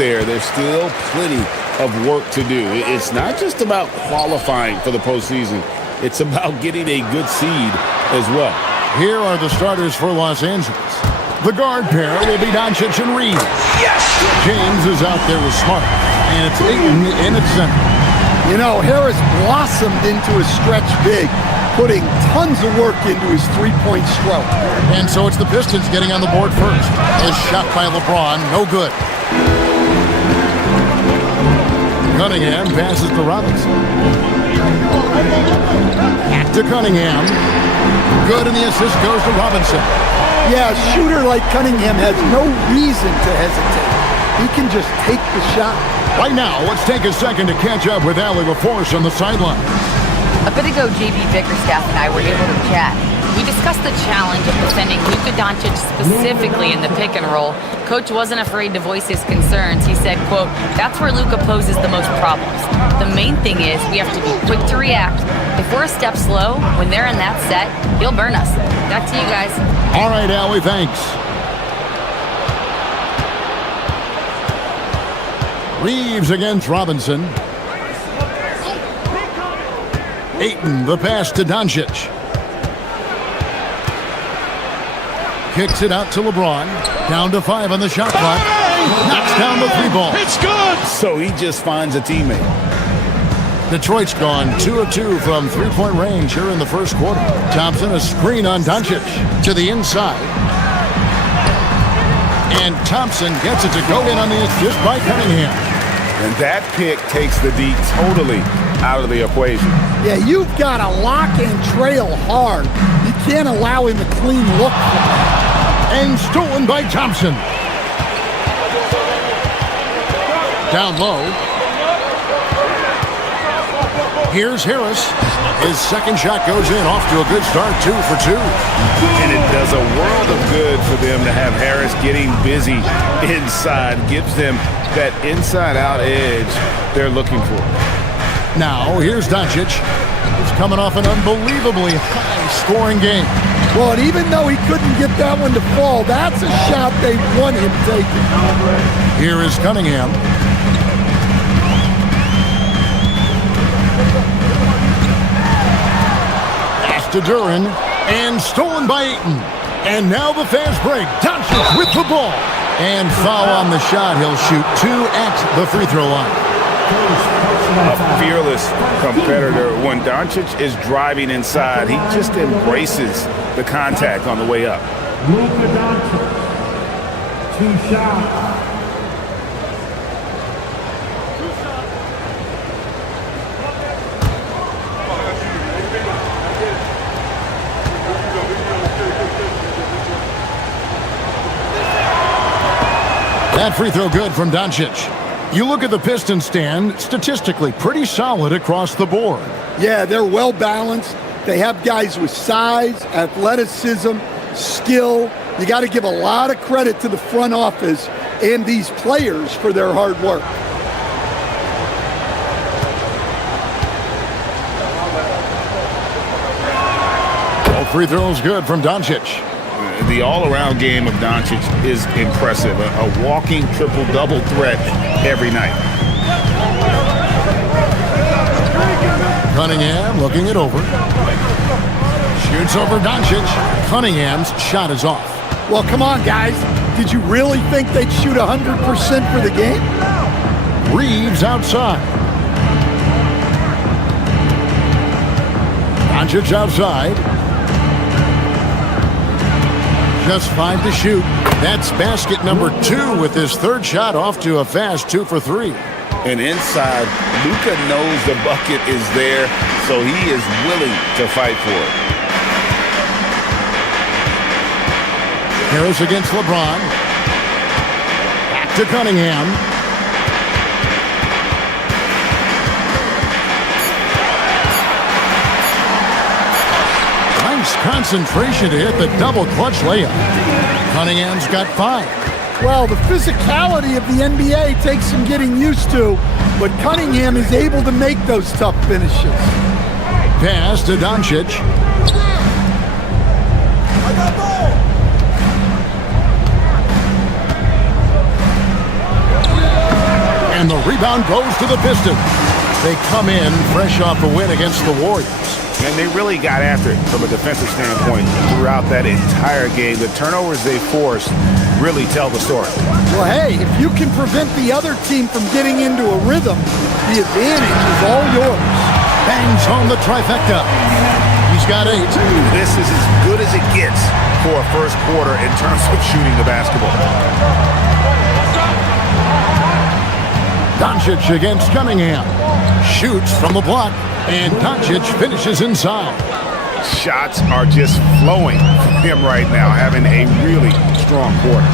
there, there's still plenty of work to do. It's not just about qualifying for the postseason. It's about getting a good seed as well. Here are the starters for Los Angeles. The guard pair will be Doncic and Reeves. Yes! James is out there with Smart, and it's Ayton in its center. You know, Harris blossomed into a stretch big, putting tons of work into his three-point stroke. And so it's the Pistons getting on the board first. A shot by LeBron, no good. Cunningham passes to Robinson. Back to Cunningham. Good, and the assist goes to Robinson. Yeah, a shooter like Cunningham has no reason to hesitate. He can just take the shot. Right now, let's take a second to catch up with Allie LaForce on the sideline. A bit ago, JB Bickerstaff and I were able to chat. We discussed the challenge of defending Luka Doncic specifically in the pick and roll. Coach wasn't afraid to voice his concerns. He said, quote, "That's where Luka poses the most problems. The main thing is we have to be quick to react. If we're a step slow, when they're in that set, he'll burn us." Back to you guys. All right, Allie, thanks. Reeves against Robinson. Ayton, the pass to Doncic. Kicks it out to LeBron. Down to 5 on the shot clock. Knocks down the 3 ball. It's good! So he just finds a teammate. Detroit's gone 2 of 2 from three-point range here in the first quarter. Thompson, a screen on Doncic to the inside. And Thompson gets it to go in on the assist by Cunningham. And that pick takes the D totally out of the equation. Yeah, you've got to lock and trail hard. You can't allow him a clean look. And stolen by Thompson. Down low. Here's Harris. His second shot goes in, off to a good start, 2 for 2. And it does a world of good for them to have Harris getting busy inside. Gives them that inside-out edge they're looking for. Now, here's Doncic. He's coming off an unbelievably high-scoring game. Well, and even though he couldn't get that one to fall, that's a shot they want him taking. Here is Cunningham. Pass to Duran, and stolen by Ayton. And now the fast break. Doncic with the ball. And foul on the shot. He'll shoot 2 at the free throw line. A fearless competitor. When Doncic is driving inside, he just embraces the contact on the way up. Luka Doncic, 2 shots. That free throw good from Doncic. You look at the Pistons stand, statistically pretty solid across the board. Yeah, they're well balanced. They have guys with size, athleticism, skill. You got to give a lot of credit to the front office and these players for their hard work. All free throws good from Doncic. The all-around game of Doncic is impressive. A walking triple-double threat every night. Cunningham looking it over. Shoots over Doncic. Cunningham's shot is off. Well, come on, guys. Did you really think they'd shoot 100% for the game? Reeves outside. Doncic outside. Just 5 to shoot. That's basket number 2 with his third shot off to a fast 2 for 3. And inside, Luka knows the bucket is there, so he is willing to fight for it. Harris against LeBron. Back to Cunningham. Nice concentration to hit the double clutch layup. Cunningham's got 5. Well, the physicality of the NBA takes some getting used to, but Cunningham is able to make those tough finishes. Pass to Doncic. And the rebound goes to the Pistons. They come in fresh off a win against the Warriors. And they really got after it from a defensive standpoint throughout that entire game. The turnovers they forced really tell the story. Well, hey, if you can prevent the other team from getting into a rhythm, the advantage is all yours. Bangs home the trifecta. He's got 8. This is as good as it gets for a first quarter in terms of shooting the basketball. Doncic against Cunningham. Shoots from the block, and Doncic finishes inside. Shots are just flowing from him right now, having a really strong quarter.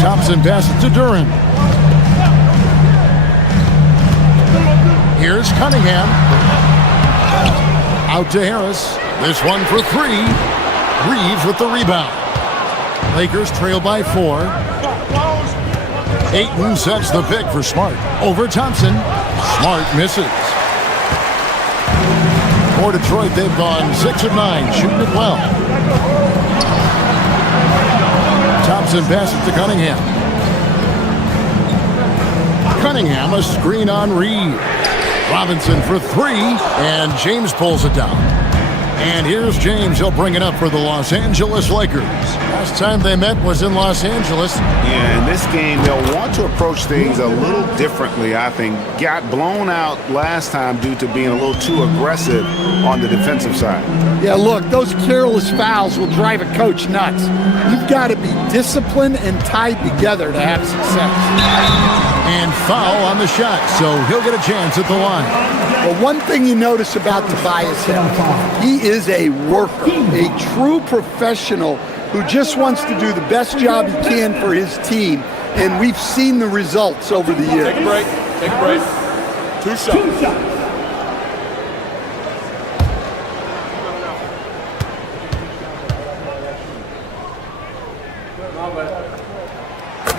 Thompson passes to Duran. Here's Cunningham. Out to Harris. This one for 3. Reeves with the rebound. Lakers trail by 4. Ayton sets the pick for Smart. Over Thompson. Smart misses. For Detroit, they've gone 6 of 9, shooting it well. Thompson passes to Cunningham. Cunningham, a screen on Reed. Robinson for 3, and James pulls it down. And here's James. He'll bring it up for the Los Angeles Lakers. Last time they met was in Los Angeles. Yeah, in this game, they'll want to approach things a little differently, I think. Got blown out last time due to being a little too aggressive on the defensive side. Yeah, look, those careless fouls will drive a coach nuts. You've got to be disciplined and tied together to have success. And foul on the shot, so he'll get a chance at the line. Well, one thing you notice about Tobias Harris, he is a worker, a true professional who just wants to do the best job he can for his team, and we've seen the results over the years. Take a break. Take a break. 2 shots.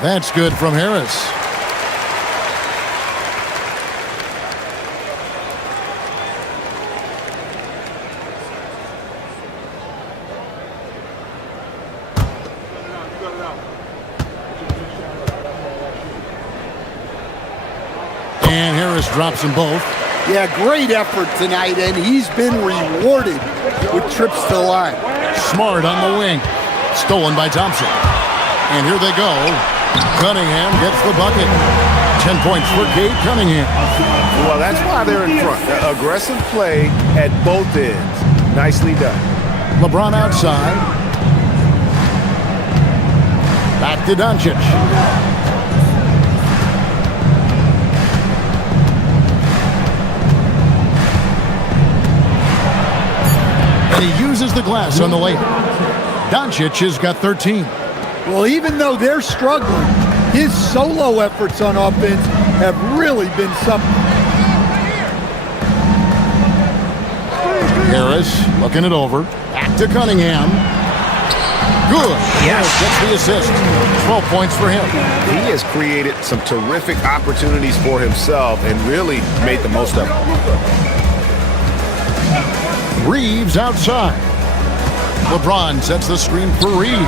That's good from Harris. And Harris drops them both. Yeah, great effort tonight, and he's been rewarded with trips to the line. Smart on the wing. Stolen by Thompson. And here they go. Cunningham gets the bucket. 10 points for Cade Cunningham. Well, that's why they're in front. Aggressive play at both ends. Nicely done. LeBron outside. Back to Doncic. And he uses the glass on the layup. Doncic has got 13. Well, even though they're struggling, his solo efforts on offense have really been something. Harris looking it over. Back to Cunningham. Good. Harris gets the assist. 12 points for him. He has created some terrific opportunities for himself and really made the most of it. Reeves outside. LeBron sets the screen for Reeves.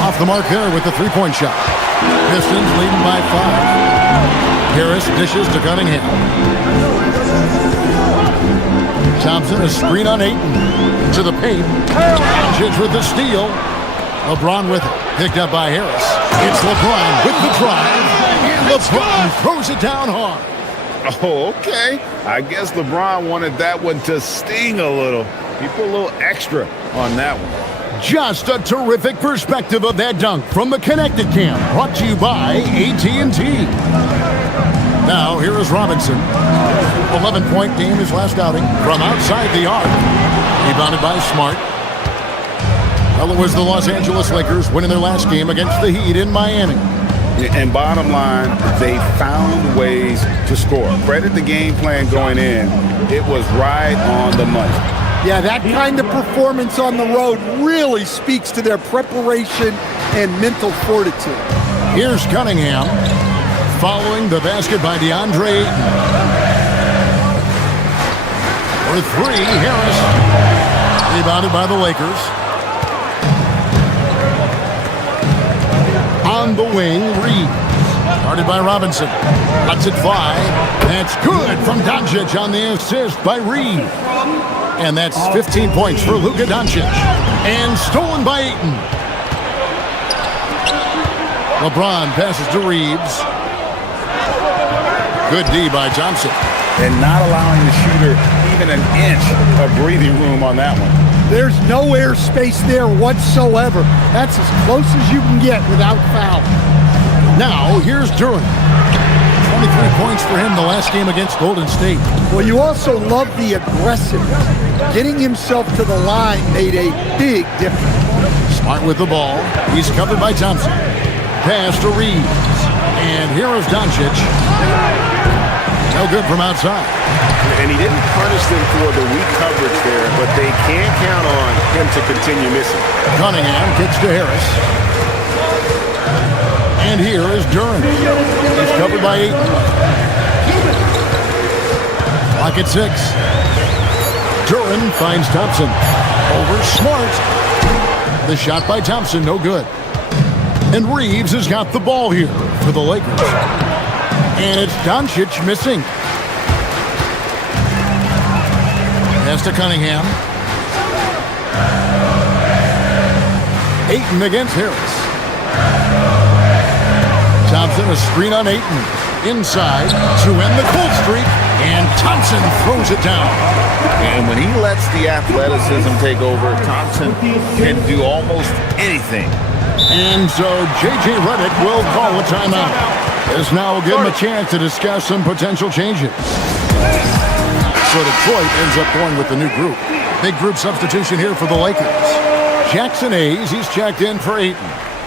Off the mark there with the three-point shot. Pistons leading by 5. Harris dishes to Cunningham. Thompson, a screen on Ayton. To the paint. Doncic with the steal. LeBron with it. Picked up by Harris. It's LeBron with the drive. And LeBron throws it down hard. Oh, okay. I guess LeBron wanted that one to sting a little. He put a little extra on that one. Just a terrific perspective of that dunk from the Connecticut camp. Brought to you by AT&T. Now, here is Robinson. 11-point game his last outing from outside the arc. Rebounded by Smart. Well, it was the Los Angeles Lakers winning their last game against the Heat in Miami. And bottom line, they found ways to score. Credit the game plan going in. It was right on the money. Yeah, that kind of performance on the road really speaks to their preparation and mental fortitude. Here's Cunningham. Following the basket by DeAndre Ayton. For 3, Harris. Rebounded by the Lakers. On the wing, Reeves. Guarded by Robinson. Lets it fly. That's good from Doncic on the assist by Reed. And that's 15 points for Luka Doncic. And stolen by Ayton. LeBron passes to Reeves. Good D by Thompson. And not allowing the shooter even an inch of breathing room on that one. There's no air space there whatsoever. That's as close as you can get without foul. Now, here's Duran. 23 points for him the last game against Golden State. Well, you also love the aggressiveness. Getting himself to the line made a big difference. Smart with the ball. He's covered by Thompson. Pass to Reeves. And here is Doncic. No good from outside. And he didn't punish them for the weak coverage there, but they can't count on him to continue missing. Cunningham kicks to Harris. And here is Duran. He's covered by 8. Clock at 6. Duran finds Thompson. Over Smart. The shot by Thompson, no good. And Reeves has got the ball here for the Lakers. And it's Doncic missing. Pass to Cunningham. Ayton against Harris. Thompson, a screen on Ayton. Inside to end the cold streak. And Thompson throws it down. And when he lets the athleticism take over, Thompson can do almost anything. And so J.J. Redick will call a timeout. This now will give him a chance to discuss some potential changes. So Detroit ends up going with the new group. Big group substitution here for the Lakers. Jackson Hayes, he's checked in for Ayton.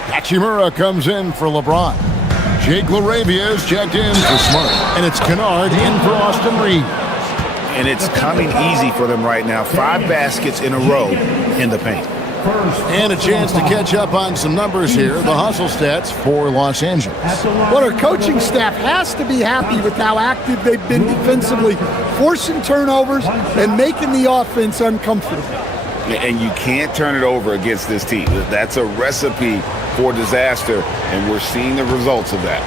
Hachimura comes in for LeBron. Jake LaRavia is checked in for Smart. And it's Kennard in for Austin Reeves. And it's coming easy for them right now. 5 baskets in a row in the paint. And a chance to catch up on some numbers here. The hustle stats for Los Angeles. Well, our coaching staff has to be happy with how active they've been defensively, forcing turnovers and making the offense uncomfortable. And you can't turn it over against this team. That's a recipe for disaster, and we're seeing the results of that.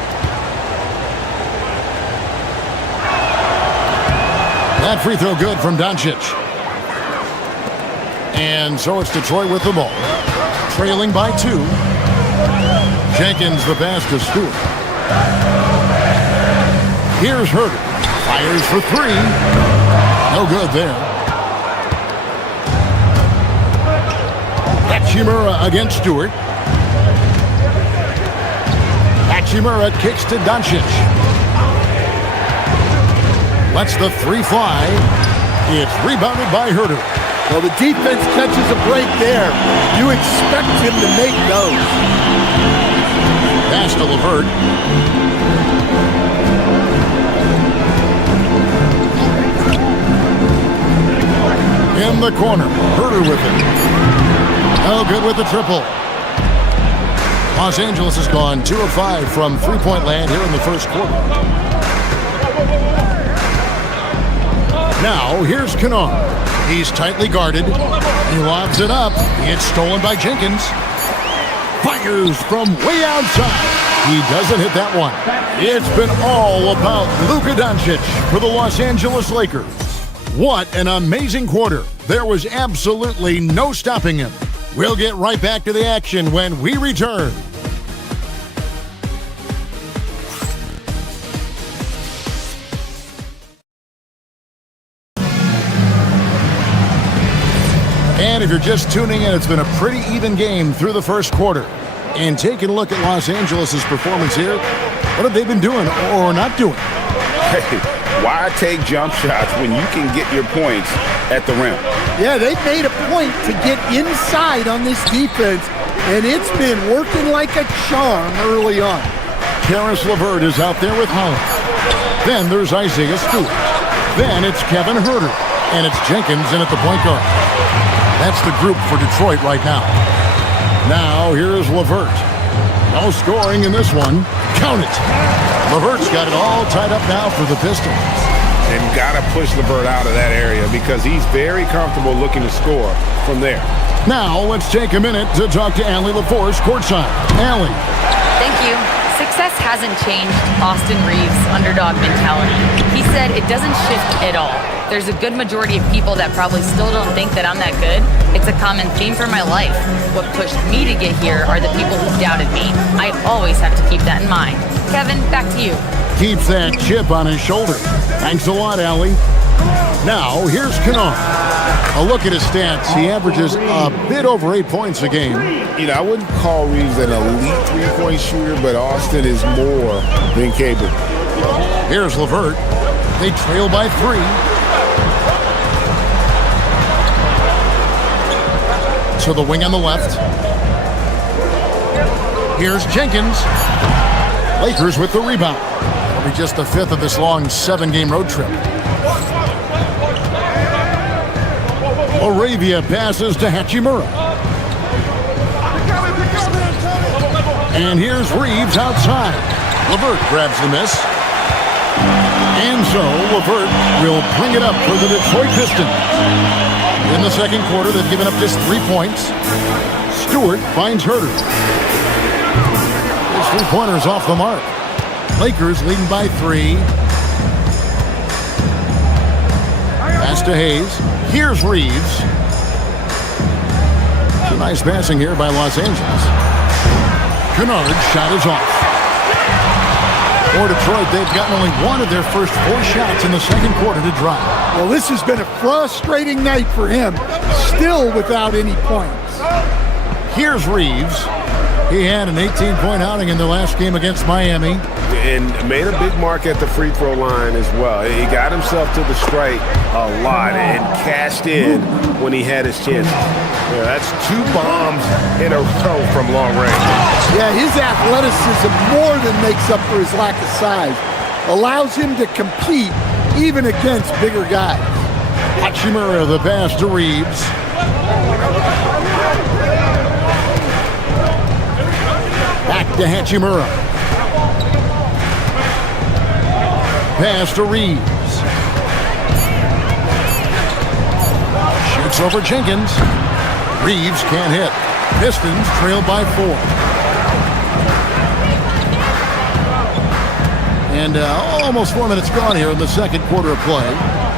That free throw good from Doncic. And so it's Detroit with the ball. Trailing by 2. Jenkins the pass to Stewart. Here's Herter. Fires for 3. No good there. Hachimura against Stewart. Hachimura kicks to Doncic. Lets the 3 fly. It's rebounded by Herter. Well, the defense catches a break there. You expect him to make those. Pass to LeVert. In the corner. Herter with it. Oh, good with the triple. Los Angeles has gone 2 of 5 from three-point land here in the first quarter. Now, here's Kennard. He's tightly guarded. He lobs it up. It's stolen by Jenkins. Fires from way outside. He doesn't hit that one. It's been all about Luka Doncic for the Los Angeles Lakers. What an amazing quarter. There was absolutely no stopping him. We'll get right back to the action when we return. And if you're just tuning in, it's been a pretty even game through the first quarter. And taking a look at Los Angeles' performance here, what have they been doing or not doing? Hey, why take jump shots when you can get your points at the rim? Yeah, they've made a point to get inside on this defense, and it's been working like a charm early on. Karis LeVert is out there with Holland. Then there's Isaiah Stewart. Then it's Kevin Herter. And it's Jenkins in at the point guard. That's the group for Detroit right now. Now, here's LeVert. No scoring in this one. Count it. LeVert's got it all tied up now for the Pistons. And got to push LeVert out of that area because he's very comfortable looking to score from there. Now, let's take a minute to talk to Allie LaForce courtside. Allie. Thank you. Success hasn't changed Austin Reeves' underdog mentality. He said it doesn't shift at all. There's a good majority of people that probably still don't think that I'm that good. It's a common theme for my life. What pushed me to get here are the people who doubted me. I always have to keep that in mind. Kevin, back to you. Keeps that chip on his shoulder. Thanks a lot, Allie. Now, here's Kennard. A look at his stats. He averages a bit over 8 points a game. You know, I wouldn't call Reeves an elite three-point shooter, but Austin is more than capable. Here's LeVert. They trail by 3. To the wing on the left. Here's Jenkins. Lakers with the rebound. It'll be just the 5th of this long 7-game road trip. Arabia passes to Hachimura. And here's Reeves outside. LeVert grabs the miss. And so LeVert will bring it up for the Detroit Pistons. In the second quarter, they've given up just 3 points. Stewart finds Herter. His three-pointer's off the mark. Lakers leading by 3. Pass to Hayes. Here's Reeves. Some nice passing here by Los Angeles. Kennard's shot is off. For Detroit, they've gotten only one of their first 4 shots in the second quarter to drop. Well, this has been a frustrating night for him, still without any points. Here's Reeves. He had an 18-point outing in the last game against Miami. And made a big mark at the free throw line as well. He got himself to the strike a lot and cashed in when he had his chance. Yeah, that's 2 bombs in a row from long range. Yeah, his athleticism more than makes up for his lack of size. Allows him to compete even against bigger guys. Hachimura the pass to Reeves. Back to Hachimura. Pass to Reeves. Shoots over Jenkins. Reeves can't hit. Pistons trail by 4. And almost 4 minutes gone here in the second quarter of play.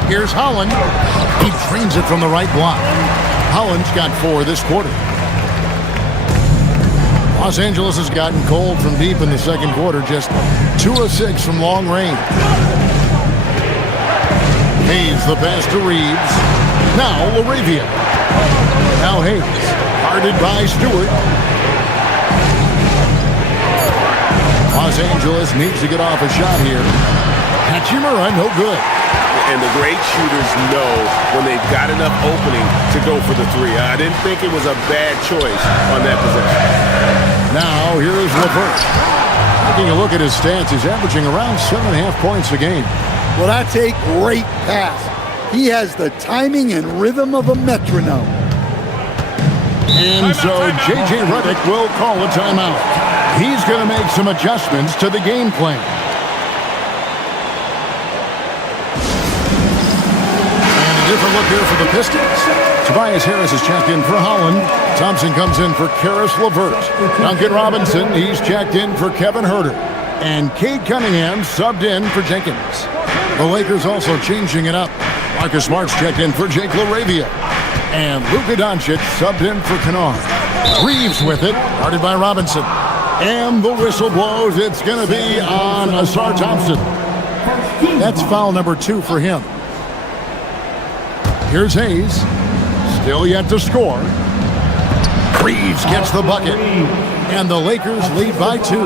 Here's Holland. He drains it from the right block. Holland's got 4 this quarter. Los Angeles has gotten cold from deep in the second quarter, just 2 of 6 from long range. Hayes the pass to Reeves. Now Arabia. Now Hayes, guarded by Stewart. Los Angeles needs to get off a shot here. Hachimura, no good. And the great shooters know when they've got enough opening to go for the 3. I didn't think it was a bad choice on that possession. Now, here is LeVert. Taking a look at his stats, he's averaging around 7.5 points a game. Well, that's a great pass. He has the timing and rhythm of a metronome. And so J.J. Redick will call a timeout. He's going to make some adjustments to the game plan. Different look here for the Pistons. Tobias Harris is checked in for Holland. Thompson comes in for Karis LeVert. Duncan Robinson, he's checked in for Kevin Herter. And Cade Cunningham subbed in for Jenkins. The Lakers also changing it up. Marcus Smart's checked in for Jake LaRavia. And Luka Doncic subbed in for Kennard. Reeves with it, guarded by Robinson. And the whistle blows. It's going to be on Asar Thompson. That's foul number 2 for him. Here's Hayes. Still yet to score. Reeves gets the bucket. And the Lakers lead by 2.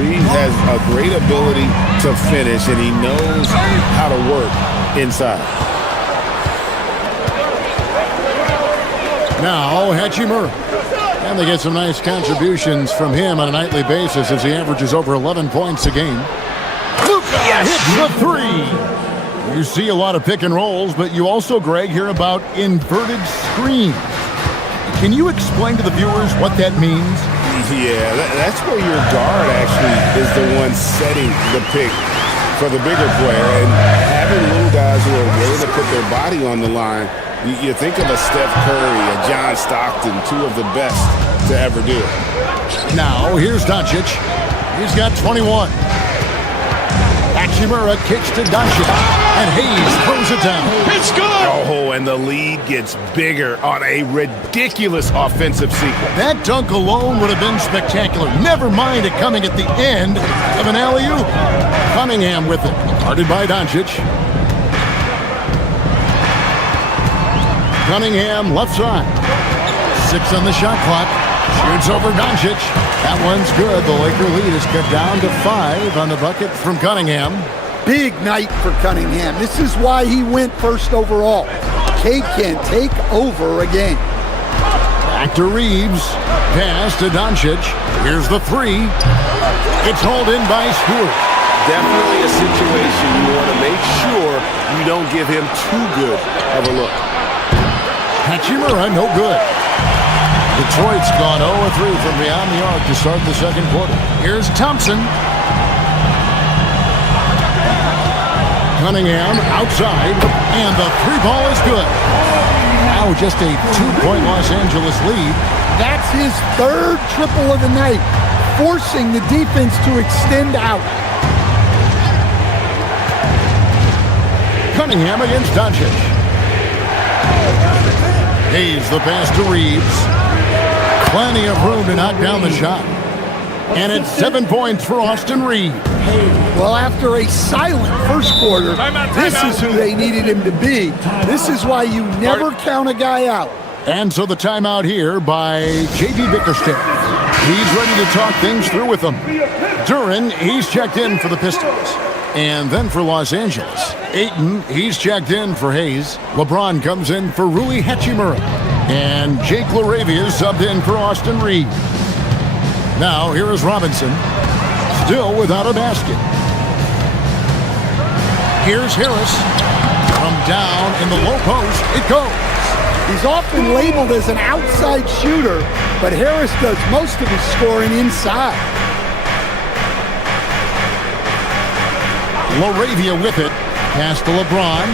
Reeves has a great ability to finish, and he knows how to work inside. Now Hachimura. And they get some nice contributions from him on a nightly basis as he averages over 11 points a game. Luka hits the 3. You see a lot of pick and rolls, but you also, Greg, hear about inverted screens. Can you explain to the viewers what that means? Yeah, that's where your guard actually is the one setting the pick for the bigger player. And having little guys who are willing to put their body on the line, you think of a Steph Curry, a John Stockton, 2 of the best to ever do it. Now, here's Doncic. He's got 21. Hachimura kicks to Doncic, and Hayes throws it down. It's good. Oh, and the lead gets bigger on a ridiculous offensive sequence. That dunk alone would have been spectacular. Never mind it coming at the end of an alley-oop. Cunningham with it. Guarded by Doncic. Cunningham left side. 6 on the shot clock. Shoots over Doncic. That one's good. The Laker lead is cut down to 5 on the bucket from Cunningham. Big night for Cunningham. This is why he went first overall. Kate can take over a game. Back to Reeves. Pass to Doncic. Here's the 3. It's hauled in by Stewart. Definitely a situation you want to make sure you don't give him too good of a look. Hachimura, no good. Detroit's gone 0-3 from beyond the arc to start the second quarter. Here's Thompson. Cunningham outside, and the 3-ball is good. Now just a 2-point Los Angeles lead. That's his 3rd triple of the night, forcing the defense to extend out. Cunningham against Doncic. Hayes the pass to Reeves. Plenty of room to knock down the shot. And it's 7 points for Austin Reeves. Well, after a silent first quarter, this is who they needed him to be. This is why you never count a guy out. And so the timeout here by J.B. Bickerstaff. He's ready to talk things through with them. Duran, he's checked in for the Pistons. And then for Los Angeles, Ayton, he's checked in for Hayes. LeBron comes in for Rui Hachimura. And Jake LaRavia subbed in for Austin Reeves. Now, here is Robinson, still without a basket. Here's Harris. From down in the low post, it goes. He's often labeled as an outside shooter, but Harris does most of his scoring inside. LaRavia with it. Pass to LeBron.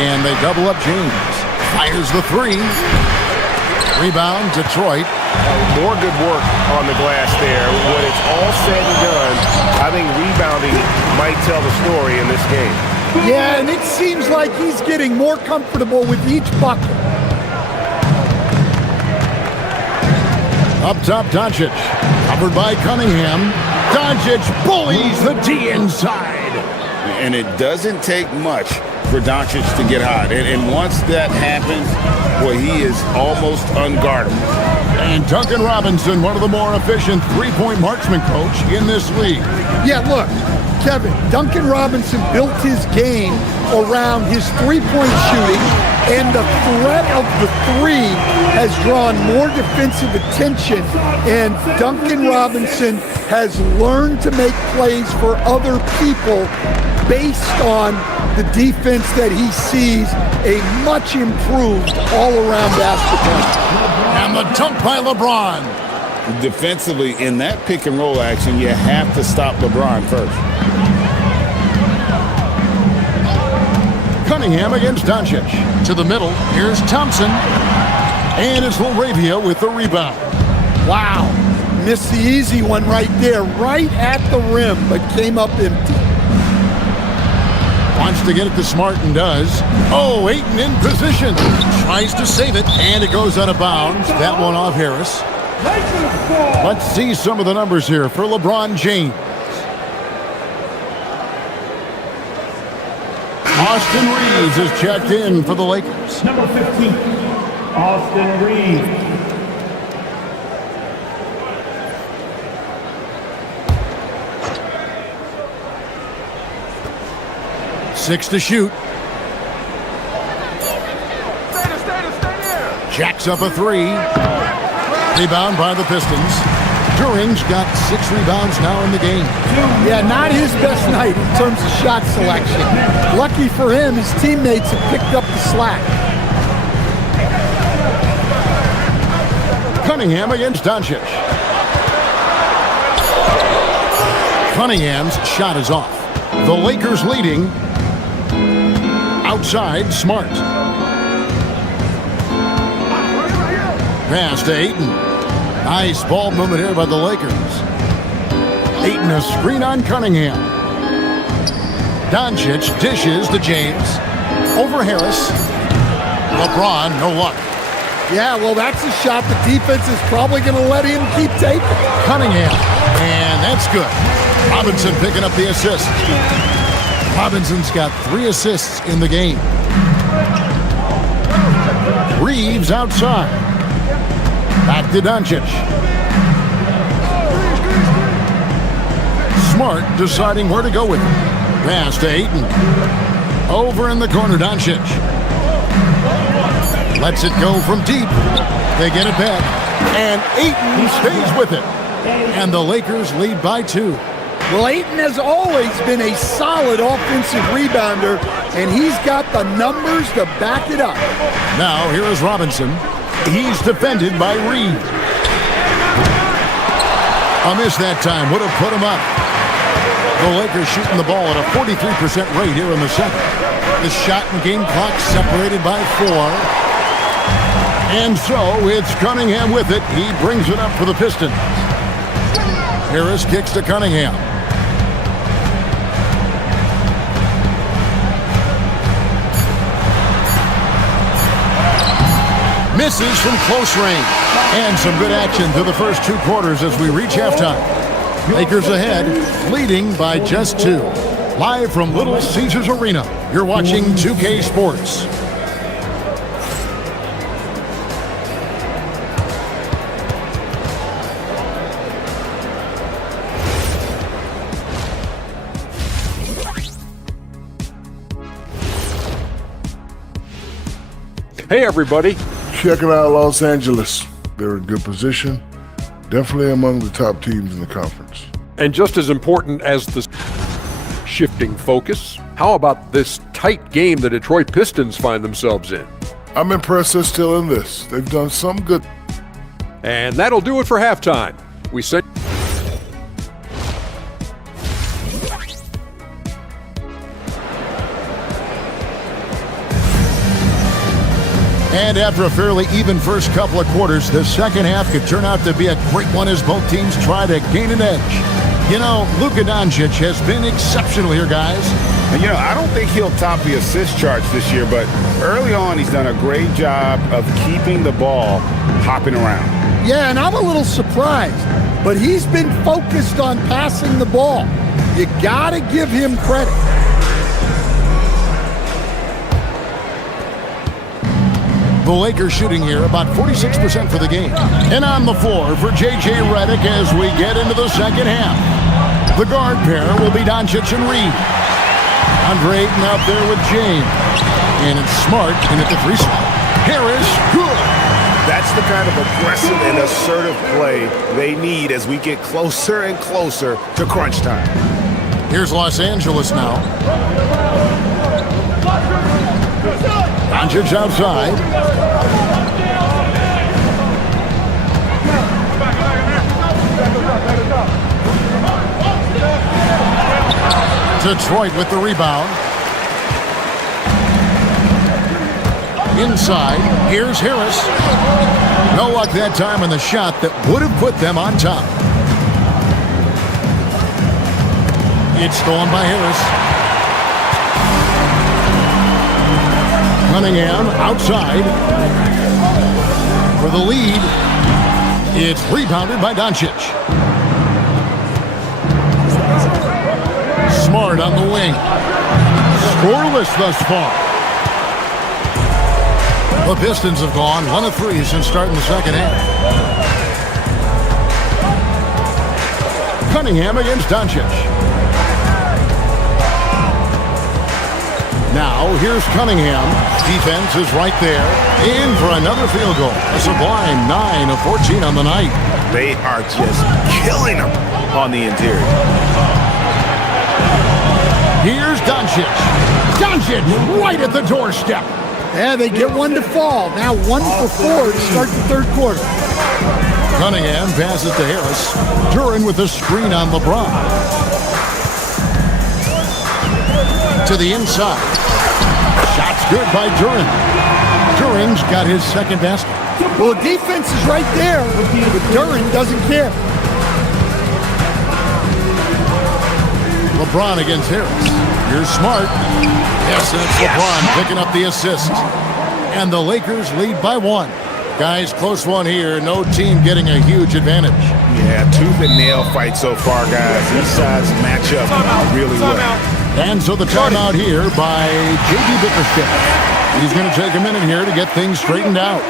And they double up James. Fires the 3. Rebound, Detroit. More good work on the glass there. When it's all said and done, I think rebounding might tell the story in this game. Yeah, and it seems like he's getting more comfortable with each bucket. Up top, Doncic. Covered by Cunningham. Doncic bullies the D inside. And it doesn't take much for Doncic to get hot. And once that happens, boy, he is almost unguardable. And Duncan Robinson, one of the more efficient three-point marksman coach in this league. Yeah, look, Kevin, Duncan Robinson built his game around his three-point shooting, and the threat of the 3 has drawn more defensive attention, and Duncan Robinson has learned to make plays for other people based on the defense that he sees, a much improved all-around basketball. And the dunk by LeBron. Defensively, in that pick and roll action, you have to stop LeBron first. Cunningham against Doncic. To the middle, here's Thompson. And it's LaRavia with the rebound. Wow, missed the easy one right there, right at the rim, but came up empty. Wants to get it to Smart and does. Oh, Ayton in position. Tries to save it, and it goes out of bounds. That one off Harris. Let's see some of the numbers here for LeBron James. Austin Reeves is checked in for the Lakers. Number 15, Austin Reeves. Six to shoot. Jacks up a 3. Rebound by the Pistons. Duran's got 6 rebounds now in the game. Yeah, not his best night in terms of shot selection. Lucky for him, his teammates have picked up the slack. Cunningham against Doncic. Cunningham's shot is off. The Lakers leading. Outside, Smart. Pass to Ayton. Nice ball movement here by the Lakers. Ayton a screen on Cunningham. Doncic dishes to James. Over Harris. LeBron, no luck. Yeah, well, that's a shot the defense is probably going to let him keep taking. Cunningham. And that's good. Robinson picking up the assist. Robinson's got 3 assists in the game. Reeves outside. Back to Doncic. Smart deciding where to go with it. Pass to Ayton. Over in the corner, Doncic. Lets it go from deep. They get it back. And Ayton stays with it. And the Lakers lead by 2. Well, Ayton has always been a solid offensive rebounder, and he's got the numbers to back it up. Now, here is Robinson. He's defended by Reed. A miss that time would have put him up. The Lakers shooting the ball at a 43% rate here in the second. The shot and game clock separated by 4. And so it's Cunningham with it. He brings it up for the Pistons. Harris kicks to Cunningham. Misses from close range. And some good action through the first 2 quarters as we reach halftime. Lakers ahead, leading by just 2. Live from Little Caesars Arena, you're watching 2K Sports. Hey, everybody. Checking out Los Angeles. They're in good position. Definitely among the top teams in the conference. And just as important as the shifting focus, how about this tight game the Detroit Pistons find themselves in? I'm impressed they're still in this. They've done some good. And that'll do it for halftime. We sent. And after a fairly even first couple of quarters, the second half could turn out to be a great one as both teams try to gain an edge. You know, Luka Doncic has been exceptional here, guys. And, I don't think he'll top the assist charts this year, but early on he's done a great job of keeping the ball hopping around. Yeah, and I'm a little surprised, but he's been focused on passing the ball. You got to give him credit. The Lakers shooting here about 46% for the game. And on the floor for J.J. Redick as we get into the second half. The guard pair will be Doncic and Reed. Andre Ayton out there with James. And it's Smart in at the free throw. Harris, good. That's the kind of aggressive and assertive play they need as we get closer and closer to crunch time. Here's Los Angeles now. Doncic outside. Detroit with the rebound. Inside, here's Harris. No luck that time on the shot that would have put them on top. It's stolen by Harris. Cunningham outside for the lead. It's rebounded by Doncic. Smart on the wing. Scoreless thus far. The Pistons have gone 1 of 3 since starting the second half. Cunningham against Doncic. Now, here's Cunningham. Defense is right there. In for another field goal. A sublime 9 of 14 on the night. They are just killing them on the interior. Here's Doncic. Doncic right at the doorstep. Yeah, they get one to fall. Now 1 for 4 to start the third quarter. Cunningham passes to Harris. Duran with a screen on LeBron. To the inside. Shot's good by Duren. Duren's got his second basket. Well, the defense is right there, but Duren doesn't care. LeBron against Harris. Here's Smart. Yes, and it's LeBron picking up the assist. And the Lakers lead by 1. Guys, close one here. No team getting a huge advantage. Yeah, tooth and nail fight so far, guys. These sides match up really well. And so the timeout here by J.B. Bickerstaff. He's going to take a minute here to get things straightened out.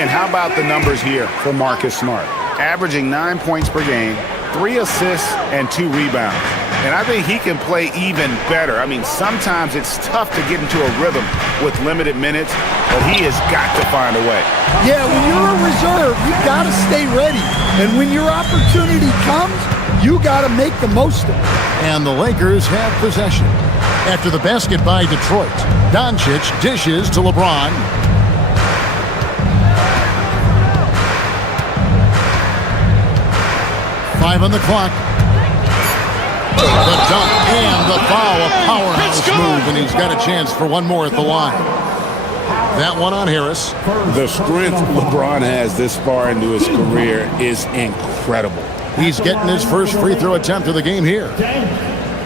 And how about the numbers here for Marcus Smart? Averaging 9 points per game, 3 assists, and 2 rebounds. And I think he can play even better. I mean, sometimes it's tough to get into a rhythm with limited minutes, but he has got to find a way. Yeah, when you're a reserve, you've got to stay ready. And when your opportunity comes, you got to make the most of it. And the Lakers have possession. After the basket by Detroit, Doncic dishes to LeBron. Five on the clock. The dunk and the foul, a powerhouse move, and he's got a chance for one more at the line. That one on Harris. The strength LeBron has this far into his career is incredible. He's getting his first free throw attempt of the game here.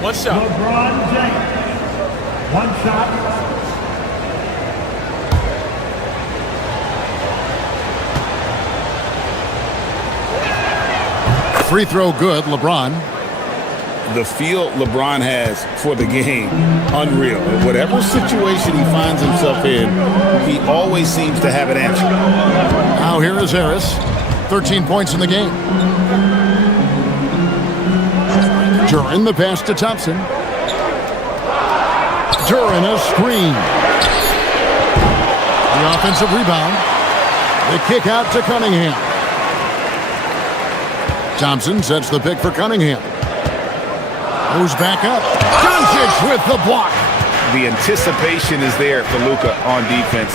One shot. LeBron James. One shot. Free throw good, LeBron. The feel LeBron has for the game, unreal. In whatever situation he finds himself in, he always seems to have an answer. Now here is Harris. 13 points in the game. Duren the pass to Thompson. Duren a screen. The offensive rebound. The kick out to Cunningham. Thompson sets the pick for Cunningham. Moves back up. Doncic with the block. The anticipation is there for Luka on defense.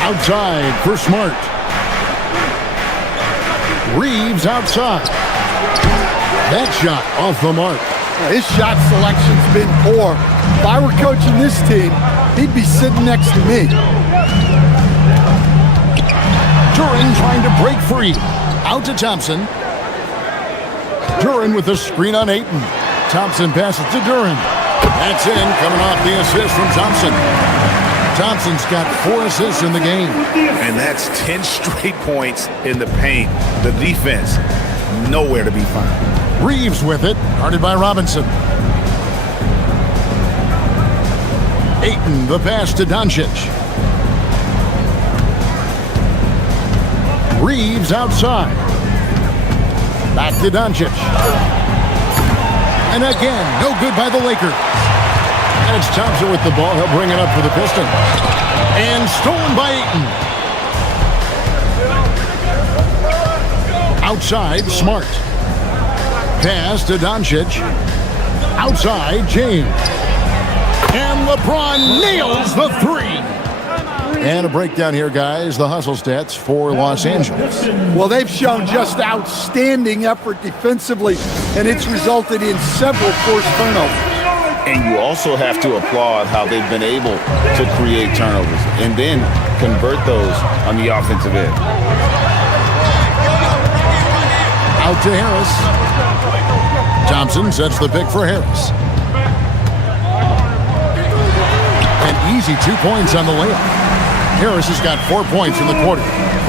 Outside for Smart. Reeves outside. That shot off the mark. His shot selection's been poor. If I were coaching this team, he'd be sitting next to me. Duren trying to break free. Out to Thompson. Duren with a screen on Ayton. Thompson passes to Duren. That's in, coming off the assist from Thompson. Thompson's got 4 assists in the game. And that's 10 straight points in the paint. The defense, nowhere to be found. Reeves with it, guarded by Robinson. Ayton, the pass to Doncic. Reeves outside. Back to Doncic. And again, no good by the Lakers. And it's Thompson with the ball. He'll bring it up for the Pistons. And stolen by Ayton. Outside, Smart. Pass to Doncic. Outside, James. And LeBron nails the 3. And a breakdown here, guys. The hustle stats for Los Angeles. Well, they've shown just outstanding effort defensively, and it's resulted in several forced turnovers. And you also have to applaud how they've been able to create turnovers and then convert those on the offensive end. Out to Harris. Thompson sets the pick for Harris. An easy 2 points on the layup. Harris has got 4 points in the quarter.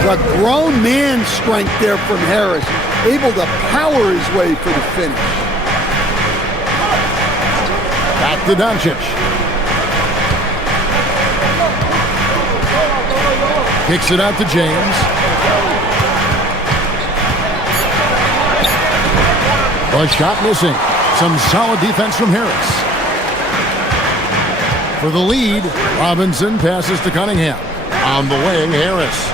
A grown man strength there from Harris, able to power his way for the finish. Back to Doncic. Kicks it out to James. A shot missing. Some solid defense from Harris. For the lead, Robinson passes to Cunningham. On the wing, Harris.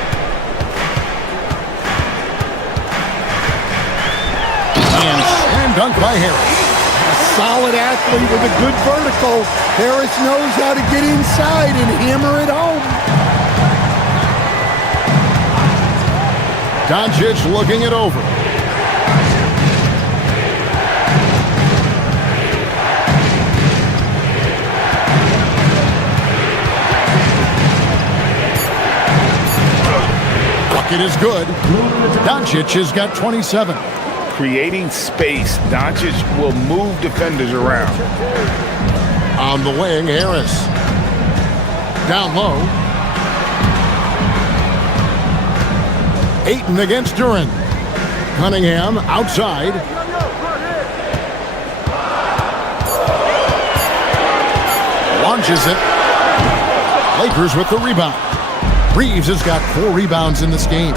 And slam dunk by Harris. A solid athlete with a good vertical. Harris knows how to get inside and hammer it home. Doncic looking it over. bucket is good. Doncic has got 27. Creating space, Doncic will move defenders around. On the wing, Harris. Down low. Ayton against Duran. Cunningham outside. Launches it. Lakers with the rebound. Reeves has got 4 rebounds in this game.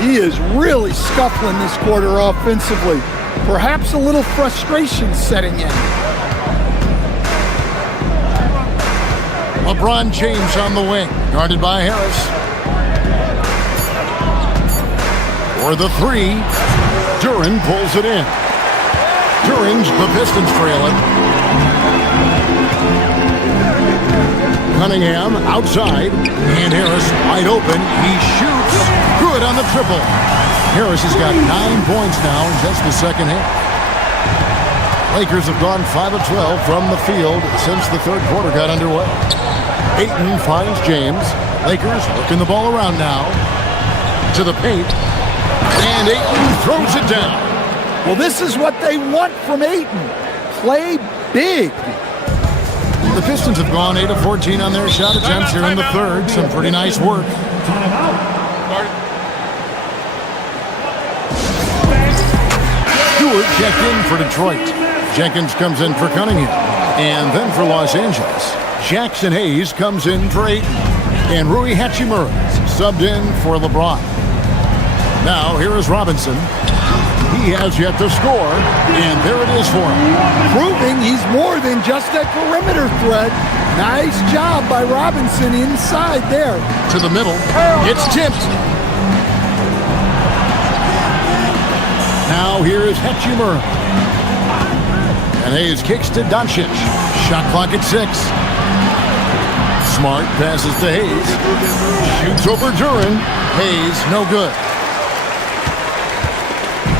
He is really scuffling this quarter offensively. Perhaps a little frustration setting in. LeBron James on the wing, guarded by Harris. For the 3, Duran pulls it in. Duran's the Pistons trailing. Cunningham outside, and Harris wide open. He shoots. Good on the triple. Harris has got 9 points now in just the second half. Lakers have gone 5 of 12 from the field since the third quarter got underway. Ayton finds James. Lakers working the ball around now. To the paint. And Ayton throws it down. Well, this is what they want from Ayton. Play big. The Pistons have gone 8 of 14 on their shot attempts here in the third. Some pretty nice work. Stewart checked in for Detroit. Jenkins comes in for Cunningham. And then for Los Angeles, Jackson Hayes comes in for Ayton. And Rui Hachimura subbed in for LeBron. Now here is Robinson. He has yet to score, and there it is for him. Proving he's more than just a perimeter threat. Nice job by Robinson inside there. To the middle. It's tipped. Now here is Hachimura. And Hayes kicks to Doncic. Shot clock at 6. Smart passes to Hayes. Shoots over Duran. Hayes, no good.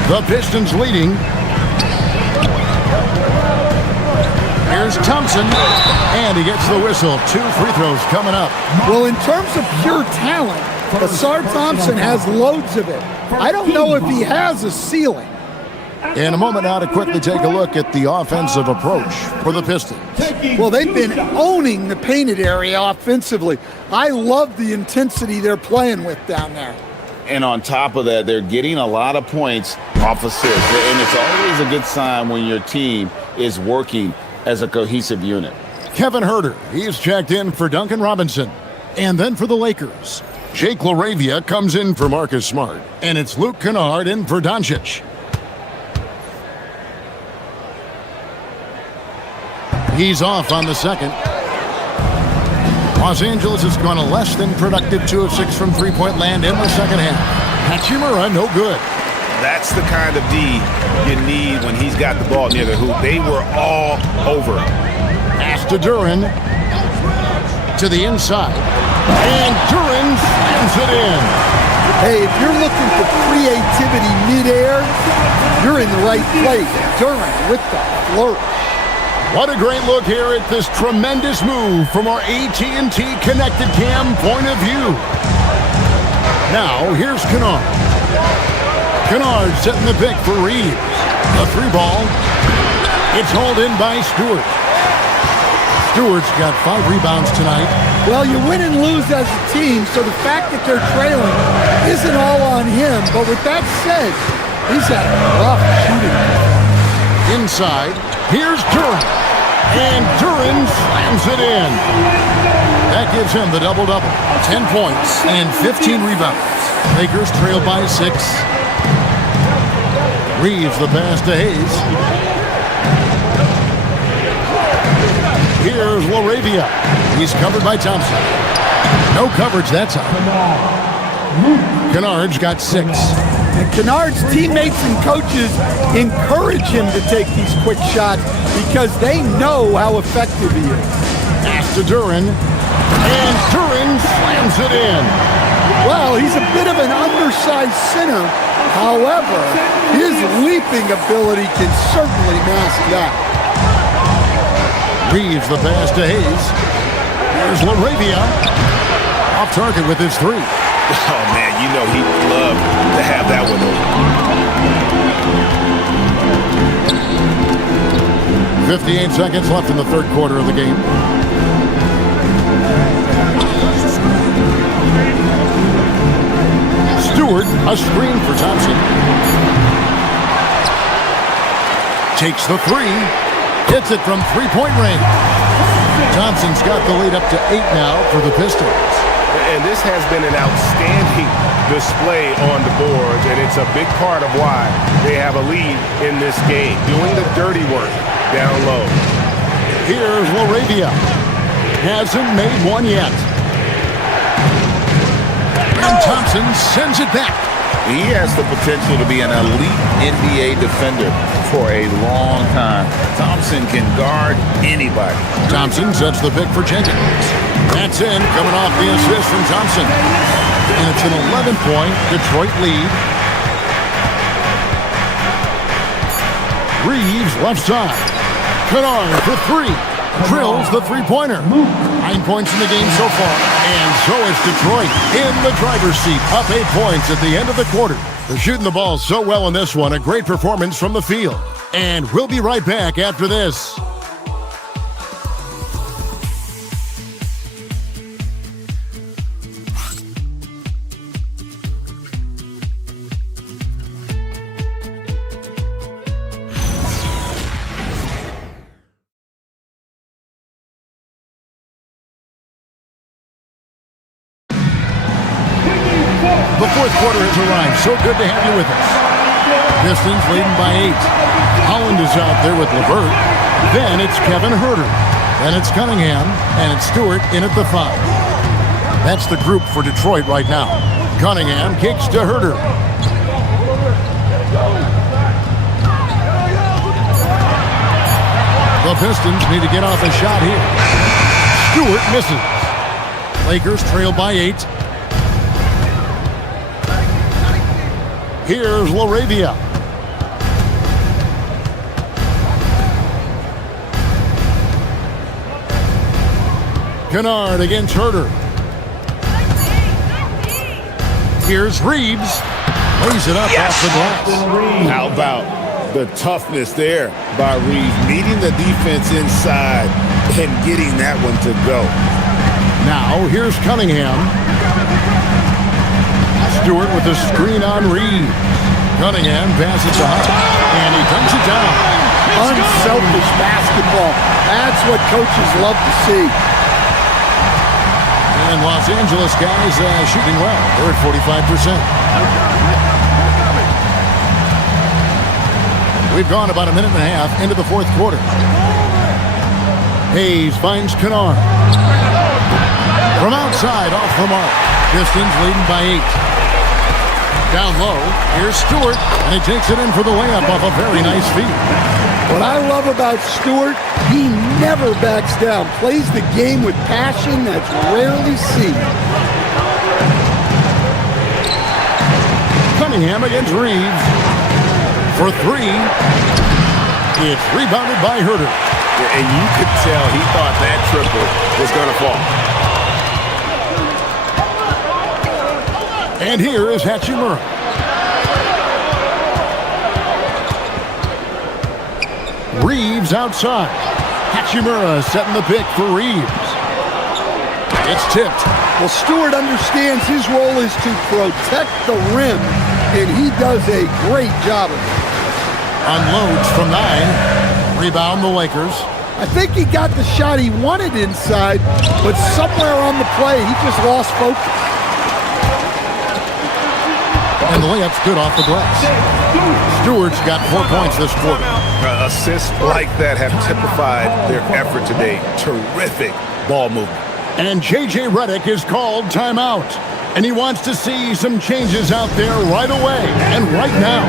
The Pistons leading. Here's Thompson, and he gets the whistle. 2 free throws coming up. Well, in terms of pure talent, Ausar Thompson has loads of it. I don't know if he has a ceiling. In a moment now to quickly take a look at the offensive approach for the Pistons. Well, they've been owning the painted area offensively. I love the intensity they're playing with down there. And on top of that, they're getting a lot of points off assists. And it's always a good sign when your team is working as a cohesive unit. Kevin Huerter, he's checked in for Duncan Robinson. And then for the Lakers, Jake LaRavia comes in for Marcus Smart. And it's Luke Kennard in for Doncic. He's off on the second. Los Angeles has gone a less than productive 2 of 6 from three-point land in the second half. Hachimura, no good. That's the kind of D you need when he's got the ball near the hoop. They were all over him. Pass to Duran. To the inside. And Duran slams it in. Hey, if you're looking for creativity midair, you're in the right place. Duran with the flourish. What a great look here at this tremendous move from our AT&T Connected Cam point of view. Now, here's Kennard. Kennard setting the pick for Reeves. A 3-ball. It's hauled in by Stewart. Stewart's got 5 rebounds tonight. Well, you win and lose as a team, so the fact that they're trailing isn't all on him. But with that said, he's had a rough shooting. Inside, here's Duran. And Duran slams it in. That gives him the double-double. 10 points and 15 rebounds. Lakers trail by 6. Reeves the pass to Hayes. Here's LaRavia. He's covered by Thompson. No coverage that time. Kennard's got 6. And Kennard's teammates and coaches encourage him to take these quick shots because they know how effective he is. Pass to Duran. And Duran slams it in. Well, he's a bit of an undersized center. However, his leaping ability can certainly mask that. Reeves the pass to Hayes. Here's LaRavia. Off target with his 3. Oh, man, you know he'd love to have that one over. 58 seconds left in the third quarter of the game. Stewart, a screen for Thompson. Takes the three. Hits it from three-point range. Thompson's got the lead up to 8 now for the Pistons. And this has been an outstanding display on the boards, and it's a big part of why they have a lead in this game, doing the dirty work down low. Here's Laravia. Hasn't made one yet. And Thompson sends it back. He has the potential to be an elite NBA defender for a long time. Thompson can guard anybody. Thompson sets the pick for Jenkins. That's in, coming off the assist from Thompson. And it's an 11-point Detroit lead. Reeves left side. Kennard for three. Drills the three-pointer. 9 points in the game so far. And so is Detroit in the driver's seat. Up 8 points at the end of the quarter. They're shooting the ball so well in this one. A great performance from the field. And we'll be right back after this. The fourth quarter has arrived. So good to have you with us. Pistons leading by 8. Holland is out there with LeVert. Then it's Kevin Huerter. Then it's Cunningham. And it's Stewart in at the 5. That's the group for Detroit right now. Cunningham kicks to Huerter. The Pistons need to get off a shot here. Stewart misses. Lakers trail by 8. Here's Laravia. Kennard against Huerter. Here's Reeves. Lays it up off the glass. How about the toughness there by Reeves, meeting the defense inside and getting that one to go. Now here's Cunningham. Stewart with the screen on Reeves. Cunningham passes to Hunt, and he dunks it down. Unselfish basketball. That's what coaches love to see. And Los Angeles guys shooting well. They're at 45%. We've gone about a minute and a half into the fourth quarter. Hayes finds Kennard. From outside, off the mark. Pistons leading by 8. Down low, here's Stewart, and he takes it in for the layup off a very nice feed. What I love about Stewart, he never backs down. Plays the game with passion that's rarely seen. Cunningham against Reeves. For 3. It's rebounded by Huerter. And you could tell he thought that triple was going to fall. And here is Hachimura. Reeves outside. Hachimura setting the pick for Reeves. It's tipped. Well, Stewart understands his role is to protect the rim, and he does a great job of it. Unloads from 9. Rebound the Lakers. I think he got the shot he wanted inside, but somewhere on the play, he just lost focus. And the layup's good off the glass. Stewart's got 4 points this quarter. Assists like that have typified their effort today. Terrific ball movement. And J.J. Redick is called timeout. And he wants to see some changes out there right away and right now.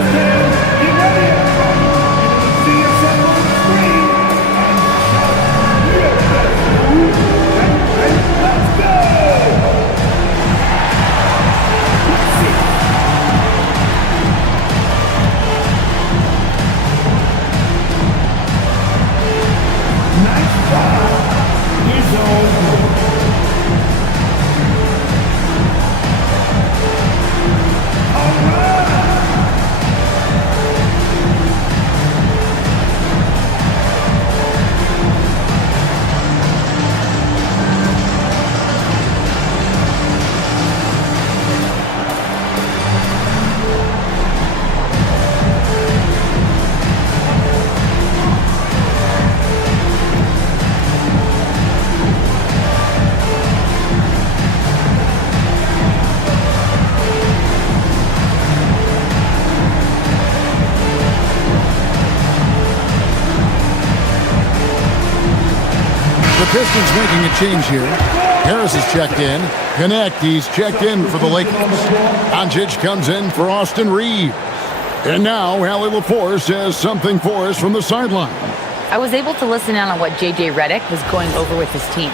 Pistons making a change here. Harris is checked in. Connect, he's checked in for the Lakers. Doncic comes in for Austin Reeves. And now, Allie LaForce has something for us from the sideline. I was able to listen in on what J.J. Redick was going over with his team.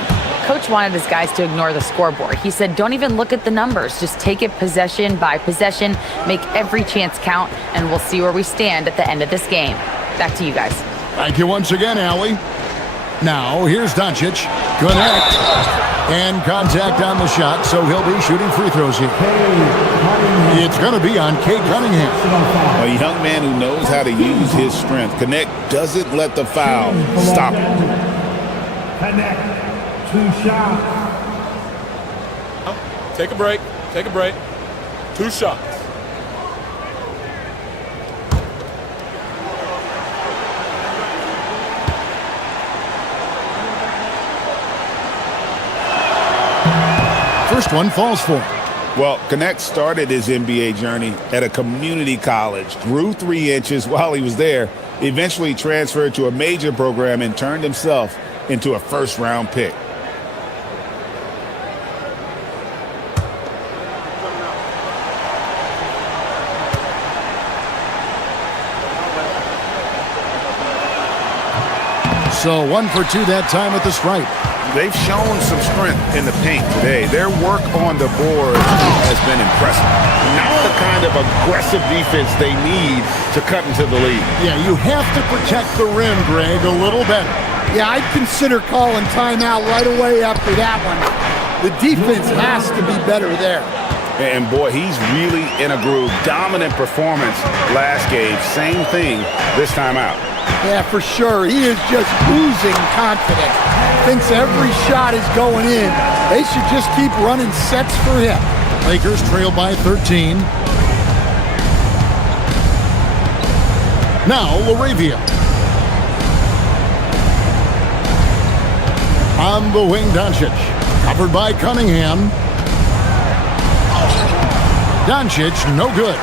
Coach wanted his guys to ignore the scoreboard. He said, don't even look at the numbers. Just take it possession by possession, make every chance count, and we'll see where we stand at the end of this game. Back to you guys. Thank you once again, Allie. Now, here's Doncic. Connect. And contact on the shot, so he'll be shooting free throws here. It's going to be on Cade Cunningham. A young man who knows how to use his strength. Connect doesn't let the foul stop him. Connect. 2 shots. Take a break. Take a break. 2 shots. First one falls for him. Well, Connect started his NBA journey at a community college, grew 3 inches while he was there, eventually transferred to a major program and turned himself into a first-round pick. So 1 for 2 that time at the stripe. They've shown some strength in the paint today. Their work on the board has been impressive. Not the kind of aggressive defense they need to cut into the lead. Yeah, you have to protect the rim, Greg, a little better. Yeah, I'd consider calling timeout right away after that one. The defense has to be better there. And boy, he's really in a groove. Dominant performance last game. Same thing this time out. Yeah, for sure. He is just oozing confidence. Thinks every shot is going in. They should just keep running sets for him. Lakers trail by 13. Now, LaRavia. On the wing, Doncic. Covered by Cunningham. Doncic, no good.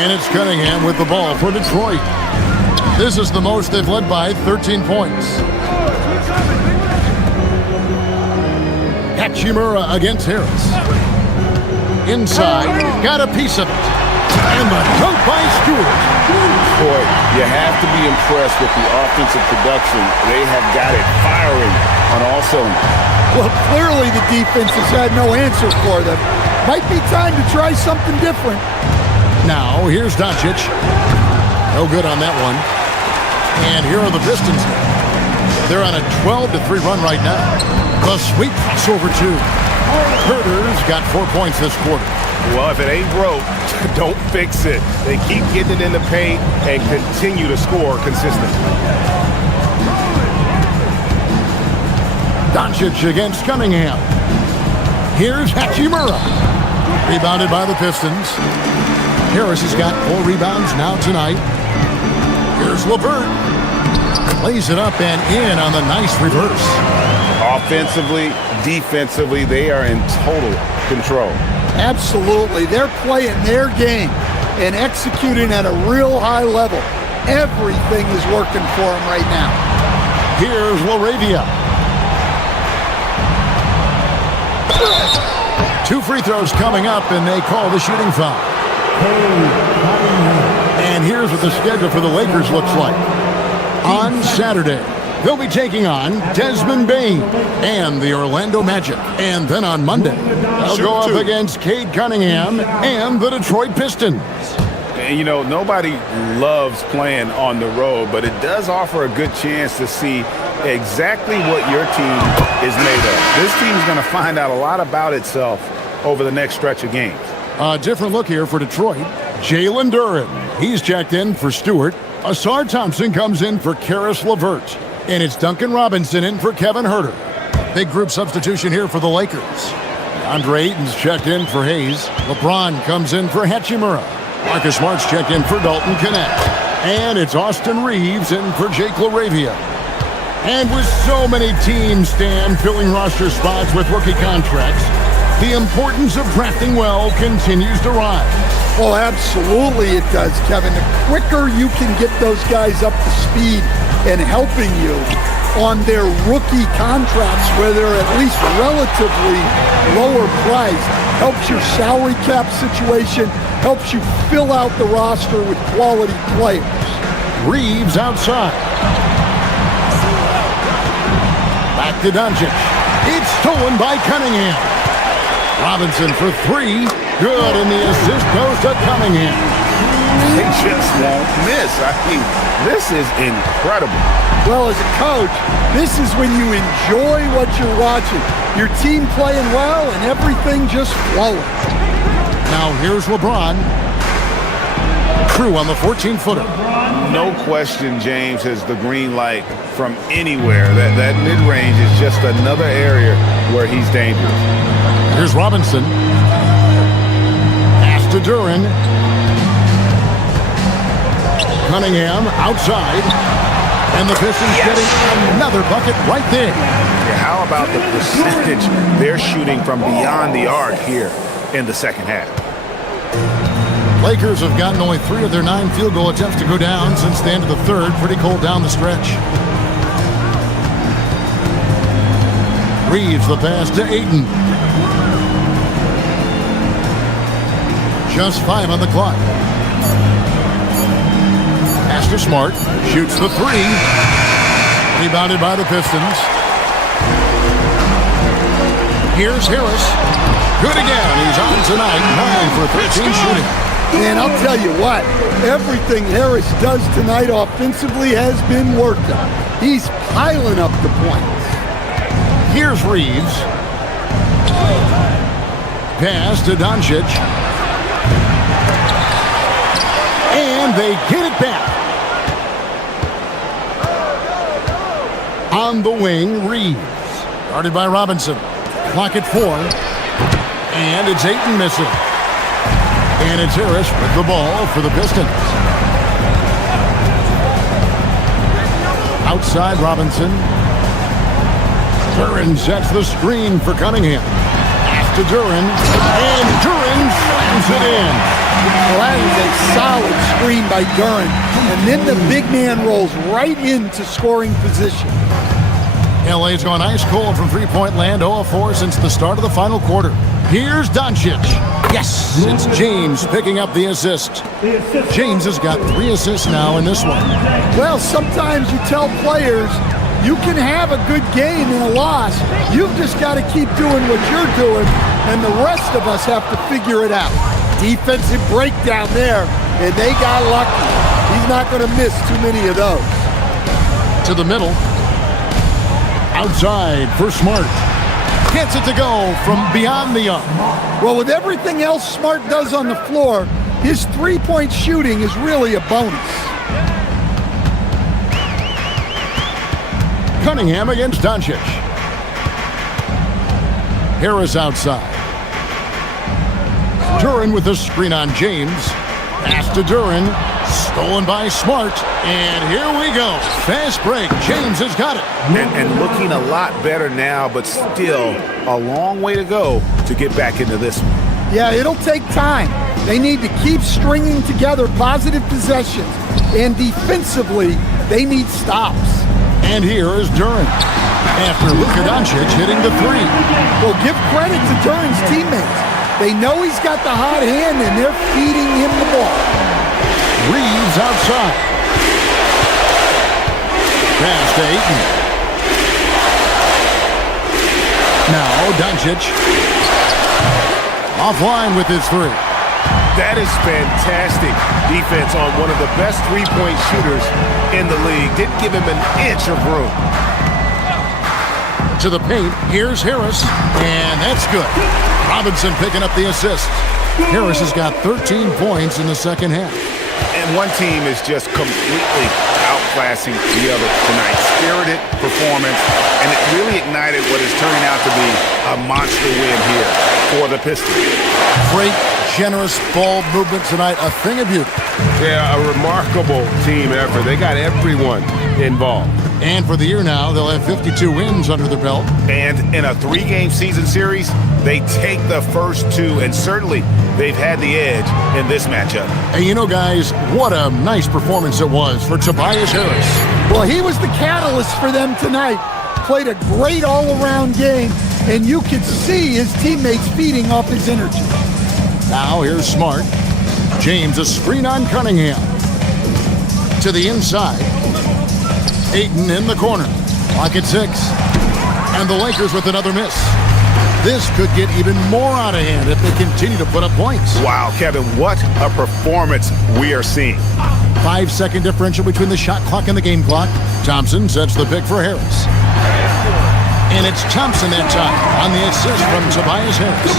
And it's Cunningham with the ball for Detroit. This is the most they've led by 13 points. Hachimura against Harris. Inside, got a piece of it. And the dunk by Stewart. Boy, you have to be impressed with the offensive production. They have got it firing on all cylinders. Well, clearly the defense has had no answer for them. Might be time to try something different. Now, here's Doncic. No good on that one. And here are the Pistons. They're on a 12-3 run right now. The sweep crossover 2. Herder's got 4 points this quarter. Well, if it ain't broke, don't fix it. They keep getting it in the paint and continue to score consistently. Doncic against Cunningham. Here's Hachimura. Rebounded by the Pistons. Harris has got 4 rebounds now tonight. Here's LeVert. Plays it up and in on the nice reverse. Offensively, defensively, they are in total control. Absolutely. They're playing their game and executing at a real high level. Everything is working for them right now. Here's LaRavia. 2 free throws coming up, and they call the shooting foul. And here's what the schedule for the Lakers looks like. On Saturday, they'll be taking on Desmond Bane and the Orlando Magic. And then on Monday, they'll go up against Cade Cunningham and the Detroit Pistons. And, you know, nobody loves playing on the road, but it does offer a good chance to see exactly what your team is made of. This team's going to find out a lot about itself over the next stretch of games. A different look here for Detroit. Jalen Duren. He's checked in for Stewart. Asar Thompson comes in for Karis LeVert. And it's Duncan Robinson in for Kevin Huerter. Big group substitution here for the Lakers. Andre Ayton's checked in for Hayes. LeBron comes in for Hachimura. Marcus Smart's checked in for Dalton Connect. And it's Austin Reeves in for Jake LaRavia. And with so many teams, Stan, filling roster spots with rookie contracts, the importance of drafting well continues to rise. Well, absolutely it does, Kevin. The quicker you can get those guys up to speed and helping you, on their rookie contracts where they're at least relatively lower priced. Helps your salary cap situation, helps you fill out the roster with quality players. Reeves outside. Back to Doncic. It's stolen by Cunningham. Robinson for three. Good, and the assist goes to Cunningham. They just won't miss. I mean, this is incredible. Well, as a coach, this is when you enjoy what you're watching. Your team playing well and everything just flowing. Now here's LeBron. Crew on the 14-footer. No question James has the green light from anywhere. That mid-range is just another area where he's dangerous. Here's Robinson. Pass to Duran. Cunningham outside. And the Pistons getting another bucket right there. Yeah, how about the percentage they're shooting from beyond the arc here in the second half? Lakers have gotten only 3 of their 9 field goal attempts to go down since the end of the third. Pretty cold down the stretch. Reeves the pass to Ayton. Just 5 on the clock. Pass to Smart. Shoots the 3. Rebounded by the Pistons. Here's Harris. Good again. He's on tonight. 9 for 13 shooting. And I'll tell you what, everything Harris does tonight offensively has been working. He's piling up the points. Here's Reeves. Pass to Doncic. And they get it back. On the wing, Reeves. Guarded by Robinson. Clock at 4. And it's Ayton missing. And it's Harris with the ball for the Pistons. Outside Robinson. Duran sets the screen for Cunningham. Pass to Duran. And Duran slams it in. Well, that is a solid screen by Duran. And then the big man rolls right into scoring position. LA's gone ice cold from three-point land, 0 of 4 since the start of the final quarter. Here's Doncic. Yes, it's James picking up the assist. James has got 3 assists now in this one. Well, sometimes you tell players you can have a good game in a loss. You've just got to keep doing what you're doing, and the rest of us have to figure it out. Defensive breakdown there, and they got lucky. He's not going to miss too many of those. To the middle. Outside for Smart. Gets it to go from beyond the arc. Well, with everything else Smart does on the floor, his three-point shooting is really a bonus. Cunningham against Doncic. Harris outside. Duran with the screen on James. Pass to Duran. Stolen by Smart. And here we go. Fast break. James has got it. And looking a lot better now, but still a long way to go to get back into this one. Yeah, it'll take time. They need to keep stringing together positive possessions. And defensively, they need stops. And here is Duran. After Luka Doncic hitting the 3. Well, give credit to Duran's teammates. They know he's got the hot hand, and they're feeding him the ball. Reeves outside. Pass to Ayton. Now Doncic. Offline with his 3. That is fantastic defense on one of the best three-point shooters in the league. Didn't give him an inch of room. To the paint, here's Harris, and that's good. Robinson picking up the assist. Harris has got 13 points in the second half. And one team is just completely outclassing the other tonight. Spirited performance, and it really ignited what is turning out to be a monster win here for the Pistons. Great, generous ball movement tonight, a thing of beauty. Yeah, a remarkable team effort. They got everyone involved. And for the year now, they'll have 52 wins under their belt. And in a 3-game season series, they take the first 2, and certainly they've had the edge in this matchup. And you know, guys, what a nice performance it was for Tobias Harris. Well, he was the catalyst for them tonight. Played a great all-around game, and you could see his teammates feeding off his energy. Now here's Smart. James, a screen on Cunningham. To the inside. Ayton in the corner. Clock at 6. And the Lakers with another miss. This could get even more out of hand if they continue to put up points. Wow, Kevin, what a performance we are seeing. 5-second differential between the shot clock and the game clock. Thompson sets the pick for Harris. And it's Thompson that time on the assist from Tobias Harris.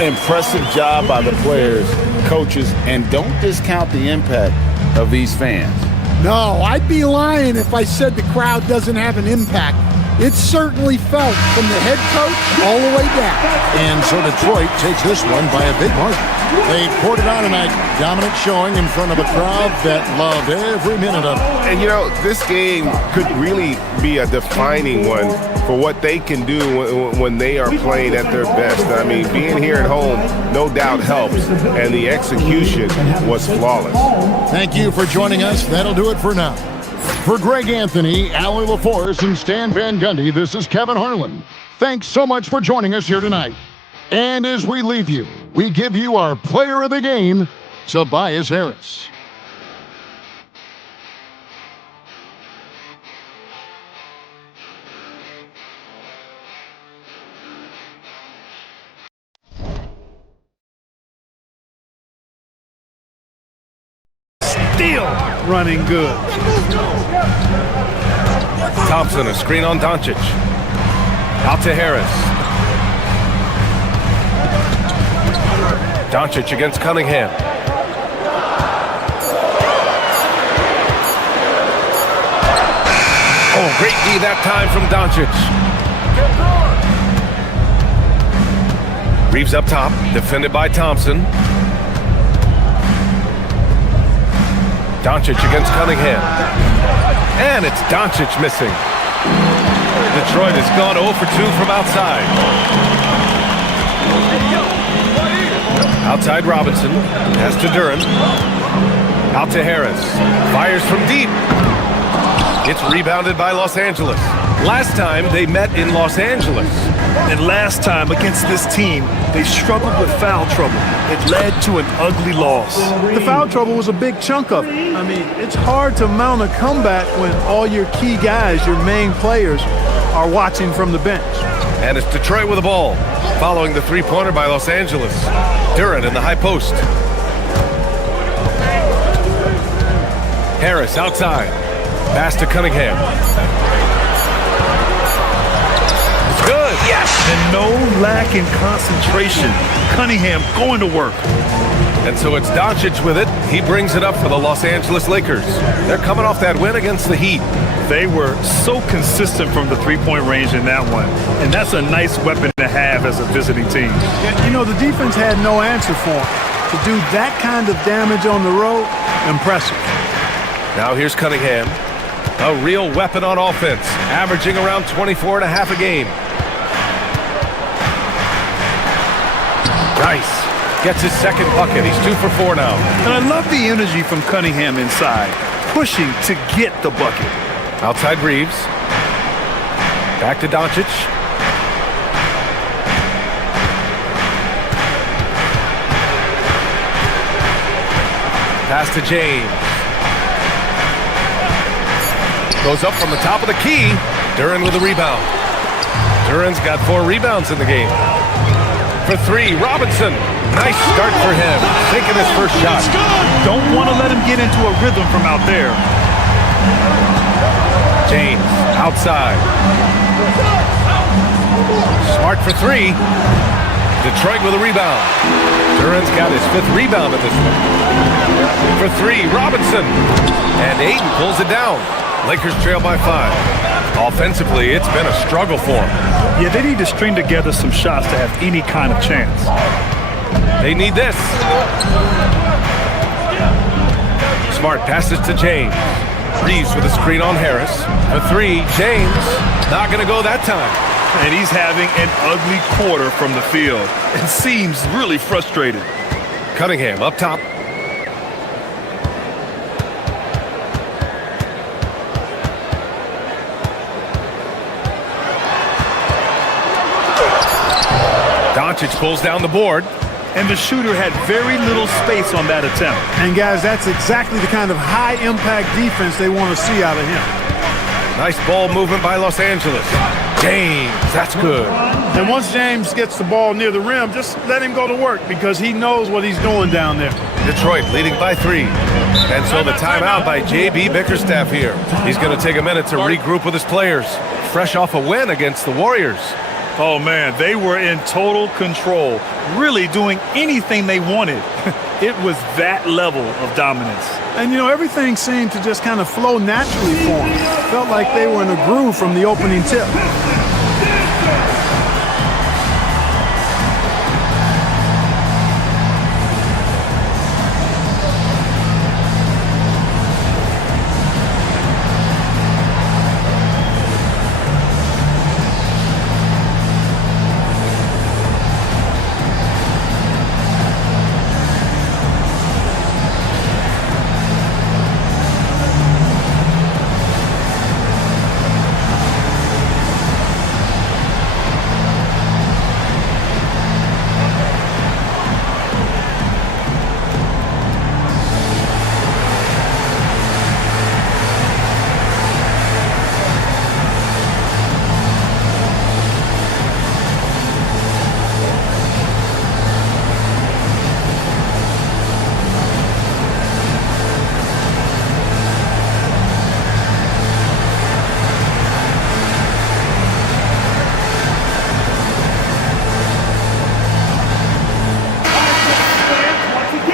Impressive job by the players, coaches, and don't discount the impact of these fans. No, I'd be lying if I said the crowd doesn't have an impact. It's certainly felt from the head coach all the way down. And so Detroit takes this one by a big margin. They poured it on tonight. Dominant showing in front of a crowd that loved every minute of it. And, you know, this game could really be a defining one for what they can do when they are playing at their best. I mean, being here at home no doubt helps, and the execution was flawless. Thank you for joining us. That'll do it for now. For Greg Anthony, Allie LaForce, and Stan Van Gundy, this is Kevin Harlan. Thanks so much for joining us here tonight. And as we leave you, we give you our player of the game, Tobias Harris. Still running good. Thompson, a screen on Doncic. Out to Harris. Doncic against Cunningham. Oh, great D that time from Doncic. Reeves up top, defended by Thompson. Doncic against Cunningham. And it's Doncic missing. Detroit has gone 0 for 2 from outside. Outside Robinson. Has to Duran. Out to Harris. Fires from deep. It's rebounded by Los Angeles. Last time they met in Los Angeles. And last time against this team, they struggled with foul trouble. It led to an ugly loss. The foul trouble was a big chunk of it. I mean, it's hard to mount a comeback when all your key guys, your main players, are watching from the bench. And it's Detroit with the ball, following the three-pointer by Los Angeles. Duran in the high post. Harris outside. Pass to Cunningham. It's good. Yes! And no lack in concentration. Cunningham going to work. And so it's Doncic with it. He brings it up for the Los Angeles Lakers. They're coming off that win against the Heat. They were so consistent from the three-point range in that one. And that's a nice weapon to have as a visiting team. You know, the defense had no answer for him. To do that kind of damage on the road, impressive. Now here's Cunningham. A real weapon on offense, averaging around 24 and a half a game. Nice. Gets his second bucket. He's 2 for 4 now. And I love the energy from Cunningham inside, pushing to get the bucket. Outside Reeves. Back to Doncic. Pass to James. Goes up from the top of the key. Duran with a rebound. Duran's got 4 rebounds in the game. For 3, Robinson. Nice start for him. Taking his first shot. Don't want to let him get into a rhythm from out there. James outside. Smart for 3. Detroit with a rebound. Duran's got his 5th rebound in this one. For 3, Robinson. And Ayton pulls it down. Lakers trail by 5. Offensively, it's been a struggle for them. Yeah, they need to string together some shots to have any kind of chance. They need this. Smart passes to James. Reeves with a screen on Harris. For 3, James. Not going to go that time. And he's having an ugly quarter from the field and seems really frustrated. Cunningham up top. Doncic pulls down the board. And the shooter had very little space on that attempt. And guys, that's exactly the kind of high-impact defense they want to see out of him. Nice ball movement by Los Angeles. James, that's good. And once James gets the ball near the rim, just let him go to work because he knows what he's doing down there. Detroit leading by 3. And so the timeout by J.B. Bickerstaff here. He's going to take a minute to regroup with his players. Fresh off a win against the Warriors. Oh, man, they were in total control, really doing anything they wanted. It was that level of dominance. And, you know, everything seemed to just kind of flow naturally for them. Felt like they were in a groove from the opening tip.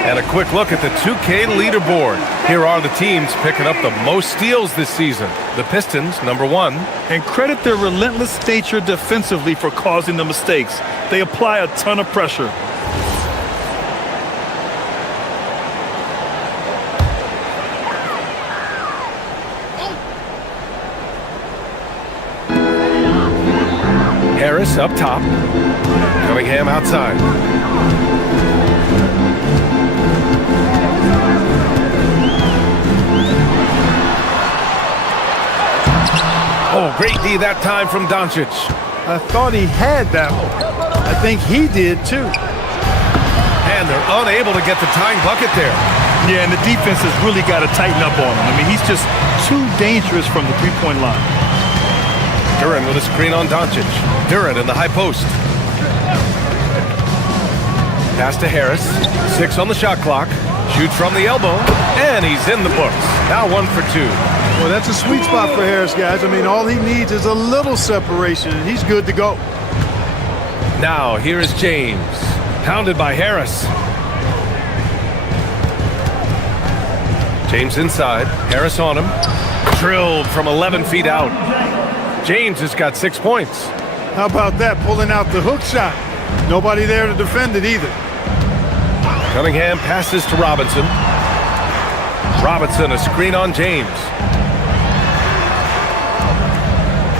And a quick look at the 2K leaderboard. Here are the teams picking up the most steals this season. The Pistons, number 1. And credit their relentless nature defensively for causing the mistakes. They apply a ton of pressure. Harris up top. Cunningham outside. Oh, great D that time from Doncic. I thought he had that one. I think he did too. And they're unable to get the tying bucket there. Yeah, and the defense has really got to tighten up on him. I mean, he's just too dangerous from the three-point line. Duran with a screen on Doncic. Duran in the high post. Pass to Harris. 6 on the shot clock. Shoots from the elbow. And he's in the books. Now 1 for 2. Well, that's a sweet spot for Harris, guys. I mean, all he needs is a little separation, and he's good to go. Now, here is James. Pounded by Harris. James inside. Harris on him. Drilled from 11 feet out. James has got 6 points. How about that, pulling out the hook shot? Nobody there to defend it either. Cunningham passes to Robinson. Robinson, a screen on James.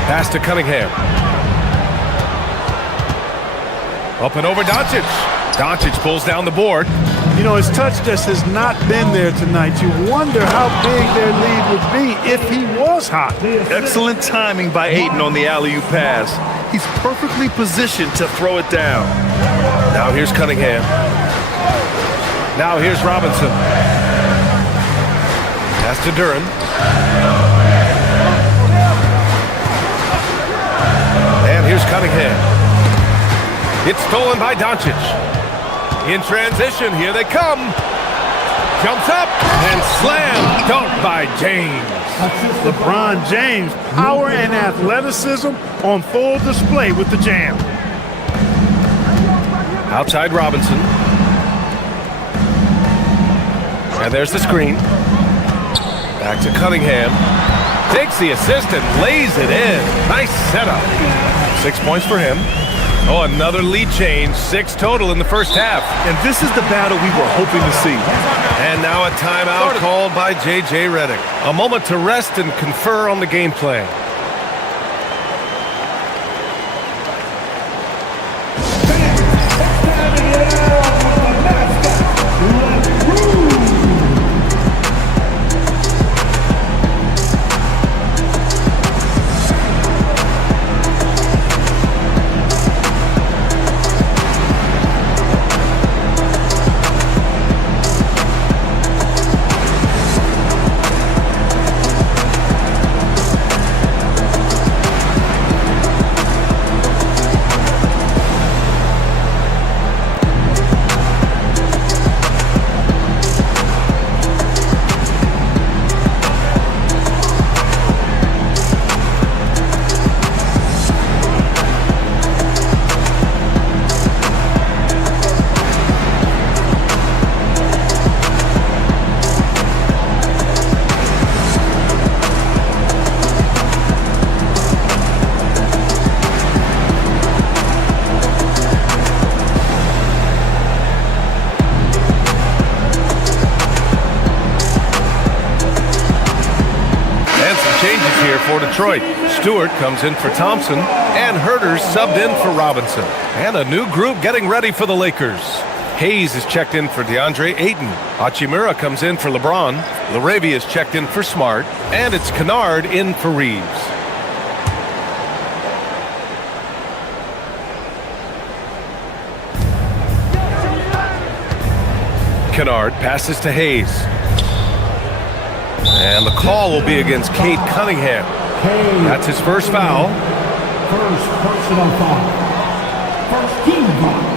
Pass to Cunningham. Up and over Doncic. Doncic pulls down the board. You know, his touch just has not been there tonight. You wonder how big their lead would be if he was hot. Excellent timing by Ayton on the alley-oop pass. He's perfectly positioned to throw it down. Now here's Cunningham. Now here's Robinson. Pass to Duran. And here's Cunningham. It's stolen by Doncic. In transition, here they come. Jumps up and slam dunk by James. LeBron James, power and athleticism on full display with the jam. Outside Robinson. And there's the screen. Back to Cunningham. Takes the assist and lays it in. Nice setup. 6 points for him. Oh, another lead change. 6 total in the first half. And this is the battle we were hoping to see. And now a timeout called by J.J. Redick. A moment to rest and confer on the game plan. for Detroit. Stewart comes in for Thompson, and Herter's subbed in for Robinson. And a new group getting ready for the Lakers. Hayes is checked in for DeAndre Ayton. Hachimura comes in for LeBron. LaRavia is checked in for Smart. And it's Kennard in for Reeves. Kennard passes to Hayes. And the call will be against Cade Cunningham. That's his first foul. First personal foul. First team foul.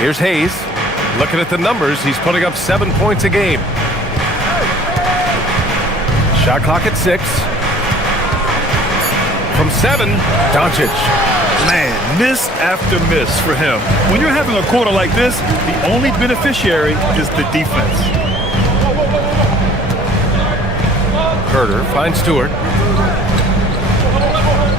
Here's Hayes. Looking at the numbers, he's putting up 7 points a game. Shot clock at 6. From 7, Doncic. Man, miss after miss for him. When you're having a quarter like this, the only beneficiary is the defense. Herter finds Stewart.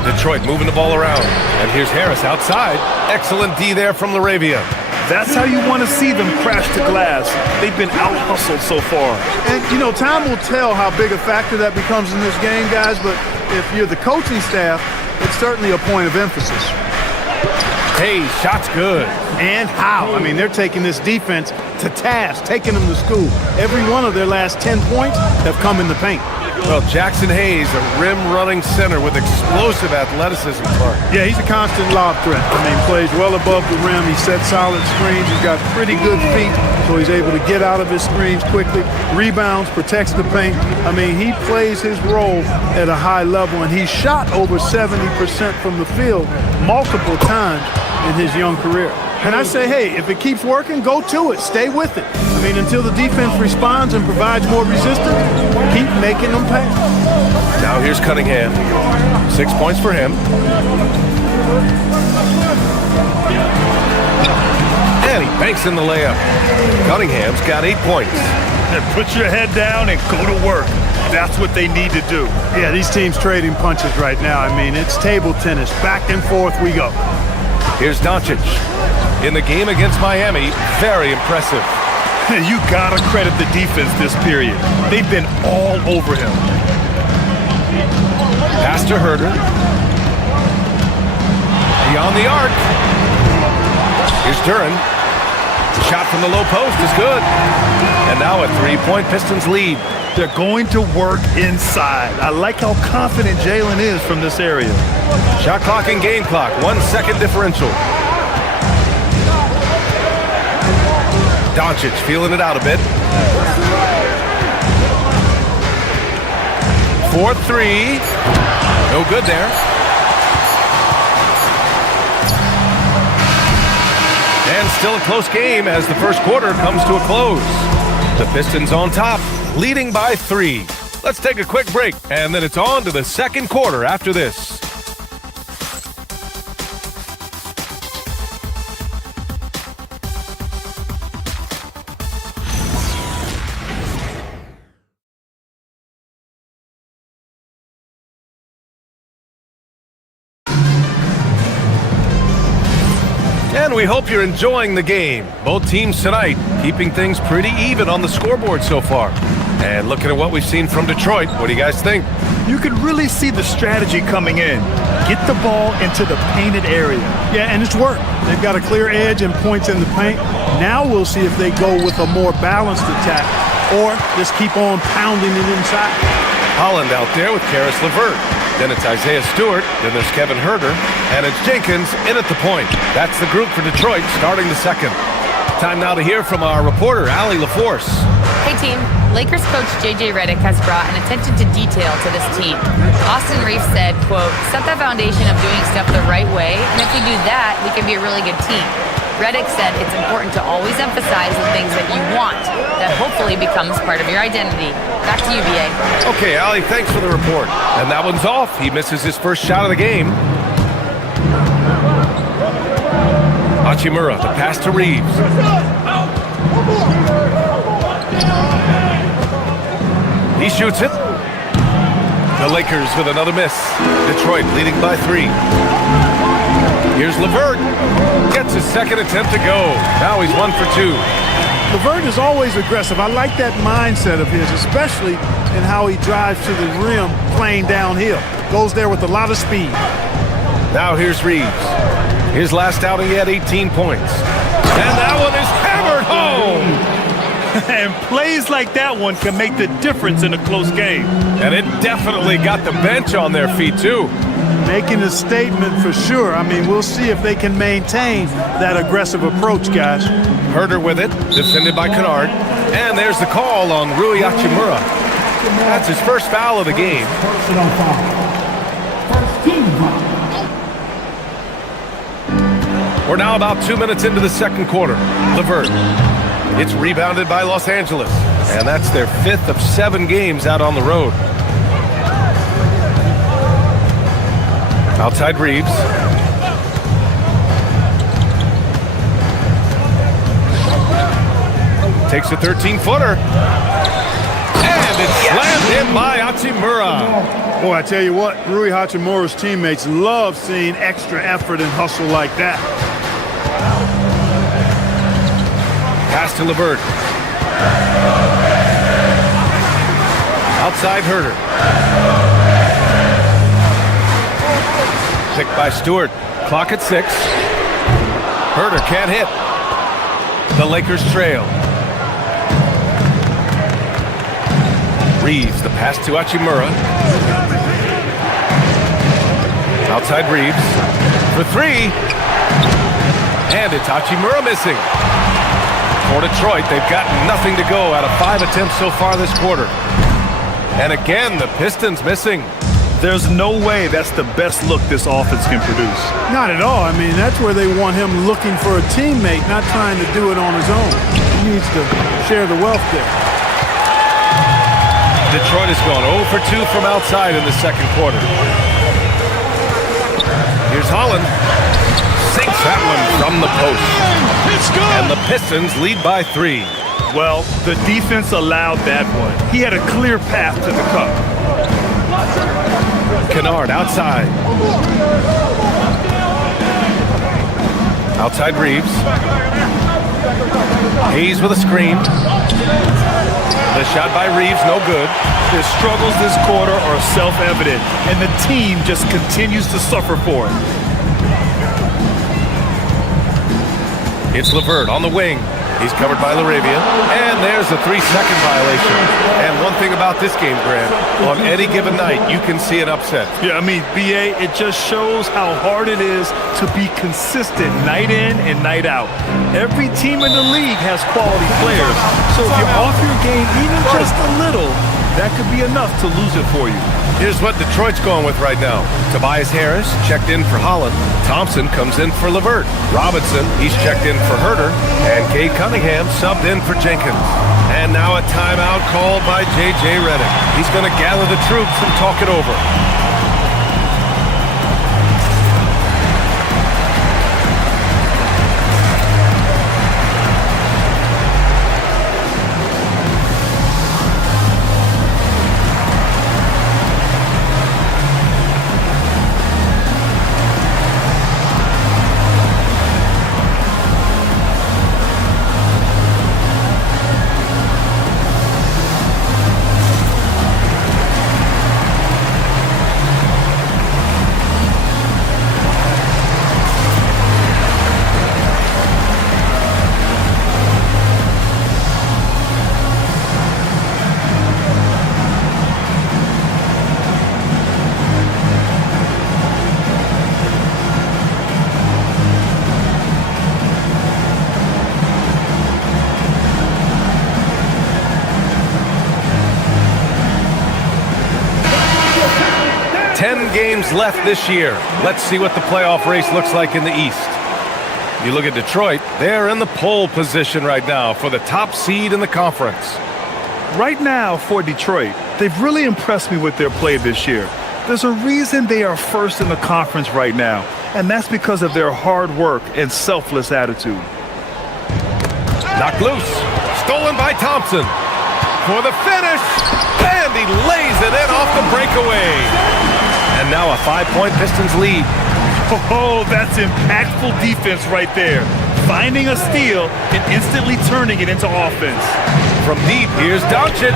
Detroit moving the ball around. And here's Harris outside. Excellent D there from LaRavia. That's how you want to see them crash the glass. They've been out-hustled so far. And, you know, time will tell how big a factor that becomes in this game, guys, but if you're the coaching staff, it's certainly a point of emphasis. Hey, shot's good. And how? I mean, they're taking this defense to task, taking them to school. Every one of their last 10 points have come in the paint. Well, Jackson Hayes, a rim-running center with explosive athleticism. Yeah, he's a constant lob threat. I mean, plays well above the rim. He sets solid screens. He's got pretty good feet, so he's able to get out of his screens quickly. Rebounds, protects the paint. I mean, he plays his role at a high level, and he's shot over 70% from the field multiple times in his young career. And I say, hey, if it keeps working, go to it. Stay with it. I mean, until the defense responds and provides more resistance, keep making them pay. Now here's Cunningham. 6 points for him. And he banks in the layup. Cunningham's got 8 points. And put your head down and go to work. That's what they need to do. Yeah, these teams trading punches right now. I mean, it's table tennis. Back and forth we go. Here's Doncic. In the game against Miami, very impressive. You gotta credit the defense this period. They've been all over him. Pass to Herter. Beyond the arc. Here's Duren. The shot from the low post is good. And now a 3-point Pistons lead. They're going to work inside. I like how confident Jalen is from this area. Shot clock and game clock, 1 second differential. Doncic feeling it out a bit. 4-3. No good there. And still a close game as the first quarter comes to a close. The Pistons on top, leading by 3. Let's take a quick break, and then it's on to the second quarter after this. And we hope you're enjoying the game. Both teams tonight keeping things pretty even on the scoreboard so far. And looking at what we've seen from Detroit, what do you guys think? You can really see the strategy coming in. Get the ball into the painted area. Yeah, and it's worked. They've got a clear edge and points in the paint. Now we'll see if they go with a more balanced attack or just keep on pounding it inside. Holland out there with Karis LeVert. Then it's Isaiah Stewart, then there's Kevin Herter, and it's Jenkins in at the point. That's the group for Detroit starting the second. Time now to hear from our reporter, Allie LaForce. Hey team, Lakers coach J.J. Redick has brought an attention to detail to this team. Austin Reeves said, quote, set the foundation of doing stuff the right way, and if we do that, we can be a really good team. Redick said it's important to always emphasize the things that you want. That hopefully becomes part of your identity. Back to you, B.A. Okay, Allie, thanks for the report. And that one's off. He misses his first shot of the game. Hachimura, the pass to Reeves. He shoots it. The Lakers with another miss. Detroit leading by 3. Here's LeVert. Gets his second attempt to go. Now he's 1 for 2. LeVert is always aggressive. I like that mindset of his, especially in how he drives to the rim playing downhill. Goes there with a lot of speed. Now here's Reeves. His last outing, he had 18 points. And that one is hammered home. And plays like that one can make the difference in a close game. And it definitely got the bench on their feet, too. Making a statement for sure. I mean, we'll see if they can maintain that aggressive approach, guys. Herder with it, defended by Kennard. And there's the call on Rui Hachimura. That's his first foul of the game. Personal foul. First team foul. We're now about 2 minutes into the second quarter. LeVert. It's rebounded by Los Angeles. And that's their 5th of 7 games out on the road. Outside Reeves. Takes a 13-footer. And it's slammed in by Hachimura. Boy, I tell you what, Rui Hachimura's teammates love seeing extra effort and hustle like that. Pass to LeVert. Outside Herder. Picked by Stewart. Clock at 6. Herder can't hit. The Lakers trail. Reeves, the pass to Hachimura. Outside Reeves. For 3. And it's Hachimura missing. For Detroit, they've got nothing to go out of 5 attempts so far this quarter. And again, the Pistons missing. There's no way that's the best look this offense can produce. Not at all. I mean, that's where they want him looking for a teammate, not trying to do it on his own. He needs to share the wealth there. Detroit has gone 0 for 2 from outside in the second quarter. Here's Holland. Sinks that one from the post. And the Pistons lead by 3. Well, the defense allowed that one. He had a clear path to the cup. Kennard outside. Outside Reeves. Hayes with a screen. The shot by Reeves, no good. His struggles this quarter are self-evident, and the team just continues to suffer for it. It's LeVert on the wing. He's covered by Laravia. And there's a 3-second violation. And one thing about this game, Grant, on any given night, you can see an upset. Yeah, I mean, BA, it just shows how hard it is to be consistent night in and night out. Every team in the league has quality players. So if you're off your game even just a little, that could be enough to lose it for you. Here's what Detroit's going with right now. Tobias Harris checked in for Holland. Thompson comes in for LeVert. Robinson, he's checked in for Herder. And Cade Cunningham subbed in for Jenkins. And now a timeout called by J.J. Redick. He's going to gather the troops and talk it over. Games left this year. Let's see what the playoff race looks like in the East. You look at Detroit, they're in the pole position right now for the top seed in the conference. Right now for Detroit, they've really impressed me with their play this year. There's a reason they are first in the conference right now, and that's because of their hard work and selfless attitude. Knocked loose. Stolen by Thompson. For the finish. And he lays it in off the breakaway. And now a 5-point Pistons lead. Oh, that's impactful defense right there. finding a steal and instantly turning it into offense. From deep, here's Doncic.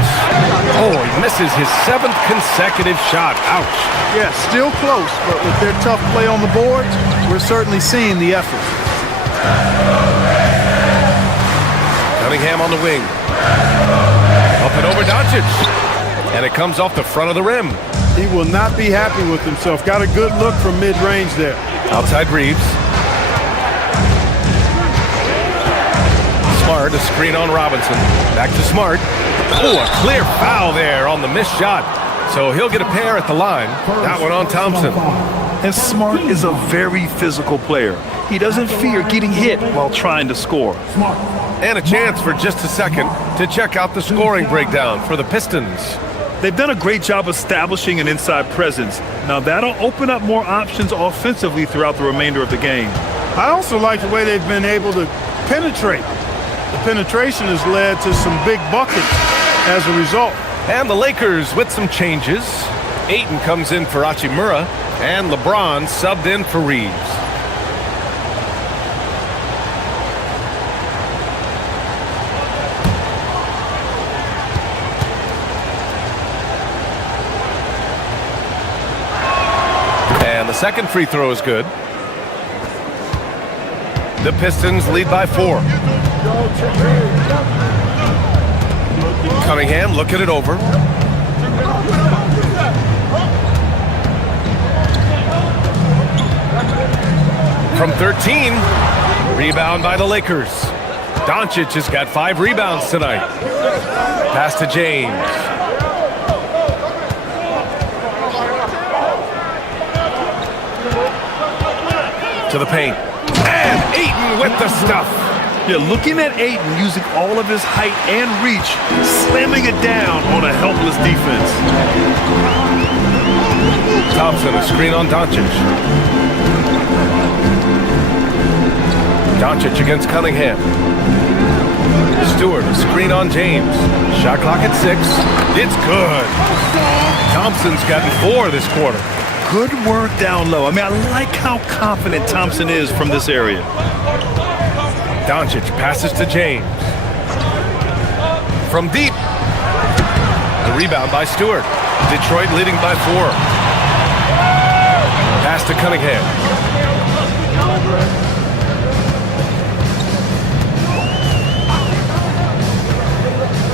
Oh, he misses his 7th consecutive shot. Ouch. Yeah, still close, but with their tough play on the boards, we're certainly seeing the effort. Cunningham on the wing. Up and over Doncic. And it comes off the front of the rim. He will not be happy with himself. Got a good look from mid-range there. Outside Reeves. Smart, a screen on Robinson. Back to Smart. Oh, a clear foul there on the missed shot. So he'll get a pair at the line. That one on Thompson. And Smart is a very physical player. He doesn't fear getting hit while trying to score. And a chance for just a second to check out the scoring breakdown for the Pistons. They've done a great job establishing an inside presence. Now that'll open up more options offensively throughout the remainder of the game. I also like the way they've been able to penetrate. The penetration has led to some big buckets as a result. And the Lakers with some changes. Ayton comes in for Hachimura, and LeBron subbed in for Reeves. And the second free throw is good. The Pistons lead by 4. Cunningham looking it over. From 13, rebound by the Lakers. Doncic has got 5 rebounds tonight. Pass to James. To the paint. And Ayton with the stuff. Yeah, looking at Ayton using all of his height and reach, slamming it down on a helpless defense. Thompson, a screen on Doncic. Doncic against Cunningham. Stewart, a screen on James. Shot clock at 6. It's good. Thompson's gotten 4 this quarter. Good work down low. I mean, I like how confident Thompson is from this area. Doncic passes to James. From deep. The rebound by Stewart. Detroit leading by 4. Pass to Cunningham.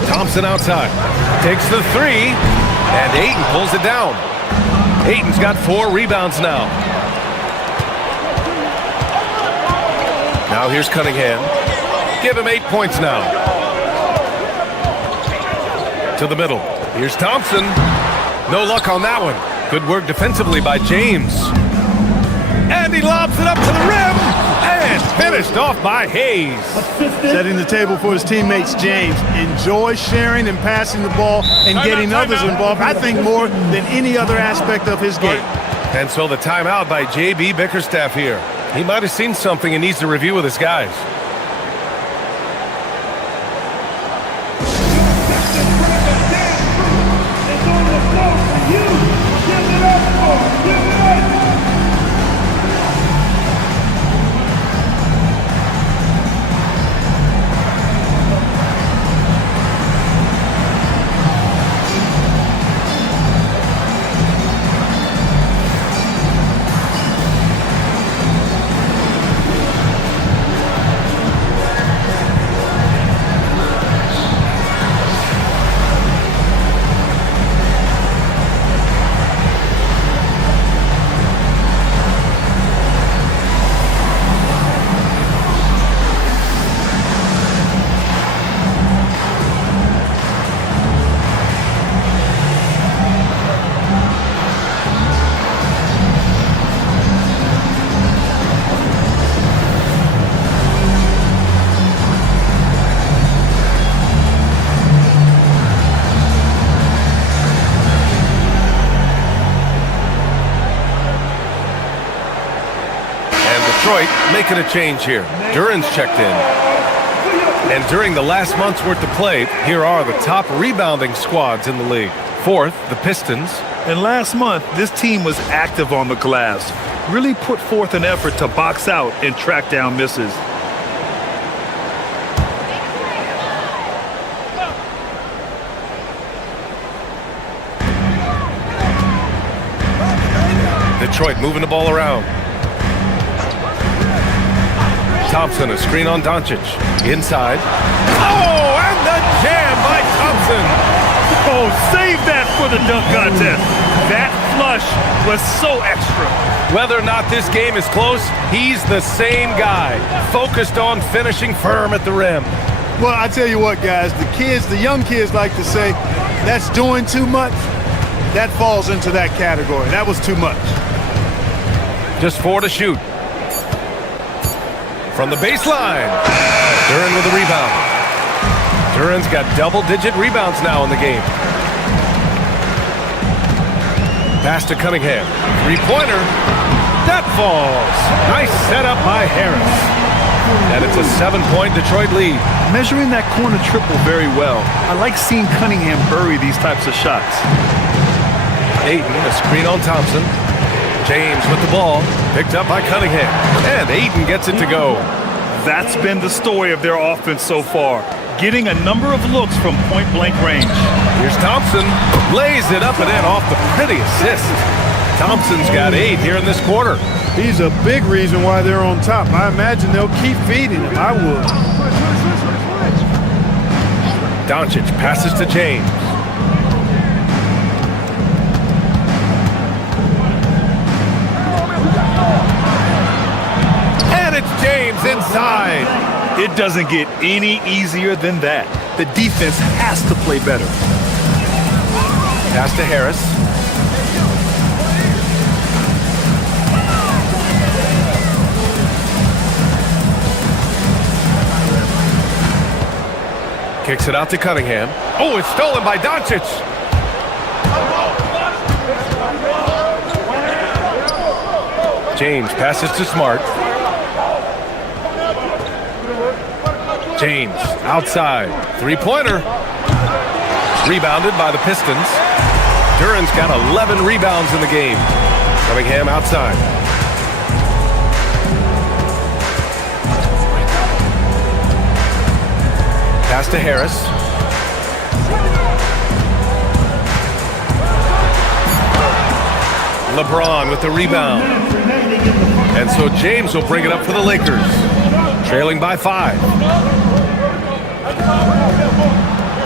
Thompson outside. Takes the 3. And Ayton pulls it down. Ayton's got 4 rebounds now. Now here's Cunningham. Give him 8 points now. To the middle. Here's Thompson. No luck on that one. Good work defensively by James. And he lobs it up to the rim. And finished off by Hayes. Setting the table for his teammates, James. Enjoy sharing and passing the ball and getting others involved, I think, more than any other aspect of his game. And so the timeout by J.B. Bickerstaff here. He might have seen something and needs to review with his guys. Detroit making a change here. Duran's checked in. And during the last month's worth of play, here are the top rebounding squads in the league. 4th, the Pistons. And last month, this team was active on the glass. Really put forth an effort to box out and track down misses. Detroit moving the ball around. Thompson, a screen on Doncic. Inside. Oh, and the jam by Thompson. Oh, save that for the dunk contest. That flush was so extra. Whether or not this game is close, he's the same guy, focused on finishing firm at the rim. Well, I tell you what, guys, the young kids like to say, that's doing too much. That falls into that category. That was too much. Just 4 to shoot. From the baseline, Duren with a rebound. Duren's got double-digit rebounds now in the game. Pass to Cunningham. Three-pointer. That falls. Nice setup by Harris. And it's a 7-point Detroit lead. Measuring that corner triple very well. I like seeing Cunningham bury these types of shots. Ayton, a screen on Thompson. James with the ball. Picked up by Cunningham. And Ayton gets it to go. That's been the story of their offense so far. Getting a number of looks from point-blank range. Here's Thompson. Lays it up and in off the pretty assist. Thompson's got 8 here in this quarter. He's a big reason why they're on top. I imagine they'll keep feeding him. I would. Doncic passes to James. And it's James inside. It doesn't get any easier than that. The defense has to play better. Pass to Harris. Kicks it out to Cunningham. Oh, it's stolen by Doncic. James passes to Smart. James outside. Three-pointer. Rebounded by the Pistons. Duren's got 11 rebounds in the game. Cunningham outside. Pass to Harris. LeBron with the rebound. And so James will bring it up for the Lakers. Trailing by 5.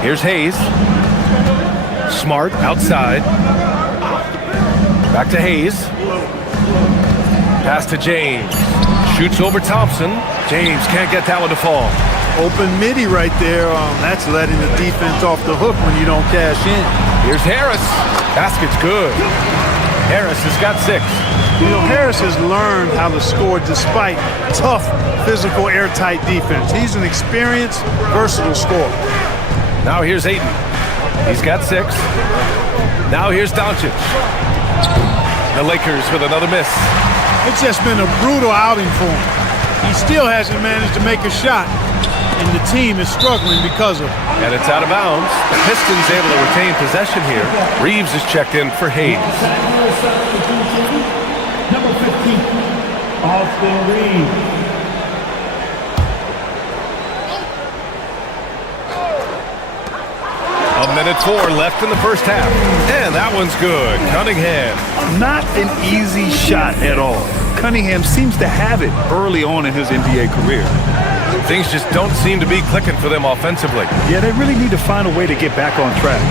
Here's Hayes. Smart outside. Back to Hayes. Pass to James. Shoots over Thompson. James can't get that one to fall. Open midi right there. That's letting the defense off the hook when you don't cash in. Here's Harris. Basket's good. Harris has got 6. You know, Harris has learned how to score despite tough, physical, airtight defense. He's an experienced, versatile scorer. Now here's Ayton. He's got 6. Now here's Doncic. The Lakers with another miss. It's just been a brutal outing for him. He still hasn't managed to make a shot, and the team is struggling because of it. And it's out of bounds. The Pistons able to retain possession here. Reeves is checked in for Hayes. Number 15, Austin Reeves. A minute 4 left in the first half. And that one's good. Cunningham. Not an easy shot at all. Cunningham seems to have it early on in his NBA career. Things just don't seem to be clicking for them offensively. Yeah, they really need to find a way to get back on track.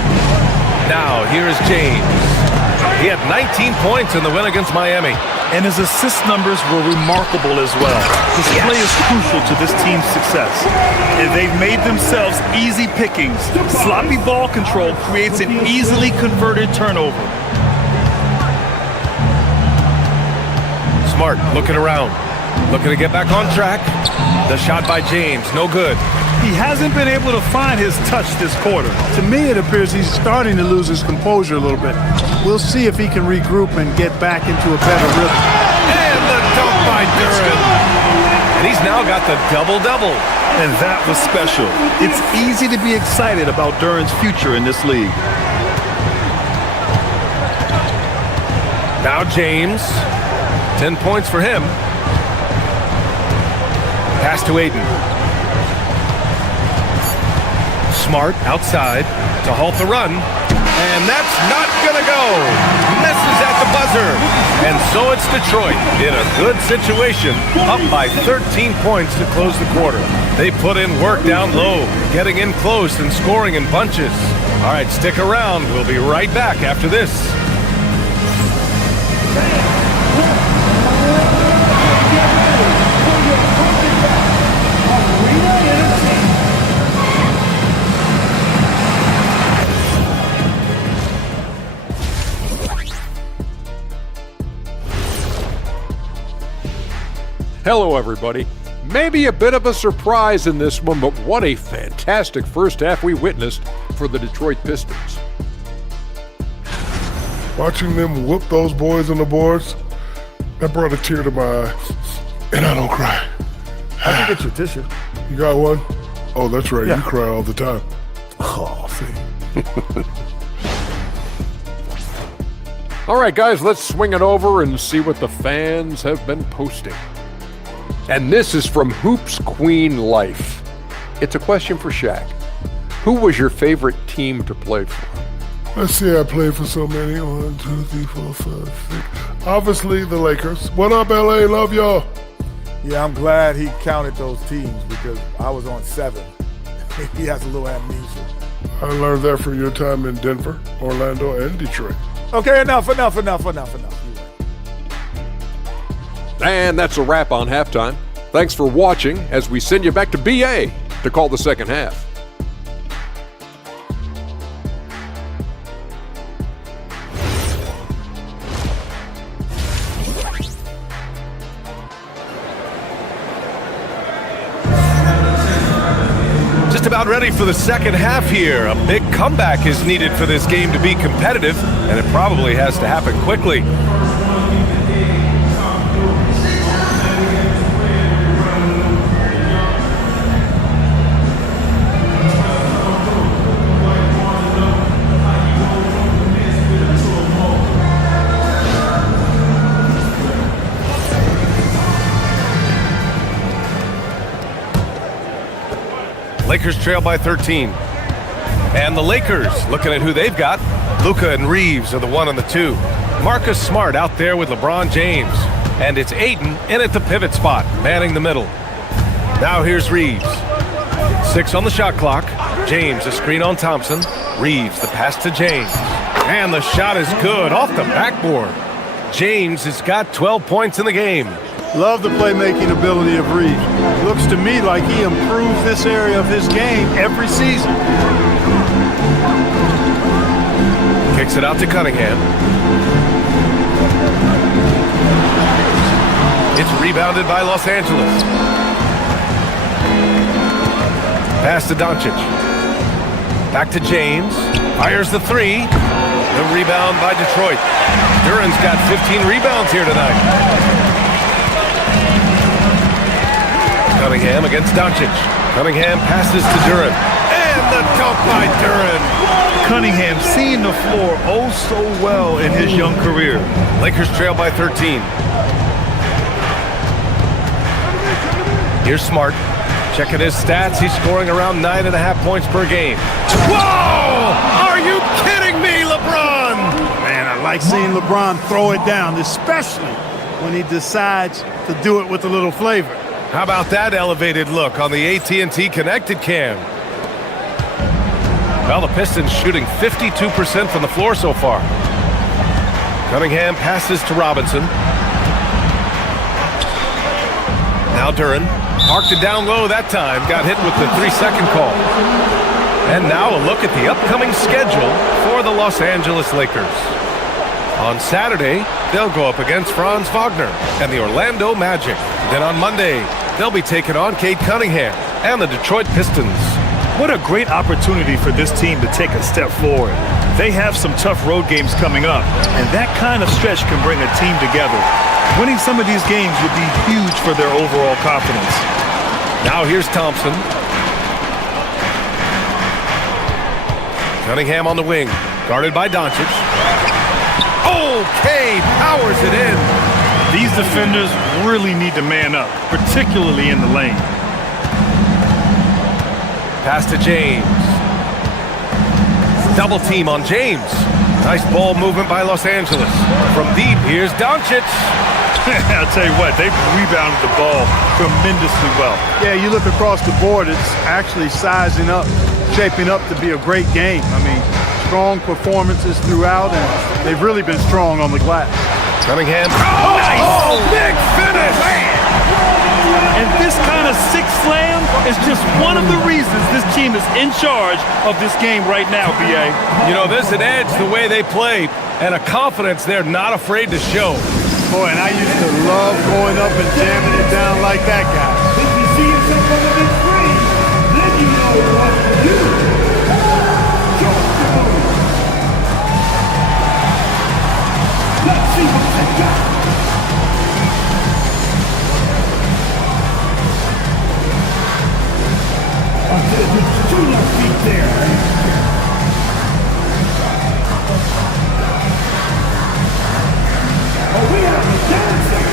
Now, here's James. He had 19 points in the win against Miami. And his assist numbers were remarkable as well. His play is crucial to this team's success. And they've made themselves easy pickings. Sloppy ball control creates an easily converted turnover. Smart looking around. Looking to get back on track. The shot by James, no good. He hasn't been able to find his touch this quarter. To me, it appears he's starting to lose his composure a little bit. We'll see if he can regroup and get back into a better rhythm. And the dunk by Duren. And he's now got the double-double. And that was special. It's easy to be excited about Duren's future in this league. Now James. 10 points for him. Pass to Ayton. Smart outside to halt the run. And that's not going to go. Misses at the buzzer. And so it's Detroit in a good situation, up by 13 points to close the quarter. They put in work down low, getting in close and scoring in bunches. All right, stick around. We'll be right back after this. Hello, everybody. Maybe a bit of a surprise in this one, but what a fantastic first half we witnessed for the Detroit Pistons. Watching them whoop those boys on the boards, that brought a tear to my eye. And I don't cry. I can get your tissue. You got one? Oh, that's right. Yeah. You cry all the time. Oh, see. All right, guys, let's swing it over and see what the fans have been posting. And this is from Hoops Queen Life. It's a question for Shaq. Who was your favorite team to play for? Let's see, I played for so many. 1, 2, 3, 4, 5, 6. Obviously, the Lakers. What up, LA? Love y'all. Yeah, I'm glad he counted those teams because I was on 7. He has a little amnesia. I learned that from your time in Denver, Orlando, and Detroit. Okay, enough. And that's a wrap on halftime. Thanks for watching as we send you back to BA to call the second half. Just about ready for the second half here. A big comeback is needed for this game to be competitive, and it probably has to happen quickly. Lakers trail by 13. And the Lakers, looking at who they've got, Luka and Reeves are the 1 and the 2. Marcus Smart out there with LeBron James. And it's Ayton in at the pivot spot, manning the middle. Now here's Reeves. 6 on the shot clock. James, a screen on Thompson. Reeves, the pass to James. And the shot is good off the backboard. James has got 12 points in the game. Love the playmaking ability of Reeves. Looks to me like he improves this area of his game every season. Kicks it out to Cunningham. It's rebounded by Los Angeles. Pass to Doncic. Back to James. Fires the 3. The rebound by Detroit. Duran's got 15 rebounds here tonight. Cunningham against Doncic. Cunningham passes to Duran. And the dunk by Duran. Cunningham seeing the floor oh so well in his young career. Lakers trail by 13. Here's Smart. Checking his stats. He's scoring around 9.5 points per game. Whoa! Are you kidding me, LeBron? Man, I like seeing LeBron throw it down, especially when he decides to do it with a little flavor. How about that elevated look on the AT&T Connected Cam? Well, the Pistons shooting 52% from the floor so far. Cunningham passes to Robinson. Now Duran. Parked it down low that time. Got hit with the 3-second call. And now a look at the upcoming schedule for the Los Angeles Lakers. On Saturday, they'll go up against Franz Wagner and the Orlando Magic. Then on Monday, they'll be taking on Cade Cunningham and the Detroit Pistons. What a great opportunity for this team to take a step forward. They have some tough road games coming up, and that kind of stretch can bring a team together. Winning some of these games would be huge for their overall confidence. Now here's Thompson. Cunningham on the wing, guarded by Doncic. Okay, powers it in. These defenders really need to man up, particularly in the lane. Pass to James. Double team on James. Nice ball movement by Los Angeles. From deep, here's Doncic. I'll tell you what, they've rebounded the ball tremendously well. Yeah, you look across the board, it's actually sizing up, shaping up to be a great game. I mean, strong performances throughout, and they've really been strong on the glass. Cunningham. Oh, nice! Oh, big finish! And this kind of six slam is just one of the reasons this team is in charge of this game right now, B.A. You know, there's an edge the way they play and a confidence they're not afraid to show. Boy, and I used to love going up and jamming it down like that guy. If you see yourself on the big screen, then you know what to do. Let's see what they got. To your feet there. Oh, we have a dancing.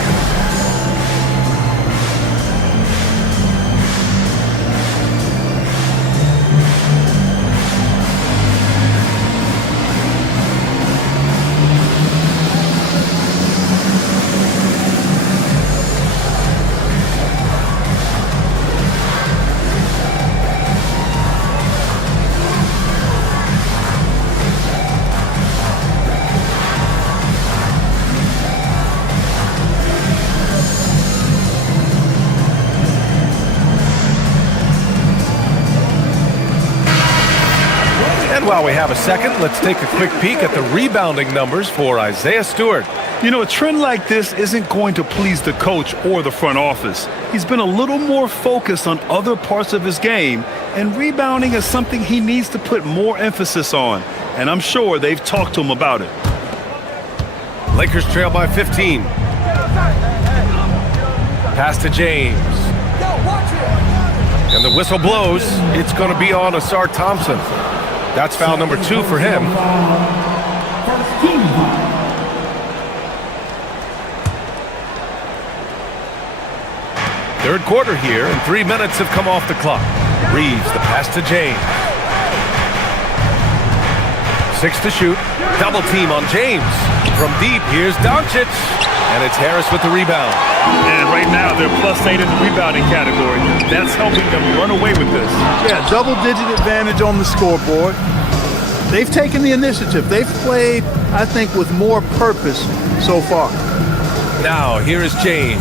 And while we have a second, let's take a quick peek at the rebounding numbers for Isaiah Stewart. You know, a trend like this isn't going to please the coach or the front office. He's been a little more focused on other parts of his game, and rebounding is something he needs to put more emphasis on. And I'm sure they've talked to him about it. Lakers trail by 15. Pass to James. And the whistle blows. It's going to be on Asar Thompson. That's foul number 2 for him. First team foul. Third quarter here, and 3 minutes have come off the clock. Reeves, the pass to James. 6 to shoot. Double team on James. From deep, here's Doncic. And it's Harris with the rebound. And right now, they're +8 in the rebounding category. That's helping them run away with this. Yeah, double-digit advantage on the scoreboard. They've taken the initiative. They've played, I think, with more purpose so far. Now, here is James.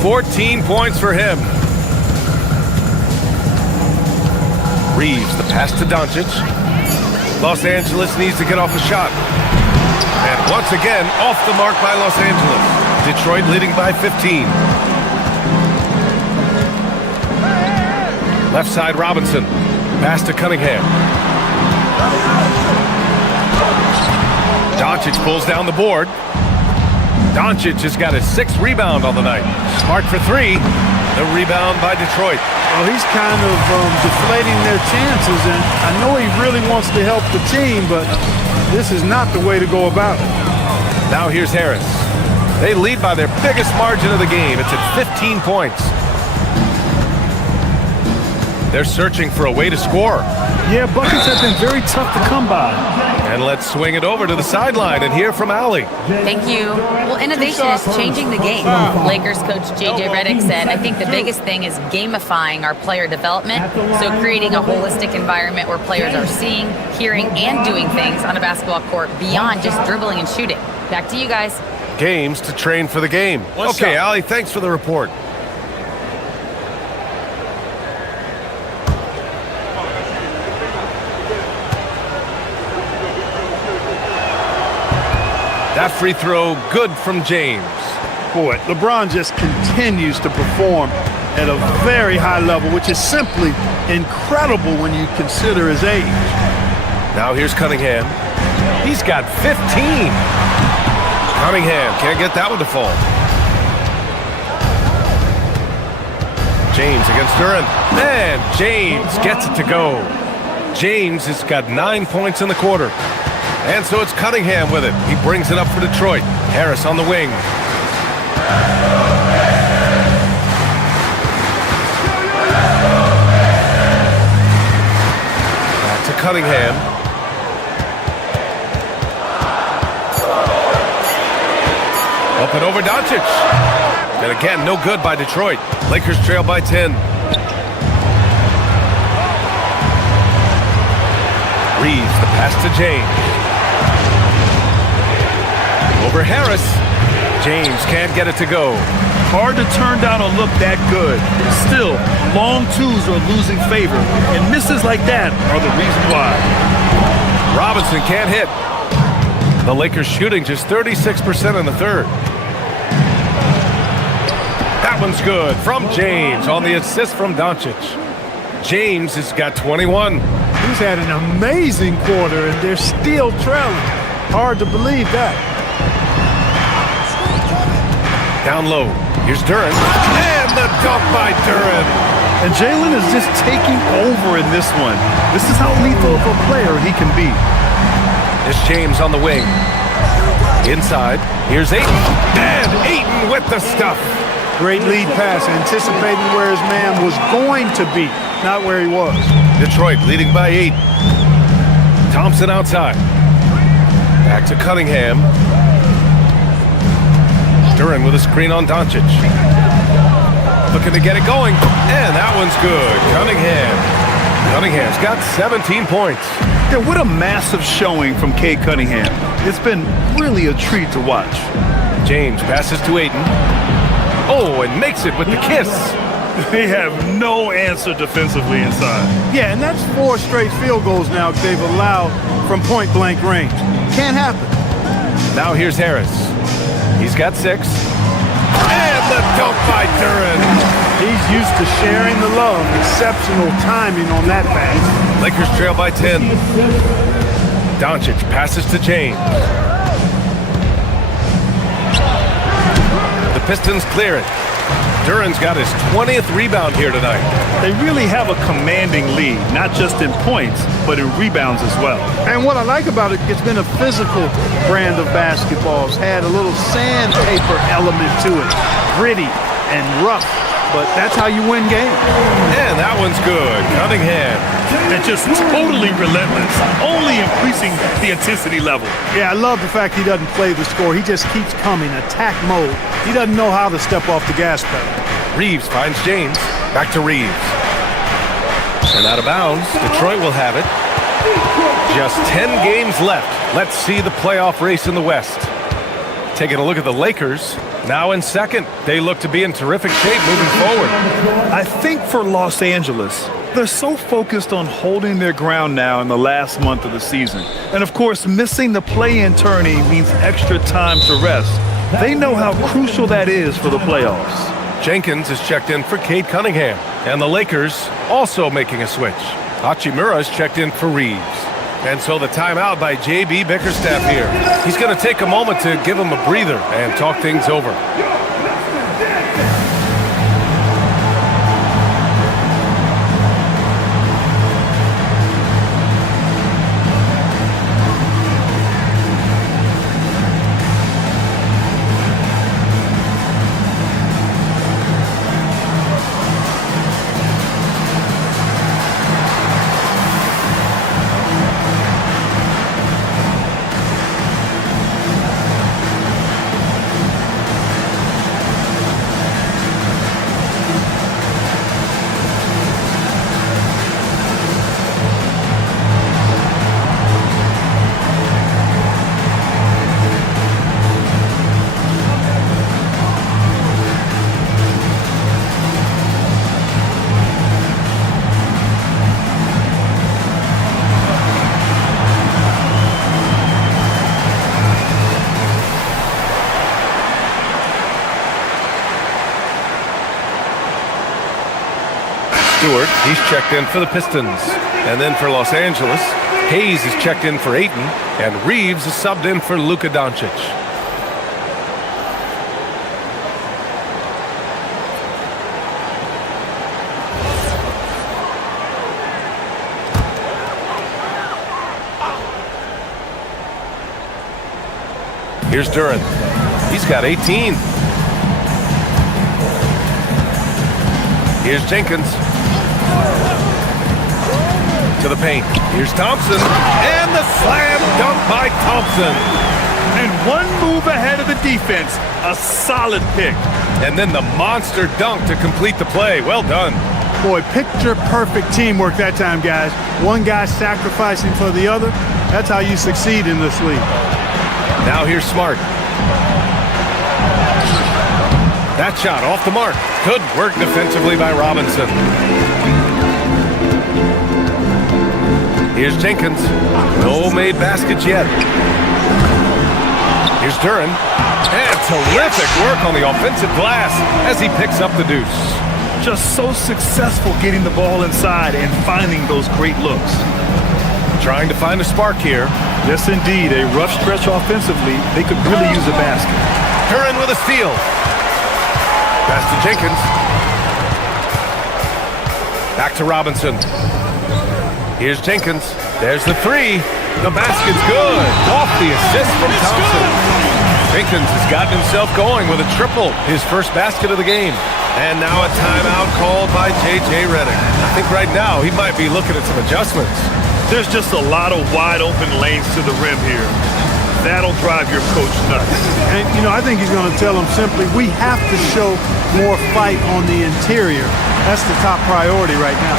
14 points for him. Reeves, the pass to Doncic. Los Angeles needs to get off a shot. And once again, off the mark by Los Angeles. Detroit leading by 15. Left side, Robinson. Pass to Cunningham. Doncic pulls down the board. Doncic has got his 6th rebound on the night. Smart for 3. The rebound by Detroit. Well, he's kind of deflating their chances, and I know he really wants to help the team, but this is not the way to go about it. Now here's Harris. They lead by their biggest margin of the game. It's at 15 points. They're searching for a way to score. Yeah, buckets have been very tough to come by. And let's swing it over to the sideline and hear from Allie. Thank you. Well, innovation is changing the game. Lakers coach J.J. Redick said, I think the biggest thing is gamifying our player development, so creating a holistic environment where players are seeing, hearing, and doing things on a basketball court beyond just dribbling and shooting. Back to you guys. Games to train for the game. Okay, Allie, thanks for the report. That free throw, good from James. Boy, LeBron just continues to perform at a very high level, which is simply incredible when you consider his age. Now here's Cunningham. He's got 15. Cunningham can't get that one to fall. James against Durant. And James gets it to go. James has got 9 points in the quarter. And so it's Cunningham with it. He brings it up for Detroit. Harris on the wing. Back to Cunningham. it over Doncic. And again, no good by Detroit. Lakers trail by 10. Reeves, the pass to James. Over Harris. James can't get it to go. Hard to turn down a look that good. Still, long twos are losing favor, and misses like that are the reason why. Robinson can't hit. The Lakers shooting just 36% in the third. That one's good from James on the assist from Doncic. James has got 21. He's had an amazing quarter, and they're still trailing. Hard to believe that. Down low. Here's Duren. And the dunk by Duren. And Jalen is just taking over in this one. This is how lethal of a player he can be. There's James on the wing. Inside. Here's Ayton. And Ayton with the stuff. Great lead pass, anticipating where his man was going to be, not where he was. Detroit leading by 8. Thompson outside. Back to Cunningham. Duren with a screen on Doncic. Looking to get it going. And that one's good. Cunningham's got 17 points. Yeah, what a massive showing from Cade Cunningham. It's been really a treat to watch. James passes to Ayton. Oh, and makes it with the kiss. They have no answer defensively inside. Yeah, and that's 4 straight field goals now they've allowed from point-blank range. Can't happen. Now here's Harris. He's got 6. And the dunk by Duren. He's used to sharing the love. Exceptional timing on that pass. Lakers trail by 10. Doncic passes to James. The Pistons clear it. Duren's got his 20th rebound here tonight. They really have a commanding lead, not just in points, but in rebounds as well. And what I like about it, it's been a physical brand of basketball. It's had a little sandpaper element to it. Gritty and rough, but that's how you win games. And that one's good. Cunningham. And just totally relentless, only increasing the intensity level. Yeah, I love the fact he doesn't play the score. He just keeps coming, attack mode. He doesn't know how to step off the gas pedal. Reeves finds James. Back to Reeves. And out of bounds. Detroit will have it. Just 10 games left. Let's see the playoff race in the West. Taking a look at the Lakers. Now in second. They look to be in terrific shape moving forward. I think for Los Angeles, they're so focused on holding their ground now in the last month of the season. And of course, missing the play-in tourney means extra time to rest. They know how crucial that is for the playoffs. Jenkins is checked in for Cade Cunningham. And the Lakers also making a switch. Hachimura is checked in for Reeves. And so the timeout by J.B. Bickerstaff here. He's going to take a moment to give him a breather and talk things over. Stewart, he's checked in for the Pistons. And then for Los Angeles, Hayes is checked in for Ayton, and Reeves is subbed in for Luka Doncic. Here's Duren. He's got 18. Here's Jenkins. To the paint. Here's Thompson. And the slam dunk by Thompson. been one move ahead of the defense. A solid pick. And then the monster dunk to complete the play. Well done. Boy, picture-perfect teamwork that time, guys. One guy sacrificing for the other. That's how you succeed in this league. Now here's Smart. That shot off the mark. Good work defensively by Robinson. Here's Jenkins. No made baskets yet. Here's Duran. And terrific work on the offensive glass as he picks up the deuce. Just so successful getting the ball inside and finding those great looks. Trying to find a spark here. Yes, indeed. A rough stretch offensively. They could really use a basket. Duran with a steal. Pass to Jenkins. Back to Robinson. Here's Jenkins. There's the three. The basket's good. Off the assist from Thompson. Jenkins has gotten himself going with a triple. His first basket of the game. And now a timeout called by J.J. Redick. I think right now he might be looking at some adjustments. There's just a lot of wide open lanes to the rim here. That'll drive your coach nuts. And, I think he's going to tell them simply, we have to show more fight on the interior. That's the top priority right now.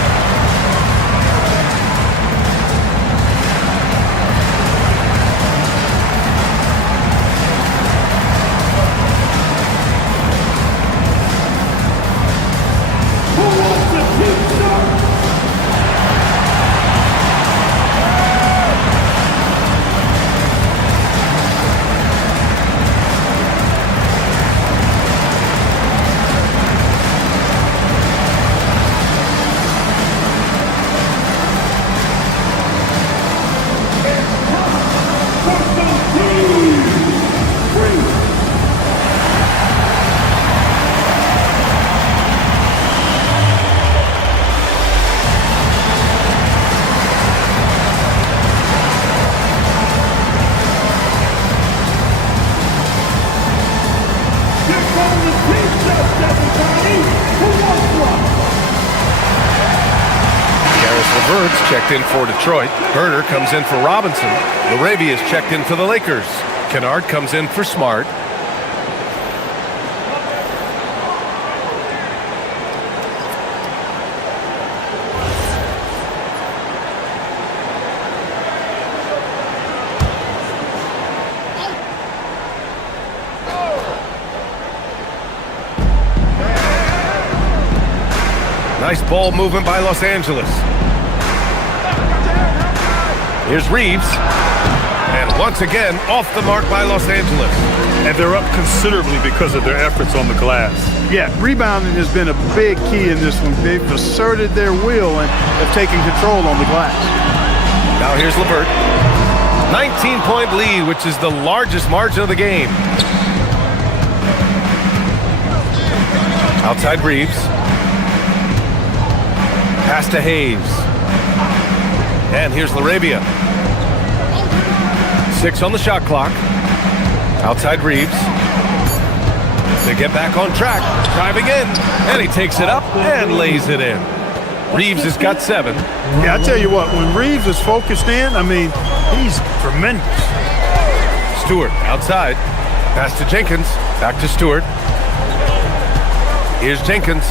Checked in for Detroit. Herder comes in for Robinson. Laravia is checked in for the Lakers. Kennard comes in for Smart. Nice ball movement by Los Angeles. Here's Reeves. And once again, off the mark by Los Angeles. And they're up considerably because of their efforts on the glass. Yeah, rebounding has been a big key in this one. They've asserted their will and have taken control on the glass. Now here's LeVert. 19-point lead, which is the largest margin of the game. Outside Reeves. Pass to Hayes. And here's Laravia. 6 on the shot clock. Outside Reeves. They get back on track. Driving in. And he takes it up and lays it in. Reeves has got 7. Yeah, I tell you what, when Reeves is focused in, he's tremendous. Stewart outside. Pass to Jenkins. Back to Stewart. Here's Jenkins.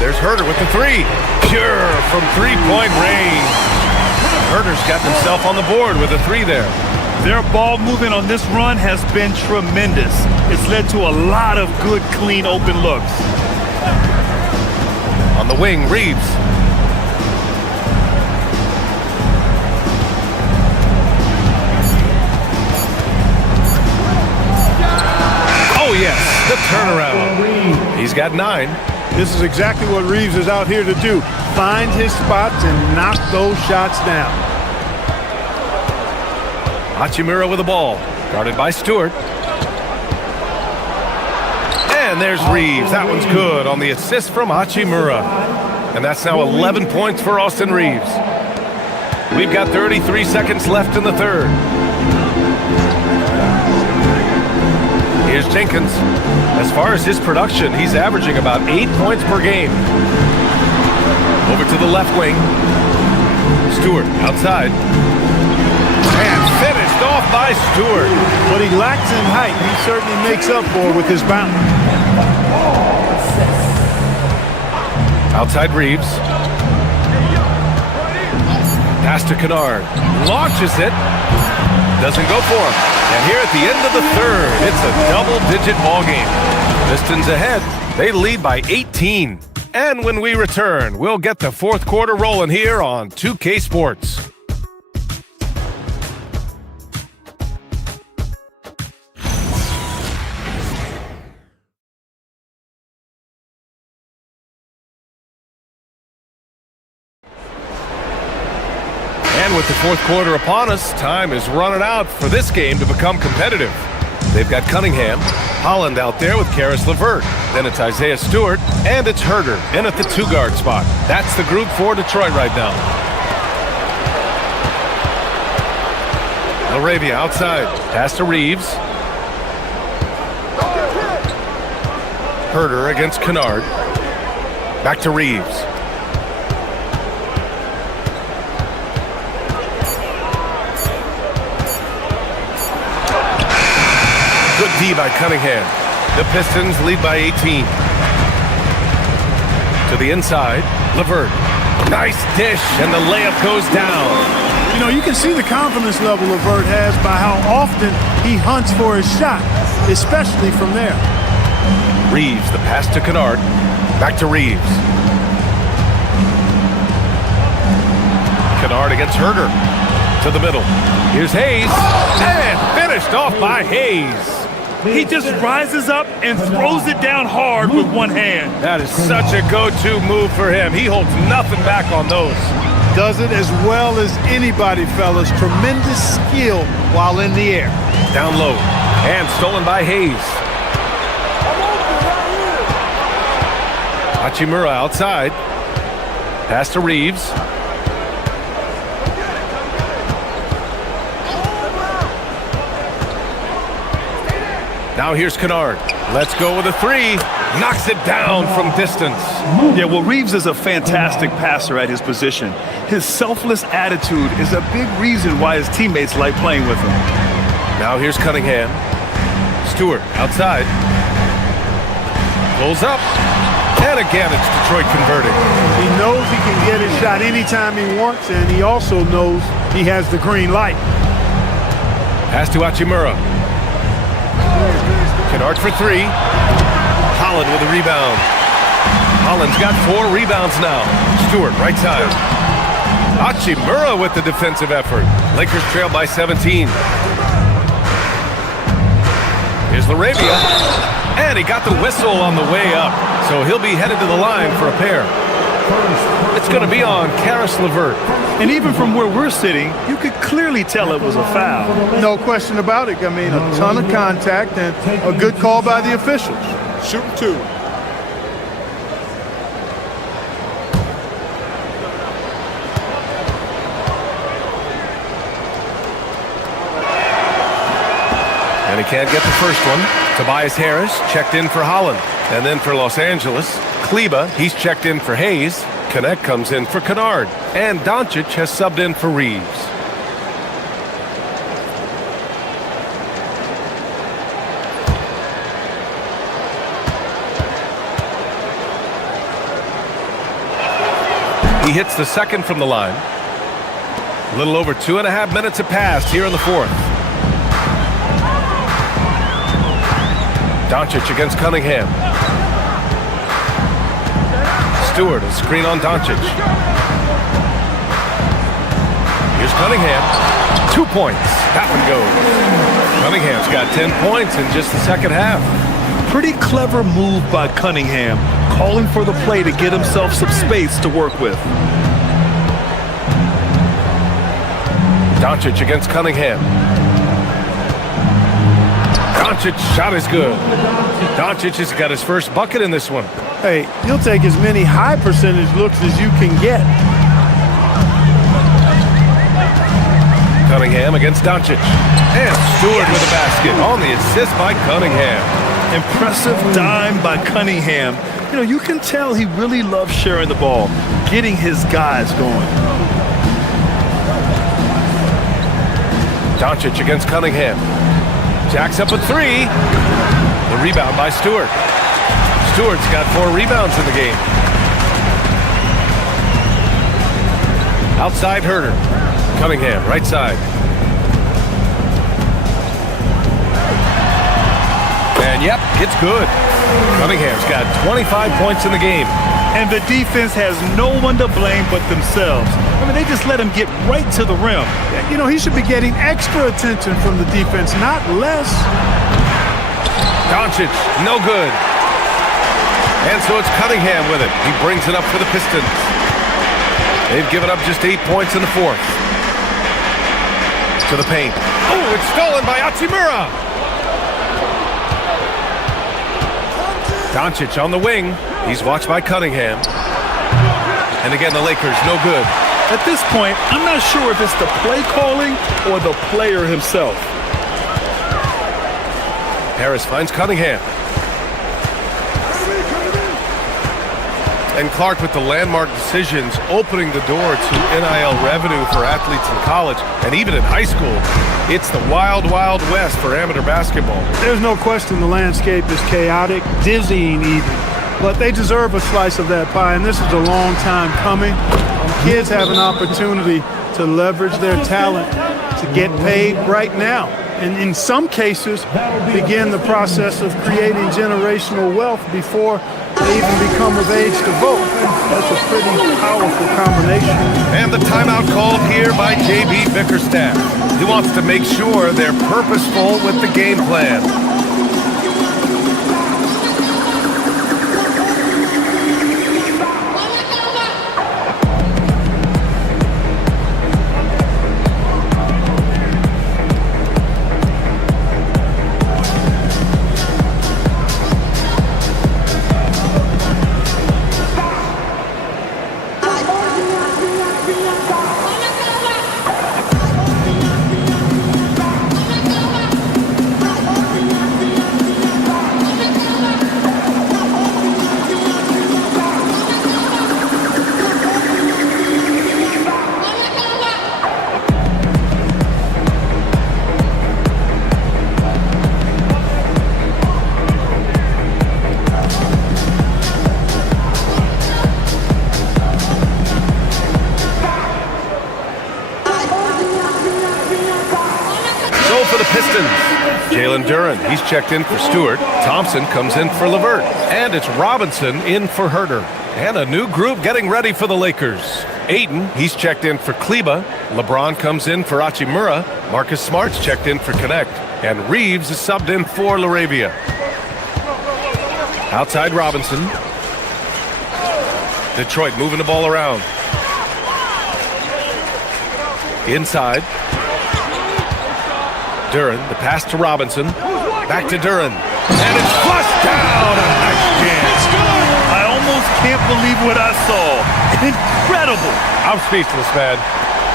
There's Herder with the 3. Pure from three-point range. Herder's got himself on the board with a 3 there. Their ball movement on this run has been tremendous. It's led to a lot of good, clean, open looks. On the wing, Reeves. Oh, yes, the turnaround. He's got 9. This is exactly what Reeves is out here to do. Find his spots and knock those shots down. Hachimura with the ball. Guarded by Stewart. And there's Reeves. That one's good on the assist from Hachimura. And that's now 11 points for Austin Reeves. We've got 33 seconds left in the third. Here's Jenkins. As far as his production, he's averaging about 8 points per game. Over to the left wing. Stewart outside. And finished off off by Stewart. What he lacks in height, he certainly makes up for with his bounce. Outside Reeves. Pass to Kennard. Launches it. Doesn't go for him. And here at the end of the third, it's a double-digit ball game. Pistons ahead. They lead by 18. And when we return, we'll get the fourth quarter rolling here on 2K Sports. And with the fourth quarter upon us, time is running out for this game to become competitive. They've got Cunningham, Holland out there with Karis LeVert. Then it's Isaiah Stewart, and it's Herder in at the two-guard spot. That's the group for Detroit right now. LaRavia outside. Pass to Reeves. Herder against Kennard. Back to Reeves. Good D by Cunningham. The Pistons lead by 18. To the inside, LeVert. Nice dish, and the layup goes down. You know, you can see the confidence level LeVert has by how often he hunts for his shot, especially from there. Reeves, the pass to Kennard. Back to Reeves. Kennard against Herder. To the middle. Here's Hayes. And finished off by Hayes. He just rises up and throws it down hard with one hand. That is such a go-to move for him. He holds nothing back on those. Does it as well as anybody, fellas. Tremendous skill while in the air. Down low. And stolen by Hayes. Hachimura outside. Pass to Reeves. Now here's Kennard. Let's go with a three. Knocks it down from distance. Yeah, well, Reeves is a fantastic passer at his position. His selfless attitude is a big reason why his teammates like playing with him. Now here's Cunningham. Stewart outside. Pulls up. And again, it's Detroit converting. He knows he can get his shot anytime he wants, and he also knows he has the green light. Pass to Hachimura. Kennard for three. Holland with a rebound. Holland's got 4 rebounds now. Stewart, right side. Hachimura with the defensive effort. Lakers trail by 17. Here's LaRavia. And he got the whistle on the way up. So he'll be headed to the line for a pair. It's going to be on Karis LeVert. And even from where we're sitting, you could clearly tell it was a foul. No question about it. I mean, a ton of contact and a good call by the officials. Shooting 2. And he can't get the first one. Tobias Harris checked in for Holland. And then for Los Angeles, Kleba, he's checked in for Hayes. Connect comes in for Kennard. And Doncic has subbed in for Reeves. He hits the second from the line. A little over 2.5 minutes have passed here in the fourth. Doncic against Cunningham. Stewart, a screen on Doncic. Here's Cunningham. 2 points. Half and goes. Cunningham's got 10 points in just the second half. Pretty clever move by Cunningham, calling for the play to get himself some space to work with. Doncic against Cunningham. Doncic's shot is good. Doncic has got his first bucket in this one. Hey, he'll take as many high percentage looks as you can get. Cunningham against Doncic. And Stewart with a basket on the assist by Cunningham. Impressive dime by Cunningham. You know, you can tell he really loves sharing the ball, getting his guys going. Doncic against Cunningham. Jacks up a three. The rebound by Stewart. Stewart's got 4 rebounds in the game. Outside Herter. Cunningham, right side. And yep, it's good. Cunningham's got 25 points in the game. And the defense has no one to blame but themselves. I mean, they just let him get right to the rim. You know, he should be getting extra attention from the defense, not less. Doncic, no good. And so it's Cunningham with it. He brings it up for the Pistons. They've given up just 8 points in the fourth. To the paint. Oh, it's stolen by Hachimura. Doncic on the wing. He's watched by Cunningham. And again, the Lakers, no good. At this point, I'm not sure if it's the play calling or the player himself. Harris finds Cunningham. And Clark with the landmark decisions opening the door to NIL revenue for athletes in college and even in high school. It's the wild, wild west for amateur basketball. There's no question the landscape is chaotic, dizzying even. But they deserve a slice of that pie, and this is a long time coming. Kids have an opportunity to leverage their talent to get paid right now. And in some cases, begin the process of creating generational wealth before they even become of age to vote. That's a pretty powerful combination. And the timeout called here by J.B. Bickerstaff. He wants to make sure they're purposeful with the game plan. He's checked in for Stewart. Thompson comes in for LeVert. And it's Robinson in for Herter. And a new group getting ready for the Lakers. Ayton, he's checked in for Kleba. LeBron comes in for Hachimura. Marcus Smart's checked in for Connect. And Reeves is subbed in for LaRavia. Outside Robinson. Detroit moving the ball around. Inside. Duren, the pass to Robinson. Back to Duren. And it's flushed down. A nice jam. It's good. I almost can't believe what I saw. Incredible. I'm speechless, man.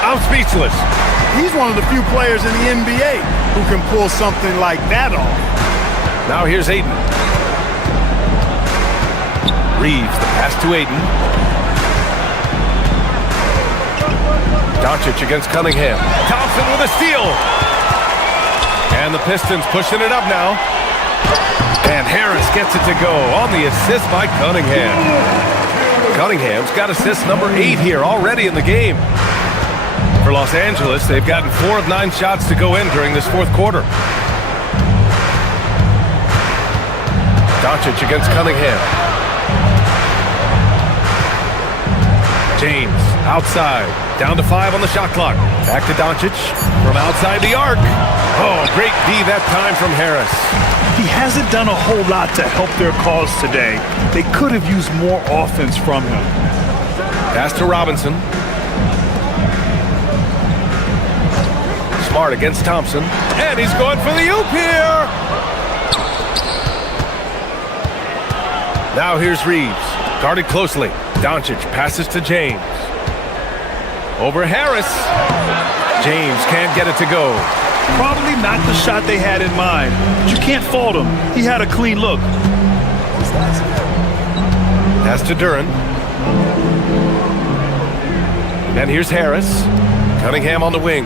I'm speechless. He's one of the few players in the NBA who can pull something like that off. Now here's Ayton. Reeves, the pass to Ayton. Doncic against Cunningham. Thompson with a steal. And the Pistons pushing it up now. And Harris gets it to go on the assist by Cunningham. Cunningham's got assist number 8 here already in the game. For Los Angeles, they've gotten 4 of 9 shots to go in during this fourth quarter. Doncic against Cunningham. James outside. Down to 5 on the shot clock. Back to Doncic from outside the arc. Oh, great D that time from Harris. He hasn't done a whole lot to help their cause today. They could have used more offense from him. Pass to Robinson. Smart against Thompson. And he's going for the oop here. Now here's Reeves. Guarded closely. Doncic passes to James. Over Harris. James can't get it to go. Probably not the shot they had in mind, but you can't fault him. He had a clean look. Pass to Duren. And here's Harris. Cunningham on the wing.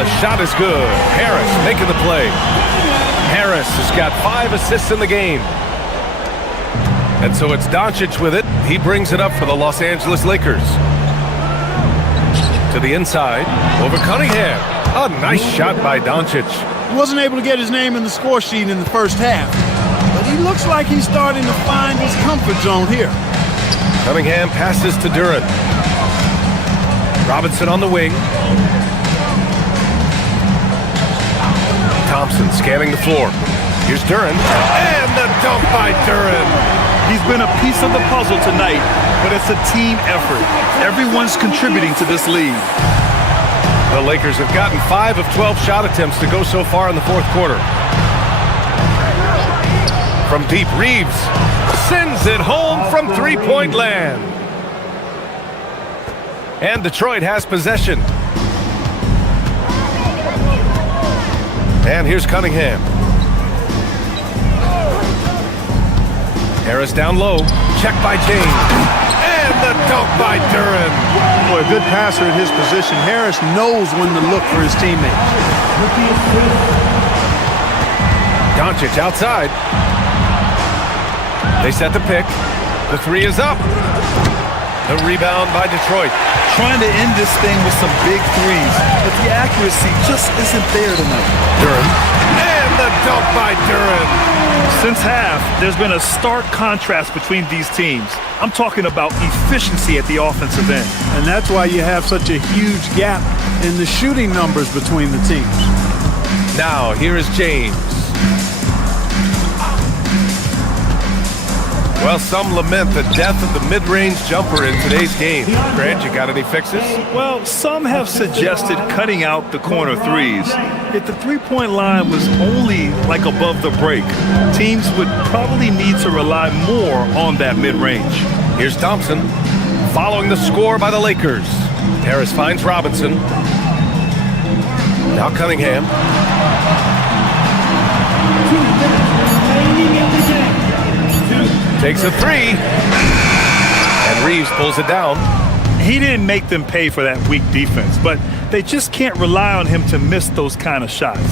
the shot is good. Harris making the play. Harris has got 5 assists in the game. And so it's Doncic with it. He brings it up for the Los Angeles Lakers. To the inside, over Cunningham. A nice shot by Doncic. He wasn't able to get his name in the score sheet in the first half, but he looks like he's starting to find his comfort zone here. Cunningham passes to Duren. Robinson on the wing. Thompson scanning the floor. Here's Duren. And the dunk by Duren. He's been a piece of the puzzle tonight, but it's a team effort. Everyone's contributing to this lead. The Lakers have gotten 5 of 12 shot attempts to go so far in the fourth quarter. From deep, Reeves sends it home from three-point land. And Detroit has possession. And here's Cunningham. Harris down low. Check by James. And the dunk by Duren. Boy, a good passer at his position. Harris knows when to look for his teammates. Doncic outside. They set the pick. The three is up. The rebound by Detroit. Trying to end this thing with some big threes, but the accuracy just isn't there tonight. Duren. And the dunk by Duren. Since half, there's been a stark contrast between these teams. I'm talking about efficiency at the offensive end. And that's why you have such a huge gap in the shooting numbers between the teams. Now, here is James. Well, some lament the death of the mid-range jumper in today's game. Grant, you got any fixes? Well, some have suggested cutting out the corner threes. If the three-point line was only like above the break, teams would probably need to rely more on that mid-range. Here's Thompson, following the score by the Lakers. Harris finds Robinson. Now Cunningham. Takes a three. And Reeves pulls it down. He didn't make them pay for that weak defense, but they just can't rely on him to miss those kind of shots.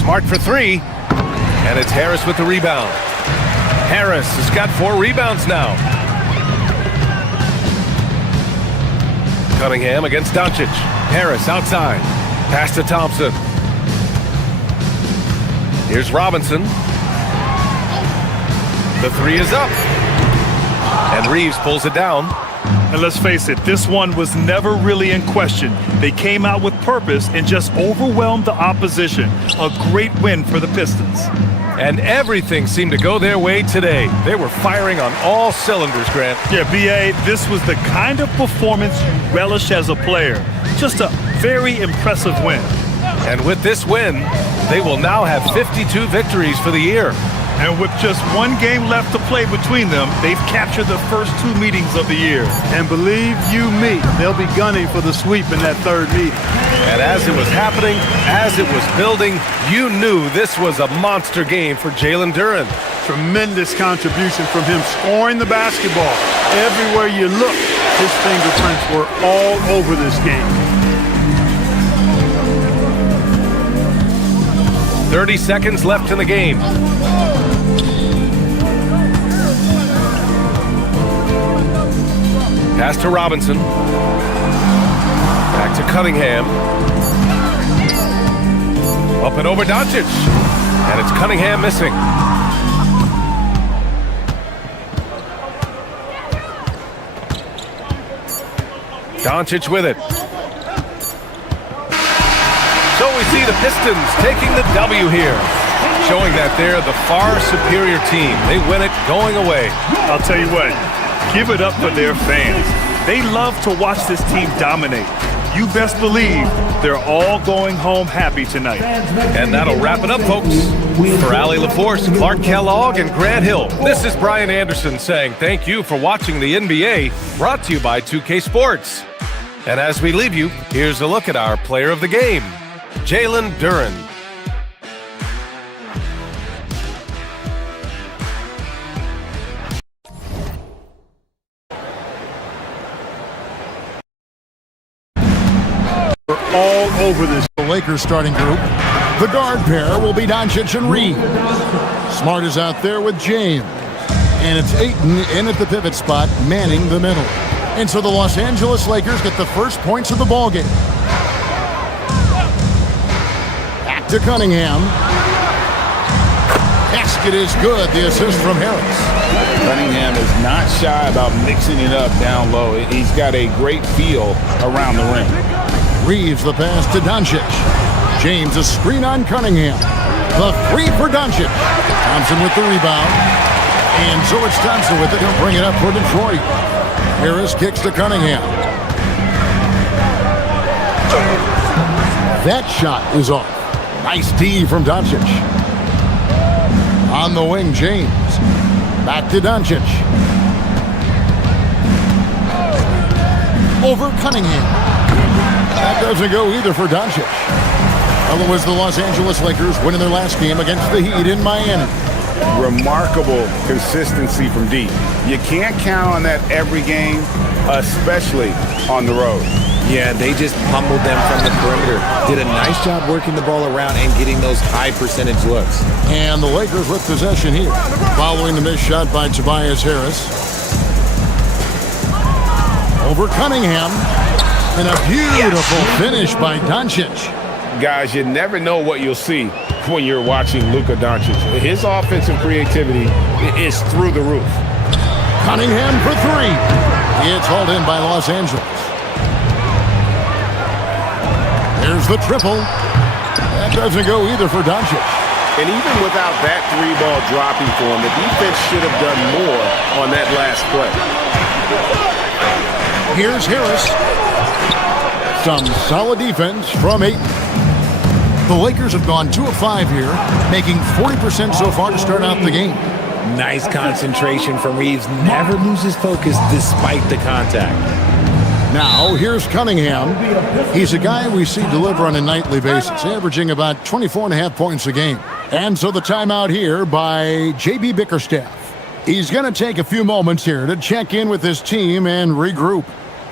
Smart for three. And it's Harris with the rebound. Harris has got 4 rebounds now. Cunningham against Doncic. Harris outside. Pass to Thompson. Here's Robinson. The three is up. And Reeves pulls it down. And let's face it, this one was never really in question. They came out with purpose and just overwhelmed the opposition. A great win for the Pistons. And everything seemed to go their way today. They were firing on all cylinders, Grant. Yeah, B.A., this was the kind of performance you relish as a player. Just a very impressive win. And with this win, they will now have 52 victories for the year. And with just one game left to play between them, they've captured the first 2 meetings of the year. And believe you me, they'll be gunning for the sweep in that third meeting. And as it was happening, as it was building, you knew this was a monster game for Jalen Duren. Tremendous contribution from him scoring the basketball. Everywhere you look, his fingerprints were all over this game. 30 seconds left in the game. Pass to Robinson. Back to Cunningham. Up and over Doncic. And it's Cunningham missing. Doncic with it. So we see the Pistons taking the W here, showing that they're the far superior team. They win it going away. I'll tell you what, give it up for their fans. They love to watch this team dominate. You best believe they're all going home happy tonight. And that'll wrap it up, folks. For Allie LaForce, Clark Kellogg, and Grant Hill, this is Brian Anderson saying thank you for watching the NBA, brought to you by 2K Sports. And as we leave you, here's a look at our player of the game, Jalen Duren. All over this. Lakers starting group. The guard pair will be Doncic and Reed. Smart is out there with James. And it's Ayton in at the pivot spot, manning the middle. And so the Los Angeles Lakers get the first points of the ballgame. Back to Cunningham. Basket is good. The assist from Harris. Cunningham is not shy about mixing it up down low. He's got a great feel around the rim. Reeves the pass to Doncic. James a screen on Cunningham. The three for Doncic. Thompson with the rebound. And so it's Thompson with it. He'll bring it up for Detroit. Harris kicks to Cunningham. That shot is off. Nice D from Doncic. On the wing, James. Back to Doncic. Over Cunningham. That doesn't go either for Doncic. Otherwise, the Los Angeles Lakers winning their last game against the Heat in Miami. Remarkable consistency from deep. You can't count on that every game, especially on the road. Yeah, they just pummeled them from the perimeter. Did a nice job working the ball around and getting those high percentage looks. And the Lakers with possession here. Following the missed shot by Tobias Harris. Over Cunningham. And a beautiful finish by Doncic. Guys, you never know what you'll see when you're watching Luka Doncic. His offensive creativity is through the roof. Cunningham for three. It's hauled in by Los Angeles. There's the triple. That doesn't go either for Doncic. And even without that three ball dropping for him, the defense should have done more on that last play. Here's Harris. Some solid defense from Ayton. The Lakers have gone 2 of 5 here, making 40% so far to start out the game. Nice concentration from Reeves. Never loses focus despite the contact. Now, here's Cunningham. He's a guy we see deliver on a nightly basis, averaging about 24.5 points a game. And so the timeout here by J.B. Bickerstaff. He's going to take a few moments here to check in with his team and regroup.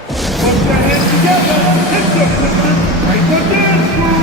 Put your hands together. It's the Pistons. Break the dance move.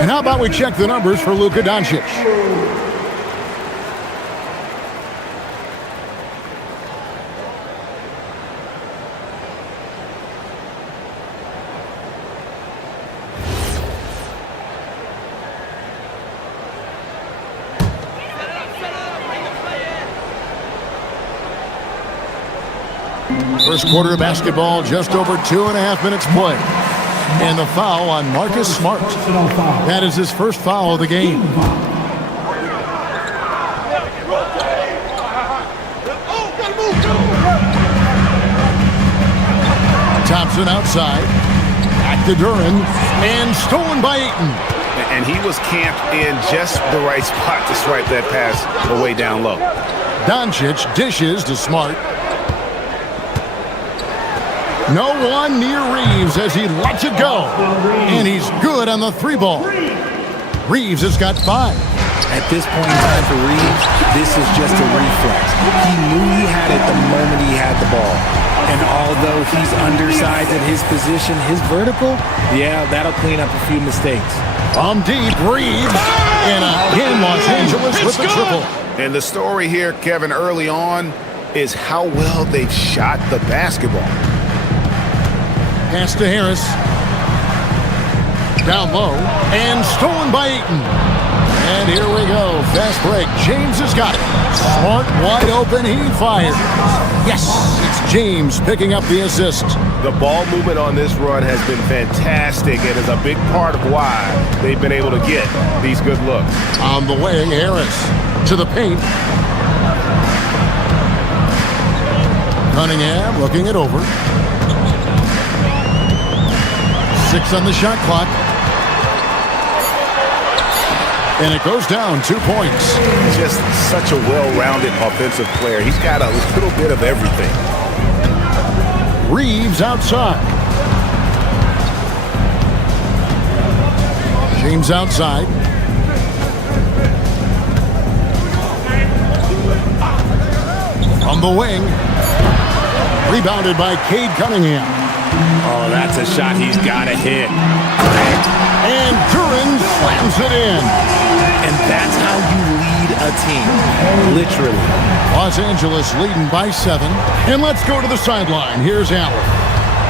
And how about we check the numbers for Luka Doncic? First quarter of basketball, just over 2.5 minutes play. And the foul on Marcus Smart. That is his first foul of the game. Thompson outside. Back to Duran. And stolen by Ayton. And he was camped in just the right spot to swipe that pass away down low. Doncic dishes to Smart. No one near Reeves as he lets it go. And he's good on the 3-ball. Reeves has got 5. At this point in time for Reeves, this is just a reflex. He knew he had it the moment he had the ball. And although he's undersized at his position, his vertical, yeah, that'll clean up a few mistakes. From deep, Reeves. And again, Los Angeles with the triple. And the story here, Kevin, early on, is how well they've shot the basketball. Pass to Harris. Down low. And stolen by Ayton. And here we go. Fast break. James has got it. Smart, wide open. He fires. Yes, it's James picking up the assist. The ball movement on this run has been fantastic and is a big part of why they've been able to get these good looks. On the wing, Harris to the paint. Cunningham looking it over. 6 on the shot clock. And it goes down 2 points. Just such a well-rounded offensive player. He's got a little bit of everything. Reeves outside. James outside. From the wing. Rebounded by Cade Cunningham. Oh, that's a shot he's got to hit. And Duran slams it in. And that's how you lead a team, literally. Los Angeles leading by 7. And let's go to the sideline. Here's Allen.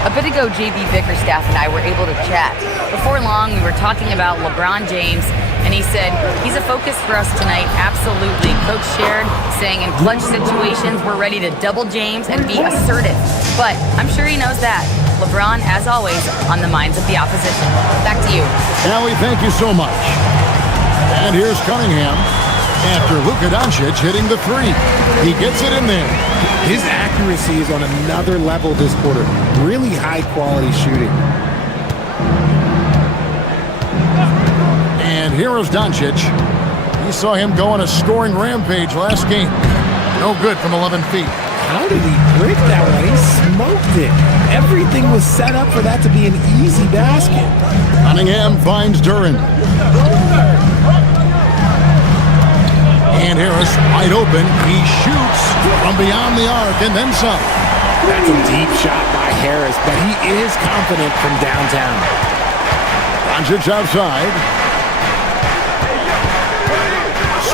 A bit ago, JB Bickerstaff and I were able to chat. Before long, we were talking about LeBron James, and he said, he's a focus for us tonight, absolutely. Coach shared, saying in clutch situations, we're ready to double James and be assertive. But I'm sure he knows that. LeBron, as always, on the minds of the opposition. Back to you. Allie, thank you so much. And here's Cunningham after Luka Doncic hitting the 3. He gets it in there. His accuracy is on another level this quarter. Really high-quality shooting. And here is Doncic. You saw him go on a scoring rampage last game. No good from 11 feet. How did he break that one? He smoked it. Everything was set up for that to be an easy basket. Cunningham finds Duran. And Harris wide open. He shoots from beyond the arc and then some. That's a deep shot by Harris, but he is confident from downtown. Doncic outside.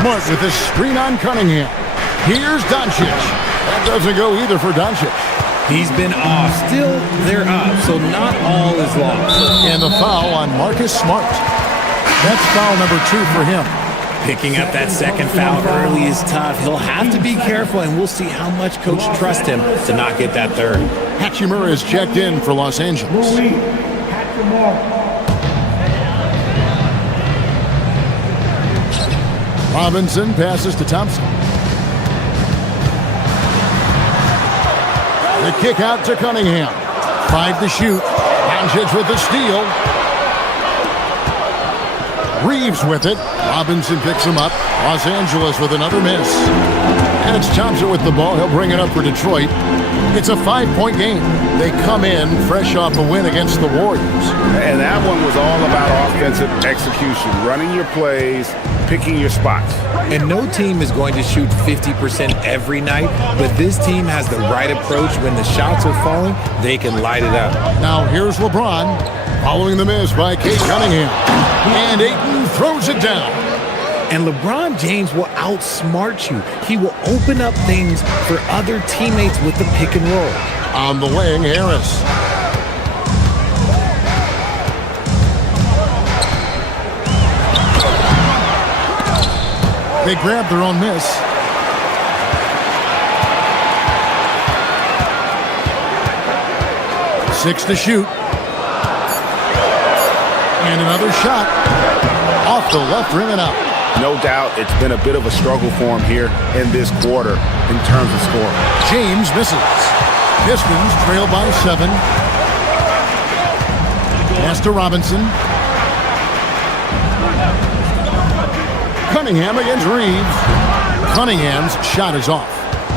Smart with the screen on Cunningham. Here's Doncic. That doesn't go either for Doncic. He's been off. Still, they're up, so not all is lost. And the foul on Marcus Smart. That's foul number 2 for him. Picking up that second foul early is tough. He'll have to be careful, and we'll see how much coach trusts him to not get that third. Hatchimer is checked in for Los Angeles. Robinson passes to Thompson. The kick out to Cunningham. 5 to shoot. Doncic with the steal. Reeves with it. Robinson picks him up. Los Angeles with another miss. And it's Thompson with the ball. He'll bring it up for Detroit. It's a 5-point game. They come in fresh off a win against the Warriors. And that one was all about offensive execution, running your plays, picking your spots. And no team is going to shoot 50% every night, but this team has the right approach. When the shots are falling, they can light it up. Now here's LeBron following the miss by Cade Cunningham. And Ayton throws it down. And LeBron James will outsmart you. He will open up things for other teammates with the pick and roll. On the wing, Harris. They grab their own miss. Six to shoot. And another shot off the left rim and out. No doubt it's been a bit of a struggle for him here in this quarter in terms of scoring. James misses. Pistons trail by 7. Pass to Robinson. Cunningham against Reeves. Cunningham's shot is off.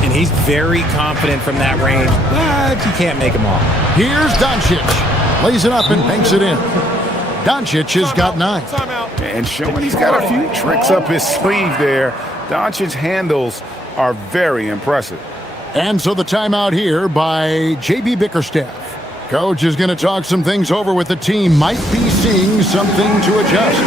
And he's very confident from that range, but you can't make him off. Here's Doncic. Lays it up and banks it in. Doncic has got 9. And showing he's got a few tricks up his sleeve there. Doncic's handles are very impressive. And so the timeout here by JB Bickerstaff. Coach is going to talk some things over with the team. Might be seeing something to adjust.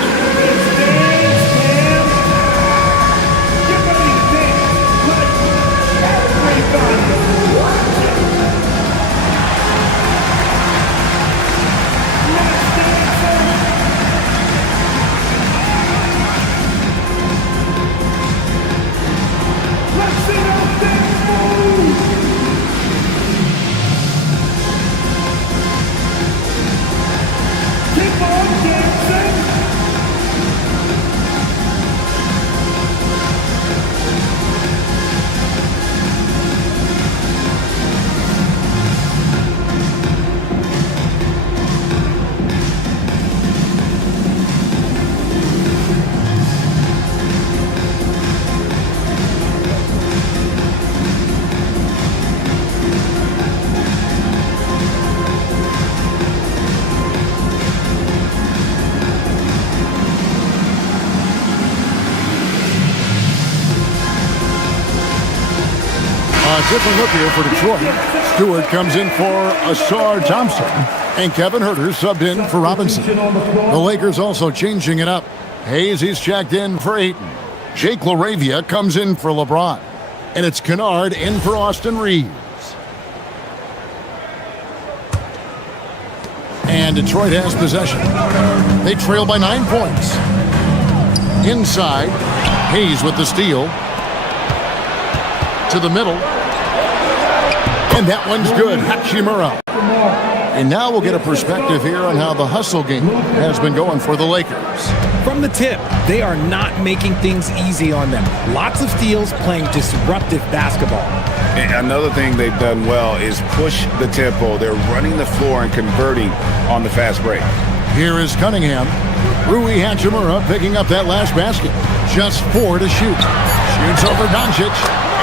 Different look here for Detroit. Stewart comes in for Asar Thompson, and Kevin Huerter subbed in for Robinson. The Lakers also changing it up. Hayes, he's checked in for Ayton. Jake LaRavia comes in for LeBron. And it's Kennard in for Austin Reeves. And Detroit has possession. They trail by 9 points. Inside, Hayes with the steal. To the middle. And that one's good. Hachimura. And now we'll get a perspective here on how the hustle game has been going for the Lakers. From the tip, they are not making things easy on them. Lots of steals, playing disruptive basketball. And another thing they've done well is push the tempo. They're running the floor and converting on the fast break. Here is Cunningham. Rui Hachimura picking up that last basket. Just 4 to shoot. Shoots over Doncic.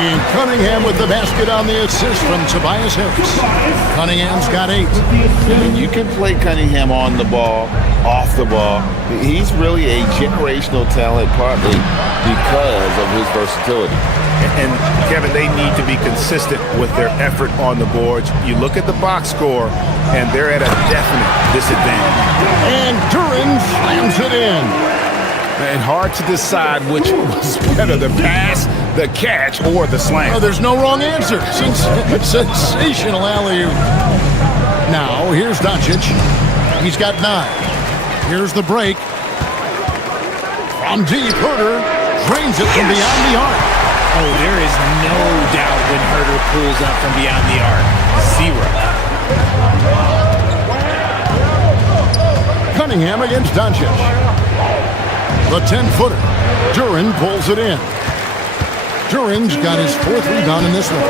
And Cunningham with the basket on the assist from Tobias Harris. Cunningham's got 8. And you can play Cunningham on the ball, off the ball. He's really a generational talent, partly because of his versatility. And Kevin, they need to be consistent with their effort on the boards. You look at the box score, and they're at a definite disadvantage. And Duran slams it in. And hard to decide which was better, the pass, the catch, or the slam. Oh, there's no wrong answer. Sensational alley-oop. Now, here's Doncic. He's got 9. Here's the break. From deep, Huerter drains it from beyond the arc. Oh, there is no doubt when Huerter pulls up from beyond the arc. 0. Cunningham against Doncic. The 10-footer. Duran pulls it in. Duran's got his 4th rebound in this one.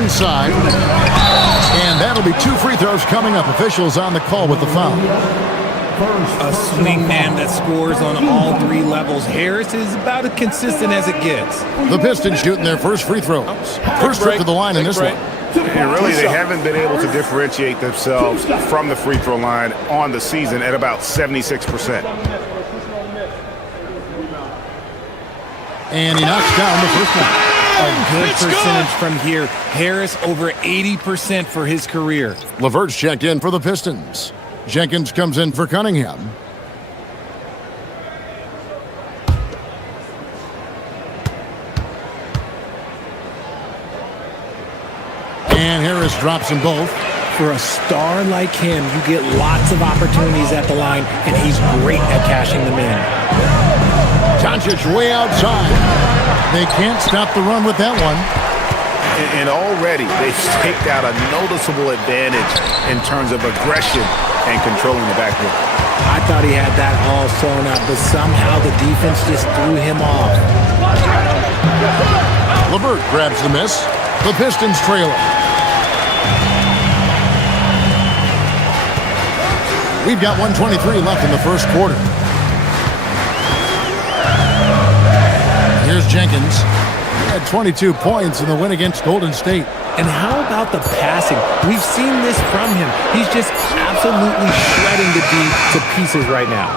Inside. And that'll be 2 free throws coming up. Officials on the call with the foul. A swing man that scores on all 3 levels. Harris is about as consistent as it gets. The Pistons shooting their first free throws. First trip to the line in this one. And really, they haven't been able to differentiate themselves from the free throw line on the season at about 76%. And he knocks down the first one. A good percentage from here. Harris over 80% for his career. LeVert's checked in for the Pistons. Jenkins comes in for Cunningham. And Harris drops them both. For a star like him, you get lots of opportunities at the line, and he's great at cashing them in. Doncic way outside. They can't stop the run with that one. And already they've staked out a noticeable advantage in terms of aggression and controlling the backcourt. I thought he had that all sewn up, but somehow the defense just threw him off. LeVert grabs the miss. The Pistons trail it. We've got 1:23 left in the first quarter. Here's Jenkins. He had 22 points in the win against Golden State. And how about the passing? We've seen this from him. He's just absolutely shredding the D to pieces right now.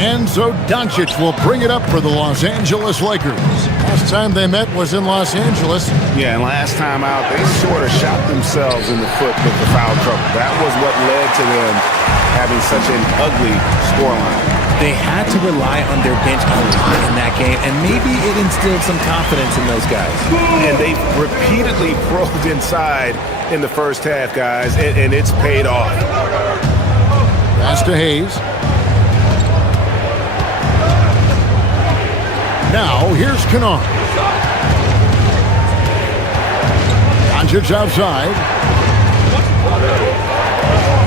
And so Doncic will bring it up for the Los Angeles Lakers. Last time they met was in Los Angeles. Yeah, and last time out, they sort of shot themselves in the foot with the foul trouble. That was what led to them having such an ugly scoreline. They had to rely on their bench a lot in that game, and maybe it instilled some confidence in those guys. And they repeatedly probed inside in the first half, guys, and it's paid off. Pass to Hayes. Now, here's Kennard. Doncic outside.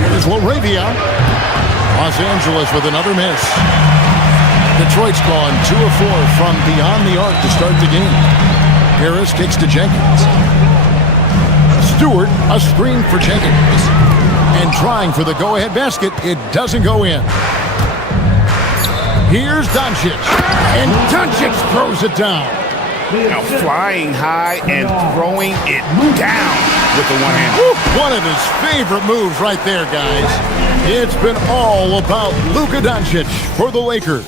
Here's Laravia. Los Angeles with another miss. Detroit's gone 2 of 4 from beyond the arc to start the game. Harris kicks to Jenkins. Stewart, a screen for Jenkins. And trying for the go-ahead basket, it doesn't go in. Here's Doncic. And Doncic throws it down. Now flying high and throwing it down with the one hand. One of his favorite moves right there, guys. It's been all about Luka Doncic for the Lakers.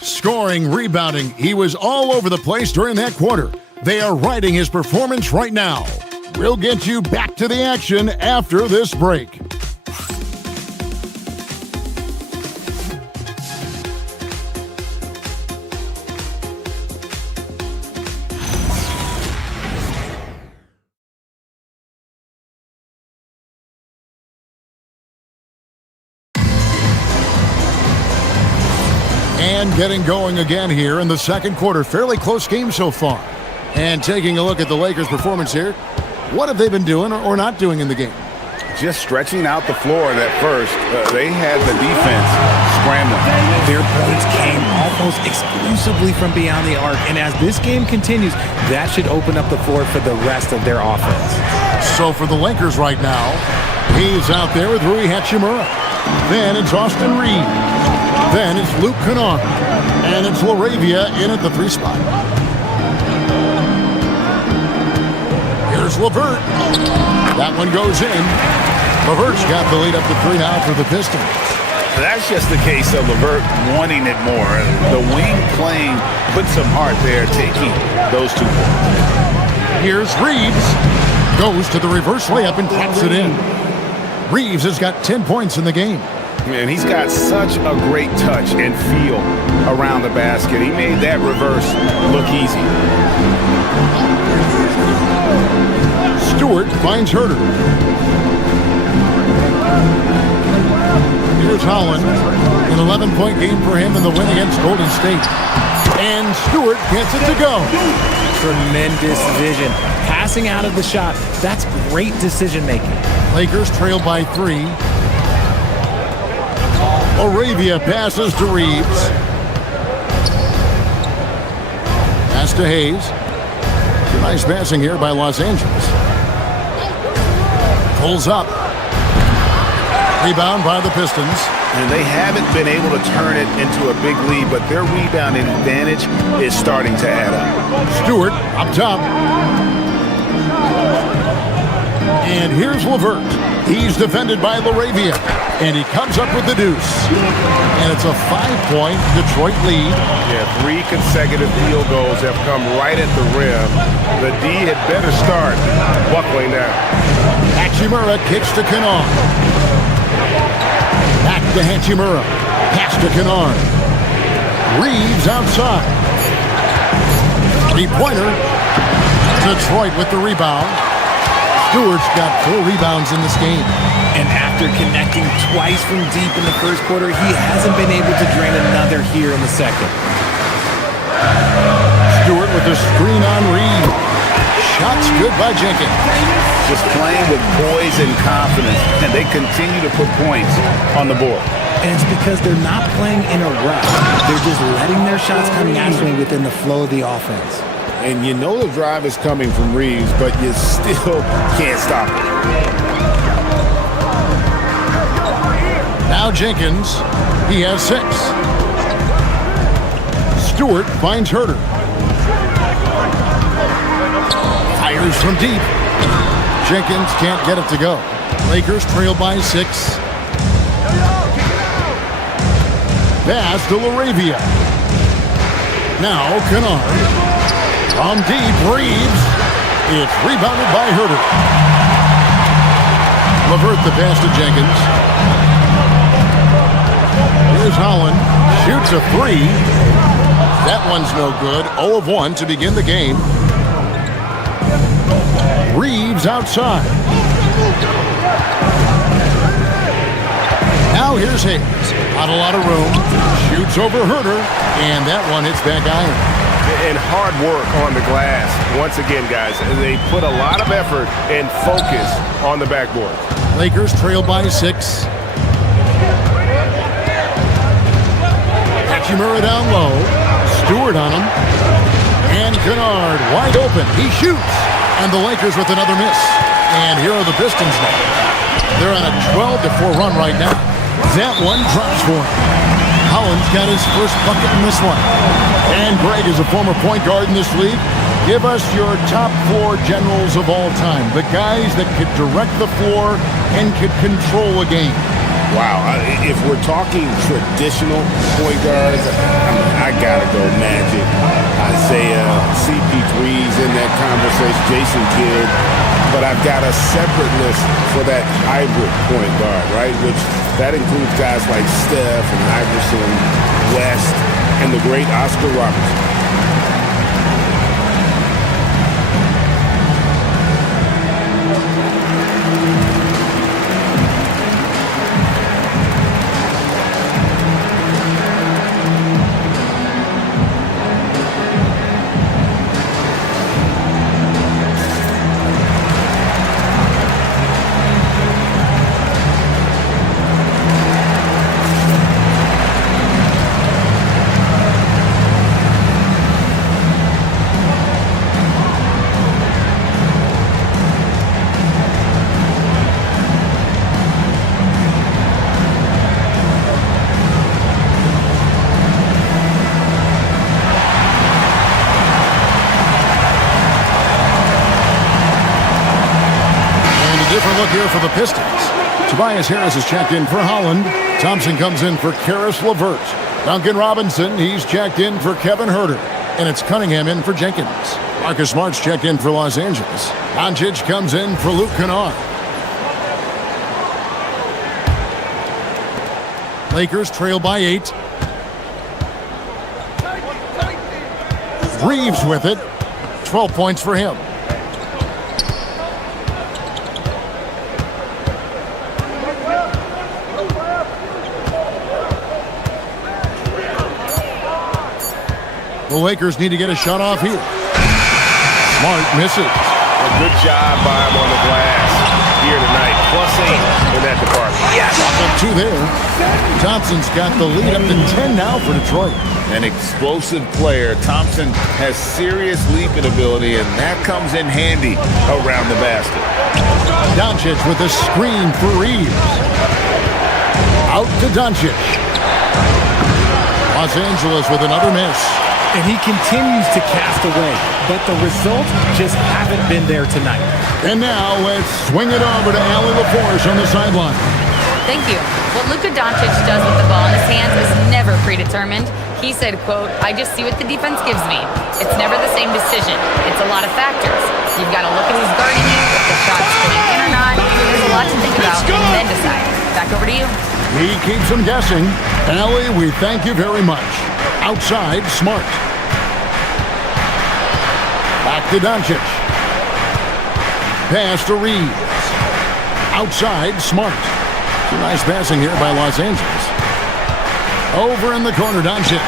Scoring, rebounding, he was all over the place during that quarter. They are riding his performance right now. We'll get you back to the action after this break. And getting going again here in the second quarter. Fairly close game so far. And taking a look at the Lakers' performance here, what have they been doing or not doing in the game? Just stretching out the floor at first. They had the defense scrambling. Their points came almost exclusively from beyond the arc. And as this game continues, that should open up the floor for the rest of their offense. So for the Lakers right now, he's out there with Rui Hachimura. Then it's Austin Reed. Then it's Luke Kennard. And it's Laravia in at the 3 spot. Here's LeVert. That one goes in. LeVert's got the lead up to 3 now for the Pistons. That's just the case of LeVert wanting it more. The wing playing put some heart there, taking those 2 points. Here's Reeves. Goes to the reverse layup and taps it in. Reeves has got 10 points in the game. Man, he's got such a great touch and feel around the basket. He made that reverse look easy. Stewart finds Herter. Here's Holland. An 11-point game for him in the win against Golden State. And Stewart gets it to go. Tremendous vision. Passing out of the shot. That's great decision making. Lakers trail by 3. Laravia passes to Reeves. Pass to Hayes. Nice passing here by Los Angeles. Pulls up. Rebound by the Pistons. And they haven't been able to turn it into a big lead, but their rebounding advantage is starting to add up. Stewart up top. And here's LeVert. He's defended by Laravia. And he comes up with the deuce. And it's a 5-point Detroit lead. Yeah, 3 consecutive field goals have come right at the rim. The D had better start buckling down. Hachimura kicks to Kennard. Back to Hachimura. Pass to Kennard. Reeves outside. 3-pointer. Detroit with the rebound. Stewart's got 4 rebounds in this game. And after connecting twice from deep in the first quarter, he hasn't been able to drain another here in the second. Stewart with the screen on Reed. Shots good by Jenkins. Just playing with poise and confidence, and they continue to put points on the board. And it's because they're not playing in a rush. They're just letting their shots come naturally within the flow of the offense. And you know the drive is coming from Reeves, but you still can't stop it. Now Jenkins, he has 6. Stewart finds Herter. Fires from deep. Jenkins can't get it to go. Lakers trail by 6. Pass to Laravia. Now Kennard. From deep, Reeves. It's rebounded by Herter. LeVert the pass to Jenkins. Here's Holland. Shoots a three. That one's no good. 0 of 1 to begin the game. Reeves outside. Now here's Hayes. Not a lot of room. Shoots over Herter. And that one hits back iron. And hard work on the glass. Once again, guys, they put a lot of effort and focus on the backboard. Lakers trail by 6. Hachimura down low. Stewart on him. And Kennard wide open. He shoots. And the Lakers with another miss. And here are the Pistons now. They're on a 12-4 run right now. That one drops for him. Holland's got his first bucket in this one. And Greg is a former point guard in this league. Give us your top 4 generals of all time. The guys that could direct the floor and could control a game. Wow, if we're talking traditional point guards, I gotta go Magic, Isaiah, CP3's in that conversation, Jason Kidd, but I've got a separate list for that hybrid point guard, right? Which that includes guys like Steph and Iverson, West, and the great Oscar Robertson. Look here for the Pistons. Tobias Harris is checked in for Holland. Thompson comes in for Karis LeVert. Duncan Robinson, he's checked in for Kevin Herter. And it's Cunningham in for Jenkins. Marcus Smart's checked in for Los Angeles. Doncic comes in for Luke Kennard. Lakers trail by 8. Reeves with it. 12 points for him. The Lakers need to get a shot off here. Smart misses. A good job by him on the glass here tonight. +8 in that department. Yes! Up 2 there. Thompson's got the lead up to 10 now for Detroit. An explosive player. Thompson has serious leaping ability, and that comes in handy around the basket. Doncic with a screen for Reeves. Out to Doncic. Los Angeles with another miss. And he continues to cast away, but the results just haven't been there tonight. And now let's swing it over to Allie LaForce on the sideline. Thank you. What Luka Doncic does with the ball in his hands is never predetermined. He said, quote, "I just see what the defense gives me. It's never the same decision. It's a lot of factors. You've got to look at who's guarding you, if the shot's going in or not. There's a lot to think about, and then decide." Back over to you. He keeps them guessing. Allie, we thank you very much. Outside, Smart. Back to Doncic. Pass to Reeves. Outside, Smart. Nice passing here by Los Angeles. Over in the corner, Doncic.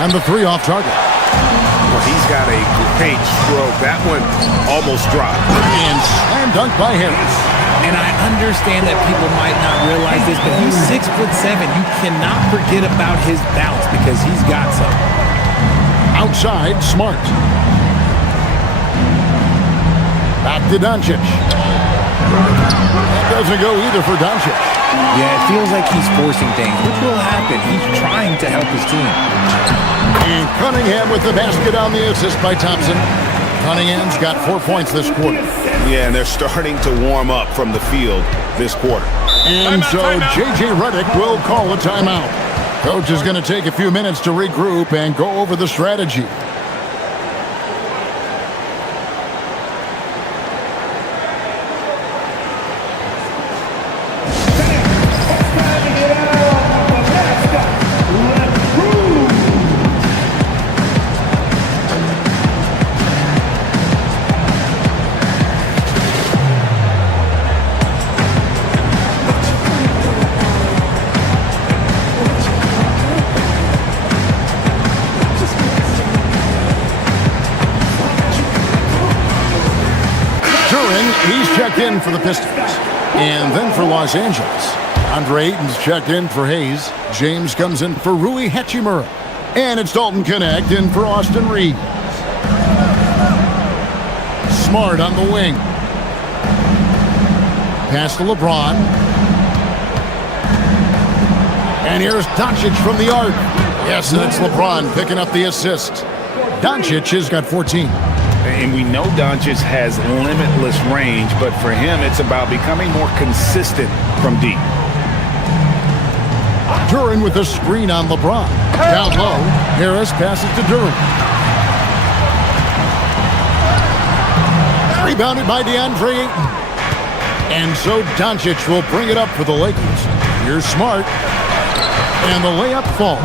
And the 3 off target. Well, he's got a great stroke. That one almost dropped. And slam dunk by Harris. And I understand that people might not realize this, but he's 6'7". You cannot forget about his bounce because he's got some. Outside, Smart. Back to Doncic. That doesn't go either for Doncic. Yeah, it feels like he's forcing things, which will happen. He's trying to help his team. And Cunningham with the basket on the assist by Thompson. Cunningham's got 4 points this quarter. Yeah, and they're starting to warm up from the field this quarter. And so J.J. Redick will call a timeout. Coach is going to take a few minutes to regroup and go over the strategy. Duren, he's checked in for the Pistons. And then for Los Angeles, Andre Ayton's checked in for Hayes. James comes in for Rui Hachimura. And it's Dalton Connect in for Austin Reeves. Smart on the wing. Pass to LeBron. And here's Doncic from the arc. Yes, that's LeBron picking up the assist. Doncic has got 14. And we know Doncic has limitless range, but for him, it's about becoming more consistent from deep. Duren with a screen on LeBron. Down low, Harris passes to Duren. Rebounded by DeAndre Ayton. And so Doncic will bring it up for the Lakers. Here's Smart. And the layup falls.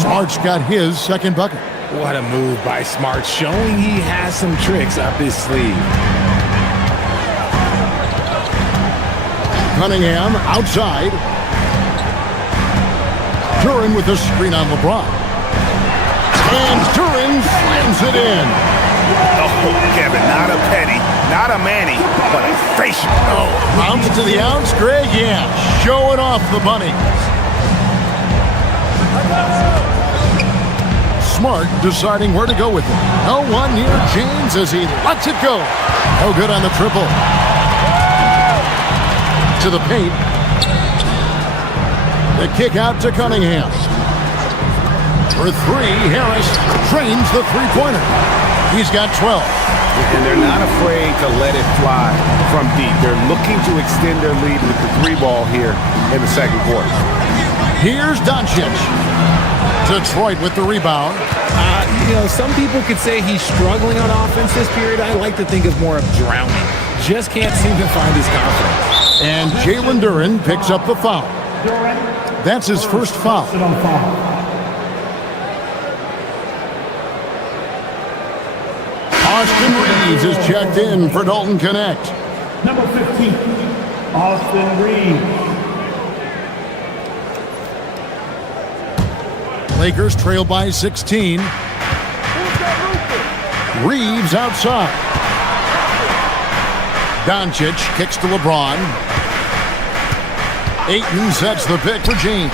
Smart's got his second bucket. What a move by Smart, showing he has some tricks up his sleeve. Cunningham outside. Duren with a screen on LeBron. And Duren slams it in. Oh, Kevin, not a penny, not a Manny, but a facial. Oh, bounce to the ounce, Greg? Yeah, showing off the bunny. Smart deciding where to go with it. No one near James as he lets it go. No good on the triple. To the paint. The kick out to Cunningham. For three, Harris trains the three-pointer. He's got 12. And they're not afraid to let it fly from deep. They're looking to extend their lead with the three ball here in the second quarter. Here's Doncic. Detroit with the rebound. Some people could say he's struggling on offense this period. I like to think of more of drowning. Just can't seem to find his confidence. And Jalen Duren picks up the foul. That's his first foul. Austin Reeves is checked in for Dalton Connect. Number 15, Austin Reeves. Lakers trail by 16. Reeves outside. Doncic kicks to LeBron. Ayton sets the pick for James.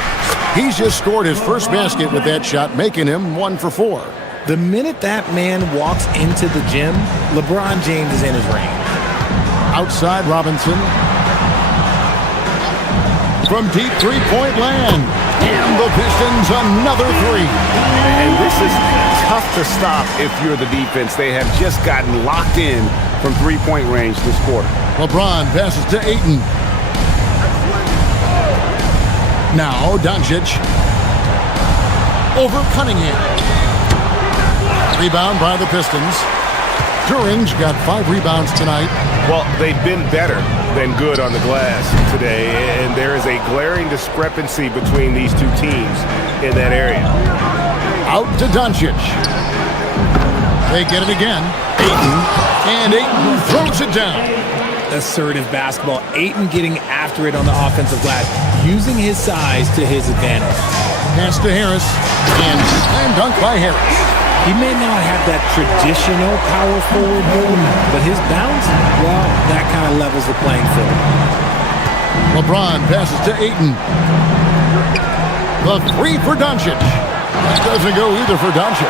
He's just scored his first basket with that shot, making him 1 for 4. The minute that man walks into the gym, LeBron James is in his range. Outside Robinson. From deep three-point land. And the Pistons another three. And this is tough to stop if you're the defense. They have just gotten locked in from three-point range this quarter. LeBron passes to Ayton. Now Doncic. Over Cunningham. Rebound by the Pistons. Duren's got 5 rebounds tonight. Well, they've been better than good on the glass today, and there is a glaring discrepancy between these two teams in that area. Out to Doncic. They get it again. Ayton. And Ayton throws it down. Assertive basketball. Ayton getting after it on the offensive glass, using his size to his advantage. Pass to Harris. And slam dunk by Harris. He may not have that traditional power forward move, but his bounce, well, that kind of levels the playing field. LeBron passes to Ayton. The three for Doncic. That doesn't go either for Doncic.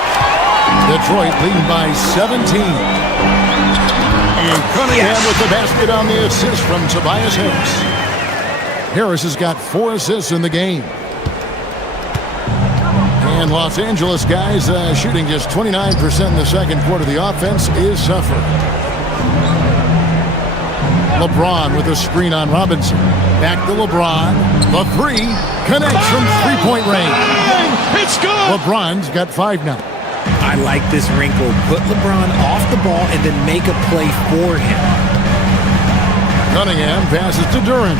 Detroit leading by 17. And Cunningham with the basket on the assist from Tobias Harris. Harris has got 4 assists in the game. And Los Angeles guys shooting just 29% in the second quarter. The offense is suffering. LeBron with a screen on Robinson. Back to LeBron. The three connects from three-point range. It's good. LeBron's got 5 now. I like this wrinkle. Put LeBron off the ball and then make a play for him. Cunningham passes to Duren.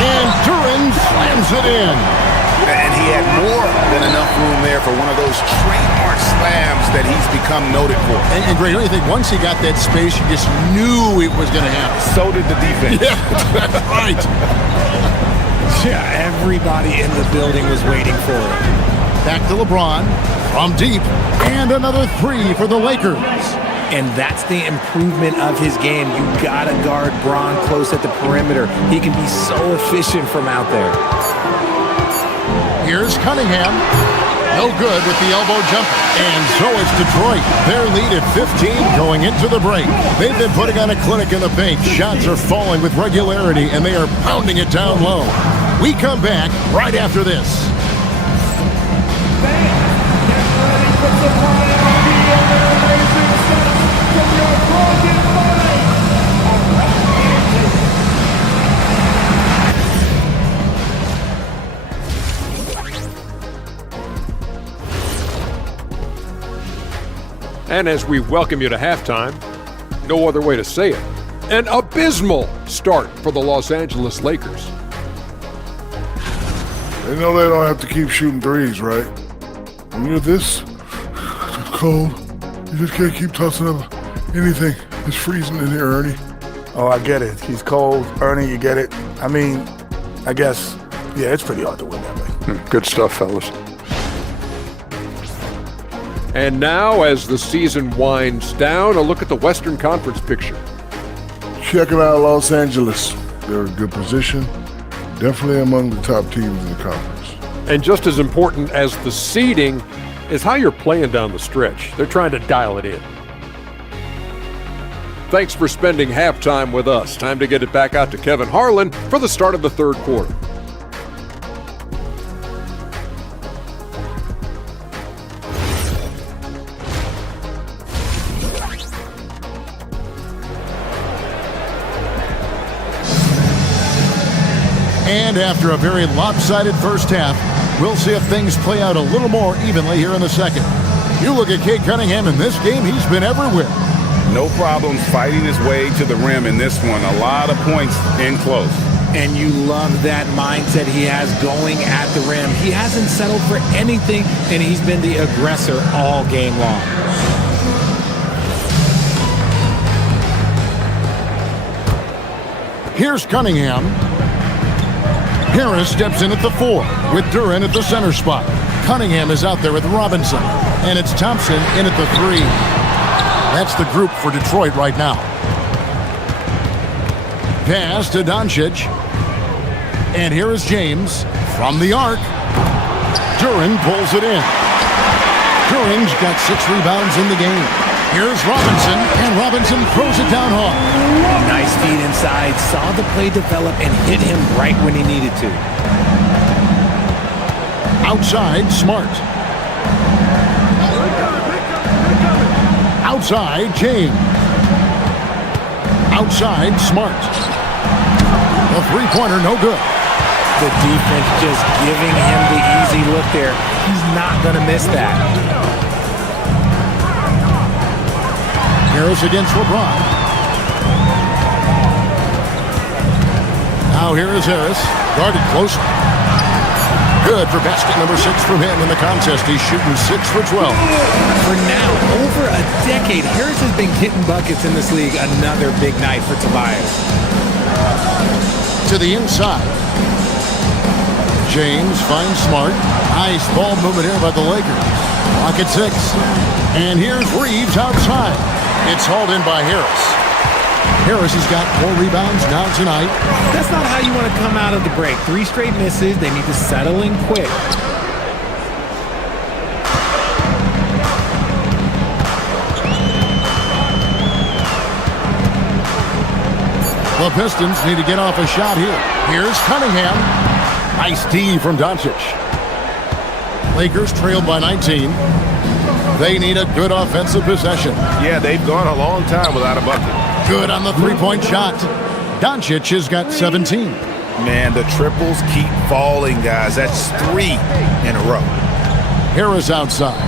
And Duren slams it in. And he had more than enough room there for one of those trademark slams that he's become noted for. And Greg, don't you think once he got that space, you just knew it was going to happen? So did the defense. Yeah, that's right. Yeah, everybody in the building was waiting for it. Back to LeBron. From deep. And another three for the Lakers. And that's the improvement of his game. You gotta guard Bron close at the perimeter. He can be so efficient from out there. Here's Cunningham. No good with the elbow jumper. And so it's Detroit. Their lead at 15 going into the break. They've been putting on a clinic in the paint. Shots are falling with regularity, and they are pounding it down low. We come back right after this. And as we welcome you to halftime, no other way to say it, an abysmal start for the Los Angeles Lakers. They know they don't have to keep shooting threes, right? When you're this cold, you just can't keep tossing up anything. It's freezing in here, Ernie. Oh, I get it. He's cold. Ernie, you get it. I mean, I guess, yeah, it's pretty hard to win that way. Good stuff, fellas. And now, as the season winds down, a look at the Western Conference picture. Checking out Los Angeles. They're in a good position. Definitely among the top teams in the conference. And just as important as the seeding is how you're playing down the stretch. They're trying to dial it in. Thanks for spending halftime with us. Time to get it back out to Kevin Harlan for the start of the third quarter. And after a very lopsided first half, we'll see if things play out a little more evenly here in the second. You look at Cade Cunningham in this game, he's been everywhere. No problems fighting his way to the rim in this one. A lot of points in close. And you love that mindset he has going at the rim. He hasn't settled for anything, and he's been the aggressor all game long. Here's Cunningham. Harris steps in at the 4 with Duren at the center spot. Cunningham is out there with Robinson. And it's Thompson in at the 3. That's the group for Detroit right now. Pass to Doncic. And here is James from the arc. Duren pulls it in. Duren's got 6 rebounds in the game. Here's Robinson, and Robinson throws it down hard. Nice feed inside, saw the play develop and hit him right when he needed to. Outside, Smart. Outside, James. Outside, Smart. A three-pointer, no good. The defense just giving him the easy look there. He's not going to miss that. Harris against LeBron. Now here is Harris, guarded close. Good for basket number 6 from him in the contest. He's shooting 6 for 12. For now, over a decade, Harris has been getting buckets in this league. Another big night for Tobias. To the inside. James finds Smart. Nice ball movement here by the Lakers. Clock at 6. And here's Reeves outside. It's hauled in by Harris. Harris has got 4 rebounds now tonight. That's not how you want to come out of the break. 3 straight misses. They need to settle in quick. The Pistons need to get off a shot here. Here's Cunningham. Nice D from Doncic. Lakers trailed by 19. They need a good offensive possession. Yeah, they've gone a long time without a bucket. Good on the three-point shot. Doncic has got 17. Man, the triples keep falling, guys. That's 3 in a row. Harris outside.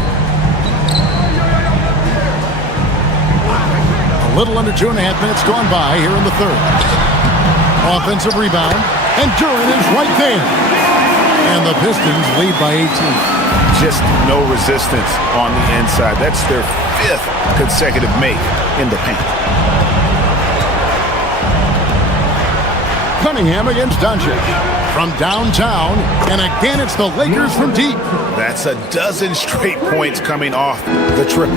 A little under 2.5 minutes gone by here in the third. Offensive rebound, and Duren is right there. And the Pistons lead by 18. Just no resistance on the inside. That's their 5th consecutive make in the paint. Cunningham against Doncic. from downtown, and again it's the Lakers from deep. That's a dozen straight points coming off the triple.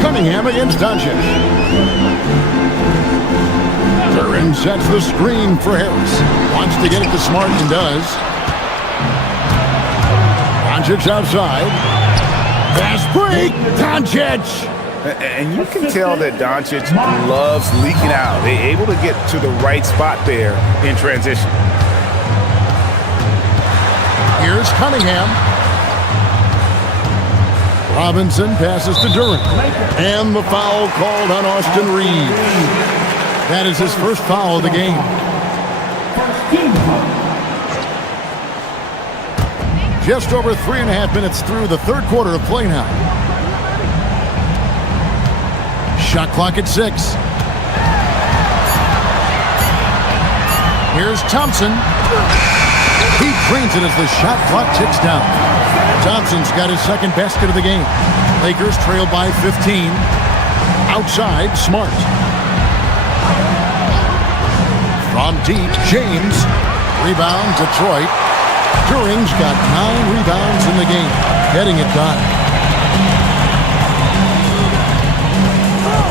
Cunningham against Doncic. Duran sets the screen for Harris. Wants to get it to Smart and does. Doncic outside. Fast break. Doncic. And you can tell that Doncic loves leaking out. They're able to get to the right spot there in transition. Here's Cunningham. Robinson passes to Duran. And the foul called on Austin Reeves. That is his first foul of the game. Just over 3.5 minutes through the third quarter of play now. Shot clock at 6. Here's Thompson. He drains it as the shot clock ticks down. Thompson's got his second basket of the game. Lakers trail by 15. Outside, Smart. From deep, James. Rebound, Detroit. Duran's got 9 rebounds in the game. Getting it done.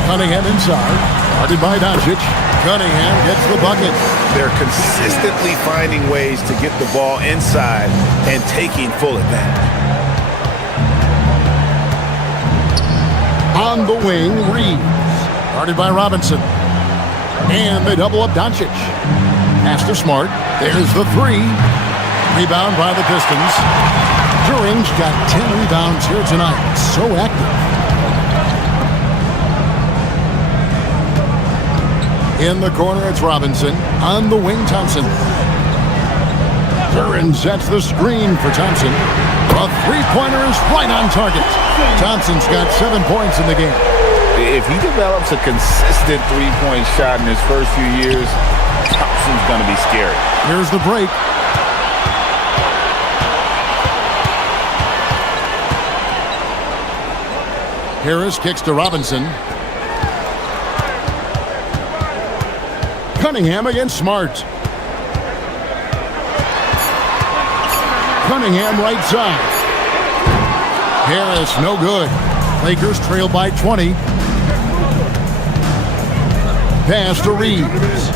Cunningham inside. Guarded by Doncic. Cunningham gets the bucket. They're consistently finding ways to get the ball inside and taking full advantage. On the wing, Reeves. Guarded by Robinson. And they double up Doncic. Pass to Smart. There's the 3. Rebound by the Pistons. Duran's got 10 rebounds here tonight. So active. In the corner, it's Robinson. On the wing, Thompson. Duran sets the screen for Thompson. A three-pointer is right on target. Thompson's got 7 points in the game. If he develops a consistent three-point shot in his first few years, Thompson's going to be scary. Here's the break. Harris kicks to Robinson. Cunningham against Smart. Cunningham right side. Harris no good. Lakers trail by 20. Pass to Reeves.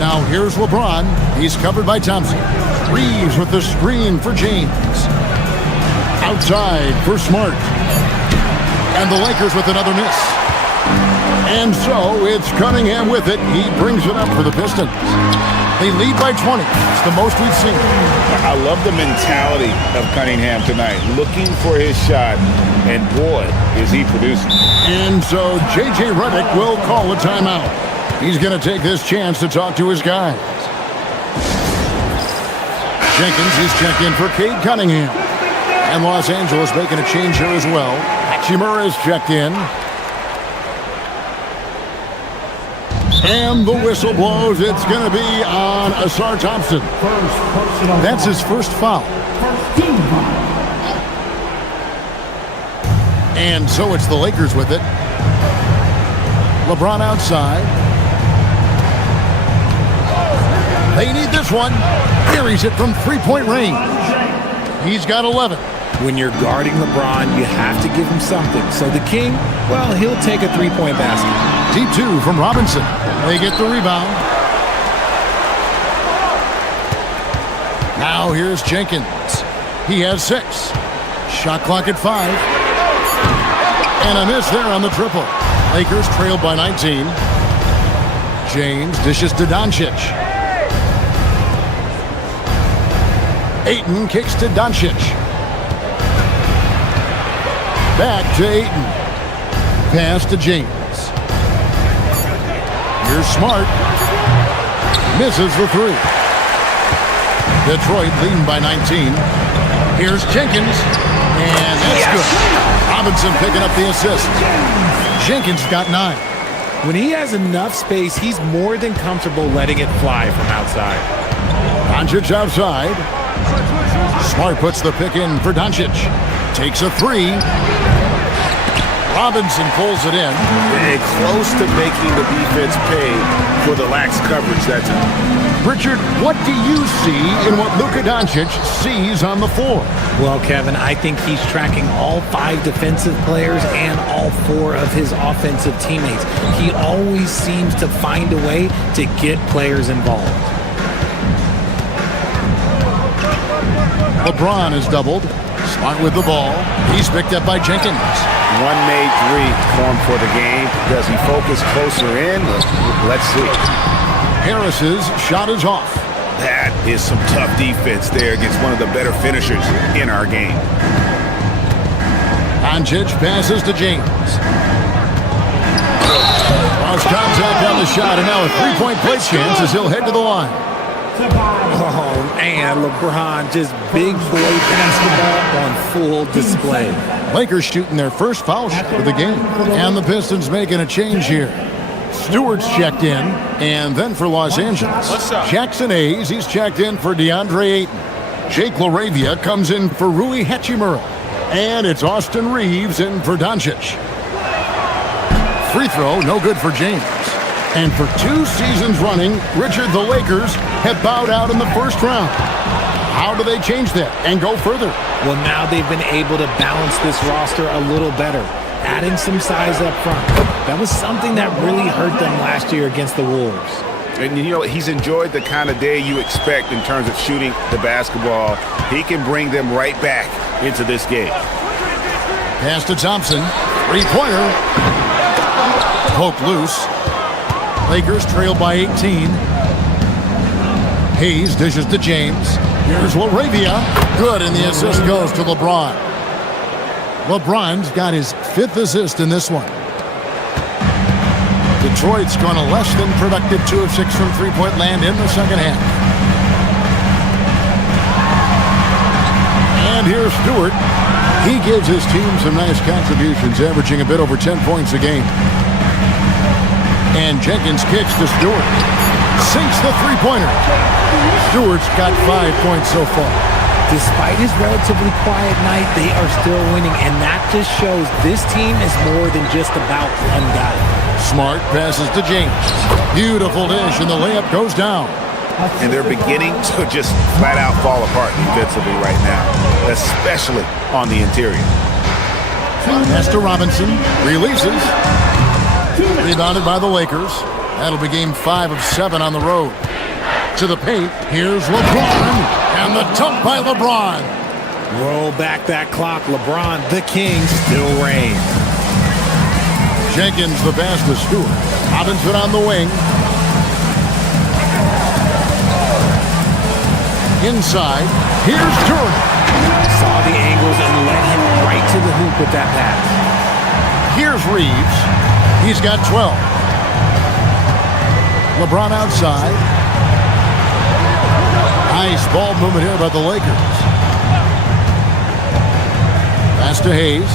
Now here's LeBron. He's covered by Thompson. Reeves with the screen for James. Outside for Smart. And the Lakers with another miss. And so it's Cunningham with it. He brings it up for the Pistons. They lead by 20. It's the most we've seen. I love the mentality of Cunningham tonight. Looking for his shot. And boy, is he producing. And so J.J. Redick will call a timeout. He's going to take this chance to talk to his guys. Jenkins is checked in for Cade Cunningham. And Los Angeles making a change here as well. Hachimura is checked in. And the whistle blows. It's going to be on Asar Thompson. That's his first foul. And so it's the Lakers with it. LeBron outside. They need this one. Buries it from three-point range. He's got 11. When you're guarding LeBron, you have to give him something. So the King, well, he'll take a three-point basket. Deep 2 from Robinson. They get the rebound. Now here's Jenkins. He has 6. Shot clock at 5. And a miss there on the triple. Lakers trail by 19. James dishes to Doncic. Ayton kicks to Doncic. Back to Ayton. Pass to James. Here's Smart. Misses the 3. Detroit leading by 19. Here's Jenkins. And that's good. Robinson picking up the assist. Jenkins got 9. When he has enough space, he's more than comfortable letting it fly from outside. Doncic outside. Smart puts the pick in for Doncic. Takes a 3. Robinson pulls it in. And close to making the defense pay for the lax coverage that time. Richard, what do you see in what Luka Doncic sees on the floor? Well, Kevin, I think he's tracking all 5 defensive players and all 4 of his offensive teammates. He always seems to find a way to get players involved. LeBron is doubled. Smart with the ball. He's picked up by Jenkins. One made 3 formed for the game. Does he focus closer in? Let's see. Harris's shot is off. That is some tough defense there against one of the better finishers in our game. Doncic passes to James. Cross contact on the shot, and now a 3-point play chance as he'll head to the line. Oh, man, LeBron just big boy basketball on full display. Lakers shooting their first foul shot of the game. And the Pistons making a change here. Stewart's checked in, and then for Los Angeles, Jackson Hayes, he's checked in for DeAndre Ayton. Jake LaRavia comes in for Rui Hachimura. And it's Austin Reeves in for Doncic. Free throw, no good for James. And for 2 seasons running, Richard, the Lakers have bowed out in the first round. How do they change that and go further? Well, now they've been able to balance this roster a little better, adding some size up front. That was something that really hurt them last year against the Wolves. And, you know, he's enjoyed the kind of day you expect in terms of shooting the basketball. He can bring them right back into this game. Pass to Thompson. 3-pointer. Poke loose. Lakers trail by 18. Hayes dishes to James. Here's LaRavia. Good, and the assist goes to LeBron. LeBron's got his 5th assist in this one. Detroit's gone a less than productive 2 of 6 from 3-point land in the second half. And here's Stewart. He gives his team some nice contributions, averaging a bit over 10 points a game. And Jenkins kicks to Stewart. Sinks the 3-pointer. Stewart's got 5 points so far. Despite his relatively quiet night, they are still winning, and that just shows this team is more than just about one guy. Smart passes to James. Beautiful dish, and the layup goes down. And they're beginning to just flat out fall apart defensively right now, especially on the interior. Pass to Robinson. Releases. Rebounded by the Lakers. That'll be game 5 of 7 on the road. To the paint, here's LeBron, and the dunk by LeBron. Roll back that clock, LeBron, the king, still reigns. Jenkins the pass to Stewart. Robinson on the wing. Inside, here's Jordan. Saw the angles and led him right to the hoop with that pass. Here's Reeves. He's got 12. LeBron outside. Nice ball movement here by the Lakers. Pass to Hayes.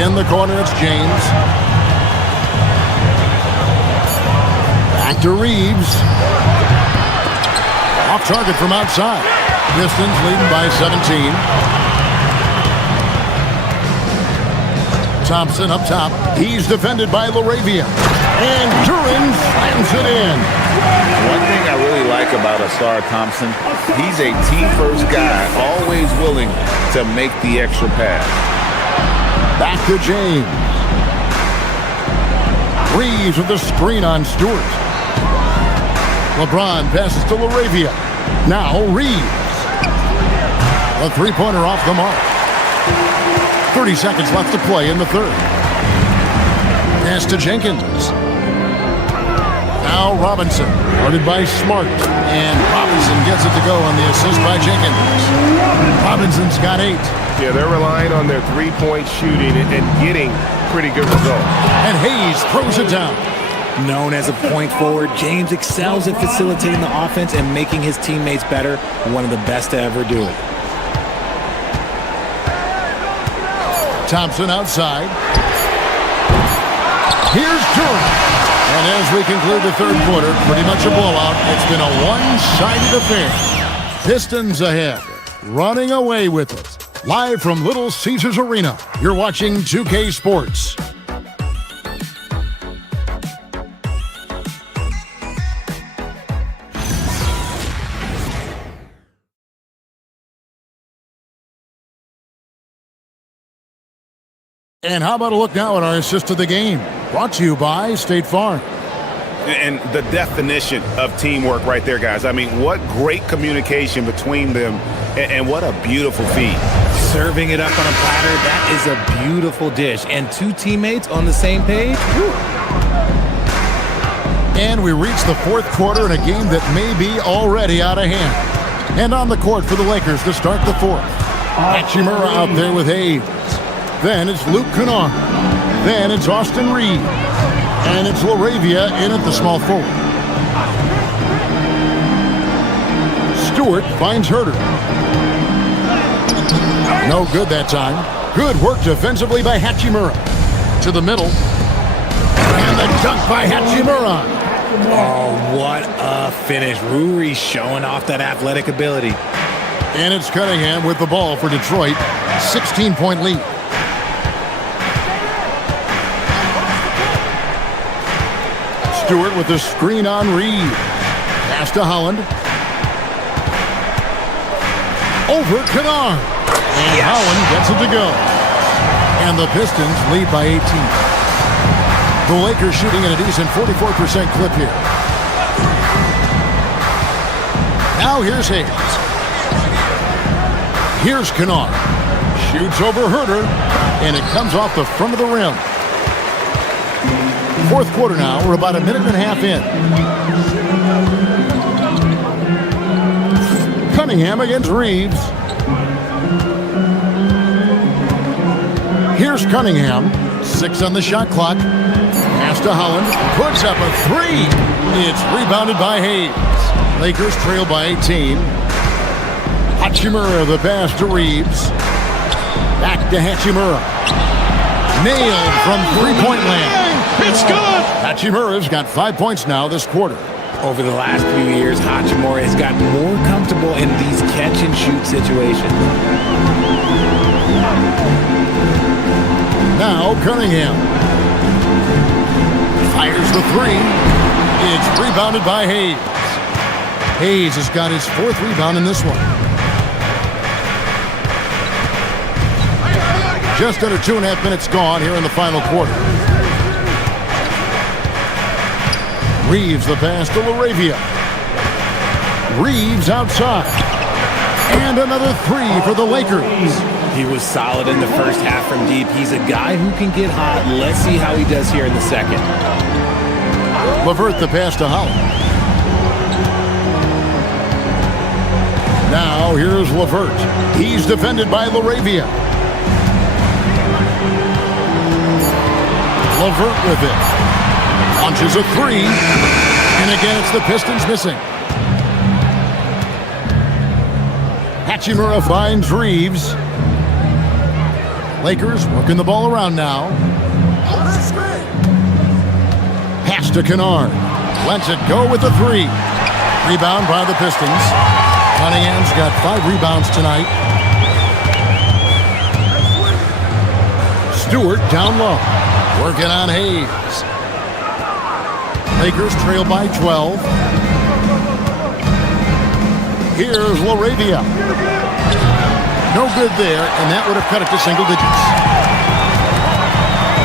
In the corner, it's James. Back to Reeves. Off target from outside. Pistons leading by 17. Thompson up top. He's defended by LaRavia. And Duran slams it in. One thing I really like about Asar Thompson, he's a team-first guy, always willing to make the extra pass. Back to James. Reeves with the screen on Stewart. LeBron passes to LaRavia. Now Reeves. A 3-pointer off the mark. 30 seconds left to play in the third. Pass to Jenkins. Now Robinson, guarded by Smart. And Robinson gets it to go on the assist by Jenkins. Robinson's got 8. Yeah, they're relying on their 3-point shooting and getting pretty good results. And Hayes throws it down. Known as a point forward, James excels at facilitating the offense and making his teammates better. One of the best to ever do it. Thompson outside. Here's Jordan. And as we conclude the third quarter, pretty much a blowout. It's been a one-sided affair. Pistons ahead, running away with it. Live from Little Caesars Arena, you're watching 2K Sports. And how about a look now at our assist of the game? Brought to you by State Farm. And the definition of teamwork right there, guys. I mean, what great communication between them, and what a beautiful feed. Serving it up on a platter, that is a beautiful dish. And two teammates on the same page. Whew. And we reach the fourth quarter in a game that may be already out of hand. And on the court for the Lakers to start the fourth. Hachimura out there with Hayes. Then it's Luke Kennard. Then it's Austin Reed. And it's LaRavia in at the small forward. Stewart finds Herter. No good that time. Good work defensively by Hachimura. To the middle. And the dunk by Hachimura. Oh, what a finish. Ruri showing off that athletic ability. And it's Cunningham with the ball for Detroit. 16-point lead. Stewart with the screen on Reed. Pass to Holland. Over Kennard. And yes. Holland gets it to go. And the Pistons lead by 18. The Lakers shooting at a decent 44% clip here. Now here's Hayes. Here's Kennard. Shoots over Herter. And it comes off the front of the rim. Fourth quarter now. We're about a minute and a half in. Cunningham against Reeves. Here's Cunningham. 6 on the shot clock. Pass to Holland. Puts up a 3. It's rebounded by Hayes. Lakers trail by 18. Hachimura the pass to Reeves. Back to Hachimura. Nailed from three-point land. It's good! Hachimura's got 5 points now this quarter. Over the last few years, Hachimura has gotten more comfortable in these catch-and-shoot situations. Now Cunningham. Fires the 3. It's rebounded by Hayes. Hayes has got his 4th rebound in this one. Just under 2.5 minutes gone here in the final quarter. Reeves the pass to LaRavia. Reeves outside. And another 3 for the Lakers. He was solid in the first half from deep. He's a guy who can get hot. Let's see how he does here in the second. LeVert the pass to Holland. Now here's LeVert. He's defended by LaRavia. LeVert with it. Launches a 3. And again, it's the Pistons missing. Hachimura finds Reeves. Lakers working the ball around now. Pass to Kennard. Lets it go with the 3. Rebound by the Pistons. Cunningham's got 5 rebounds tonight. Stewart down low. Working on Hayes. Lakers trail by 12. Here's LaRavia. No good there, and that would have cut it to single digits.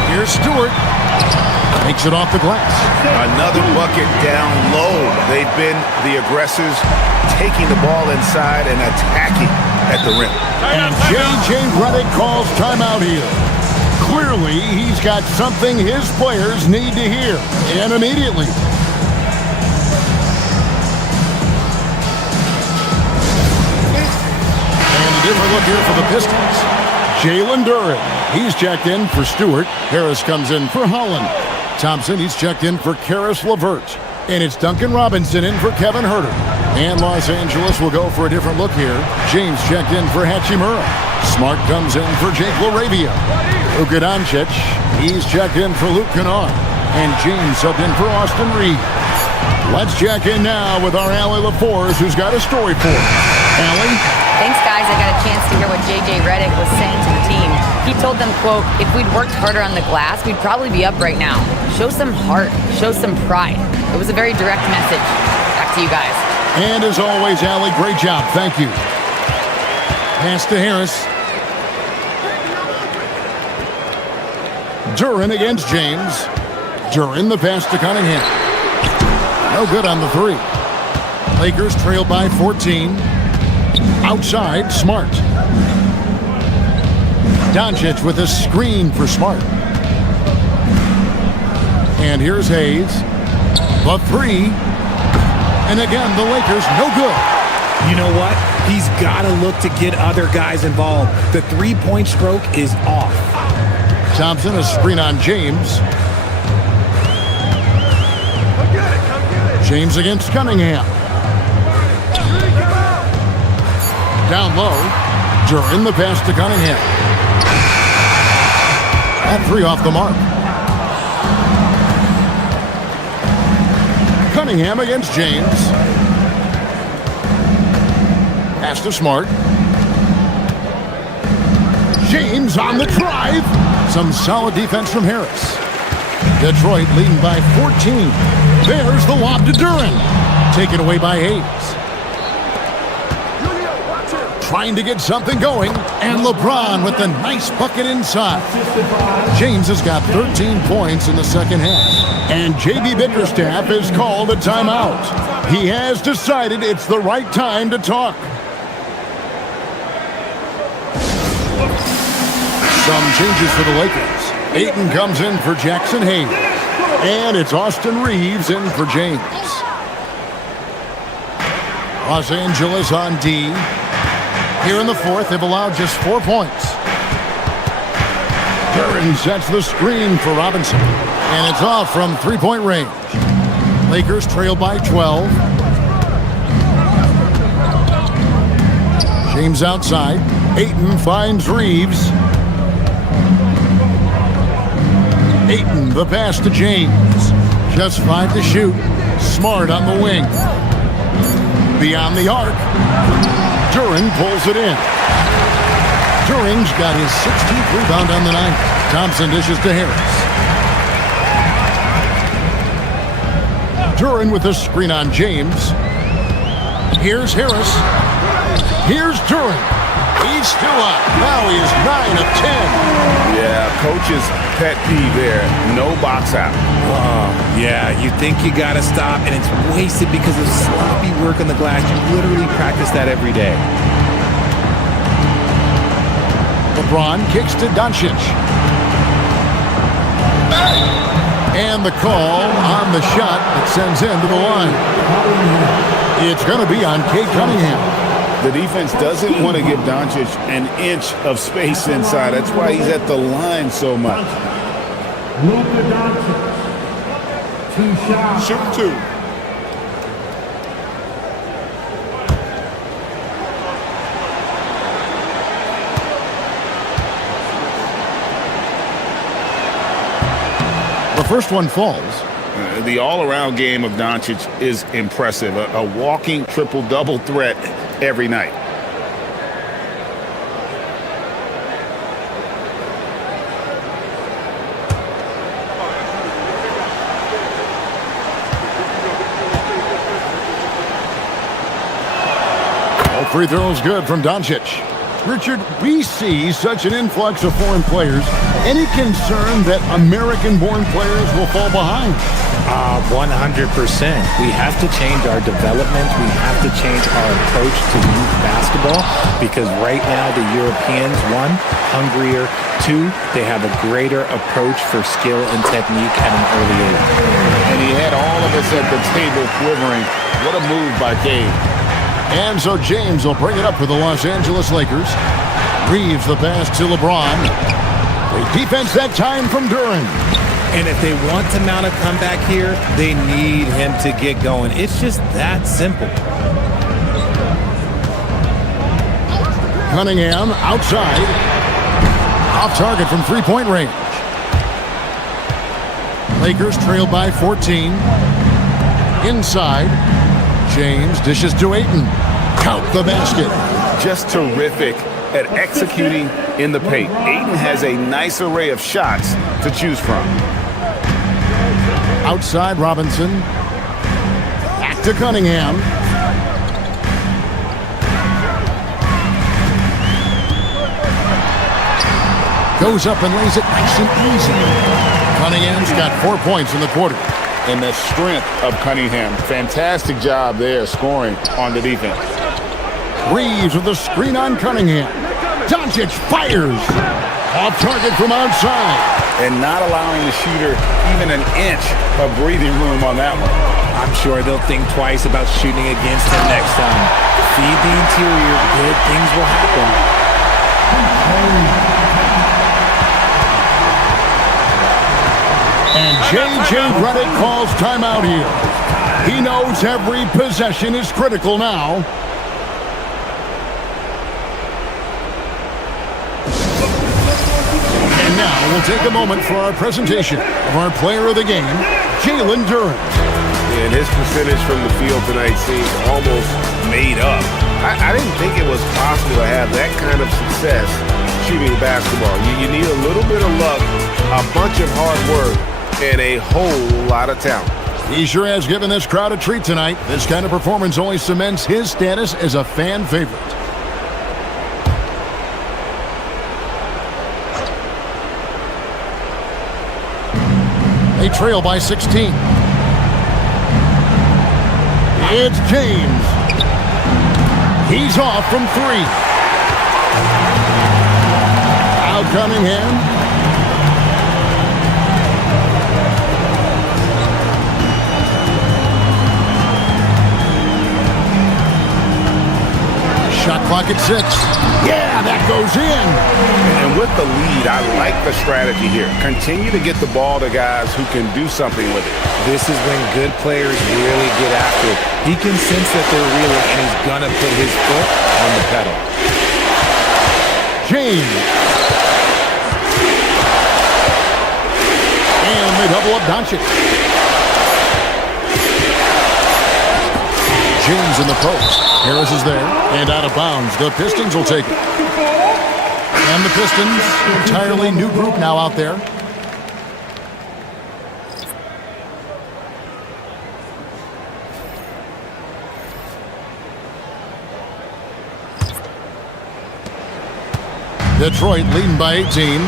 Here's Stewart. Makes it off the glass. Another bucket down low. They've been the aggressors, taking the ball inside and attacking at the rim. And J.J. Redick calls timeout here. Clearly, he's got something his players need to hear, and immediately. And a different look here for the Pistons. Jalen Duren, he's checked in for Stewart. Harris comes in for Holland. Thompson, he's checked in for Karis LeVert. And it's Duncan Robinson in for Kevin Herter. And Los Angeles will go for a different look here. James checked in for Hachimura. Smart comes in for Jake LaRavia. Luka Doncic, he's checked in for Luke Kennard. And James subbed in for Austin Reed. Let's check in now with our Allie LaForce, who's got a story for us. Allie? Thanks, guys. I got a chance to hear what J.J. Redick was saying to the team. He told them, quote, if we'd worked harder on the glass, we'd probably be up right now. Show some heart. Show some pride. It was a very direct message. Back to you guys. And as always, Allie, great job. Thank you. Pass to Harris. Duren against James. Duren the pass to Cunningham. No good on the three. Lakers trail by 14. Outside, Smart. Doncic with a screen for Smart. And here's Hayes. The three. And again, the Lakers, no good. You know what? He's got to look to get other guys involved. The three-point stroke is off. Thompson, a screen on James. James against Cunningham. Down low. Duren the pass to Cunningham. That three off the mark. Cunningham against James. Pass to Smart. James on the drive. Some solid defense from Harris. Detroit leading by 14. There's the lob to Duren. Taken away by Hayes. Trying to get something going. And LeBron with a nice bucket inside. James has got 13 points in the second half. And J.B. Bickerstaff has called a timeout. He has decided it's the right time to talk. Some changes for the Lakers. Ayton comes in for Jackson Hayes. And it's Austin Reeves in for James. Los Angeles on D. Here in the fourth, they've allowed just 4 points. Duren sets the screen for Robinson. And it's off from three-point range. Lakers trail by 12. James outside. Ayton finds Reeves. Ayton, the pass to James. Just 5 to shoot. Smart on the wing. Beyond the arc. Duren pulls it in. Duren's got his 16th rebound on the night. Thompson dishes to Harris. Duren with a screen on James. Here's Harris. Here's Duren. He's still up. Now he is 9 of 10. Yeah, coach's pet peeve there. No box out. Yeah, you think you got to stop, and it's wasted because of sloppy work on the glass. You literally practice that every day. LeBron kicks to Doncic. And the call on the shot that sends him to the line. It's going to be on Cade Cunningham. The defense doesn't want to give Doncic an inch of space inside. That's why he's at the line so much. Luka Doncic. 2 shots. Shoot 2. The first one falls. The all-around game of Doncic is impressive. A walking triple-double threat every night. All free throws good from Doncic. Richard, we see such an influx of foreign players. Any concern that American-born players will fall behind? 100%. We have to change our development. We have to change our approach to youth basketball because right now the Europeans, 1, hungrier, 2, they have a greater approach for skill and technique at an early age. And he had all of us at the table quivering. What a move by Cade. And so James will bring it up for the Los Angeles Lakers. Reeves the pass to LeBron. Great defense that time from Duren. And if they want to mount a comeback here, they need him to get going. It's just that simple. Cunningham outside. Off target from three-point range. Lakers trail by 14. Inside. James dishes to Ayton. Count the basket. Just terrific at executing in the paint. Ayton has a nice array of shots to choose from. Outside Robinson. Back to Cunningham. Goes up and lays it nice and easy. Cunningham's got 4 points in the quarter. And the strength of Cunningham. Fantastic job there scoring on the defense. Reeves with the screen on Cunningham. Doncic fires. Off target from outside. And not allowing the shooter even an inch of breathing room on that one. I'm sure they'll think twice about shooting against him next time. Feed the interior, good things will happen. And J.J. Redick calls timeout here. He knows every possession is critical now. And now we'll take a moment for our presentation of our player of the game, Jalen Duren. And his percentage from the field tonight seems almost made up. I didn't think it was possible to have that kind of success shooting basketball. You need a little bit of luck, a bunch of hard work, and a whole lot of talent. He sure has given this crowd a treat tonight. This kind of performance only cements his status as a fan favorite. They trail by 16. It's James. He's off from 3. Out Cunningham. Shot clock at 6. Yeah, that goes in. And with the lead, I like the strategy here. Continue to get the ball to guys who can do something with it. This is when good players really get after it. He can sense that they're reeling, and he's going to put his foot on the pedal. James. And they double up Doncic. James in the post. Harris is there and out of bounds. The Pistons will take it. And the Pistons, entirely new group now out there. Detroit leading by 18.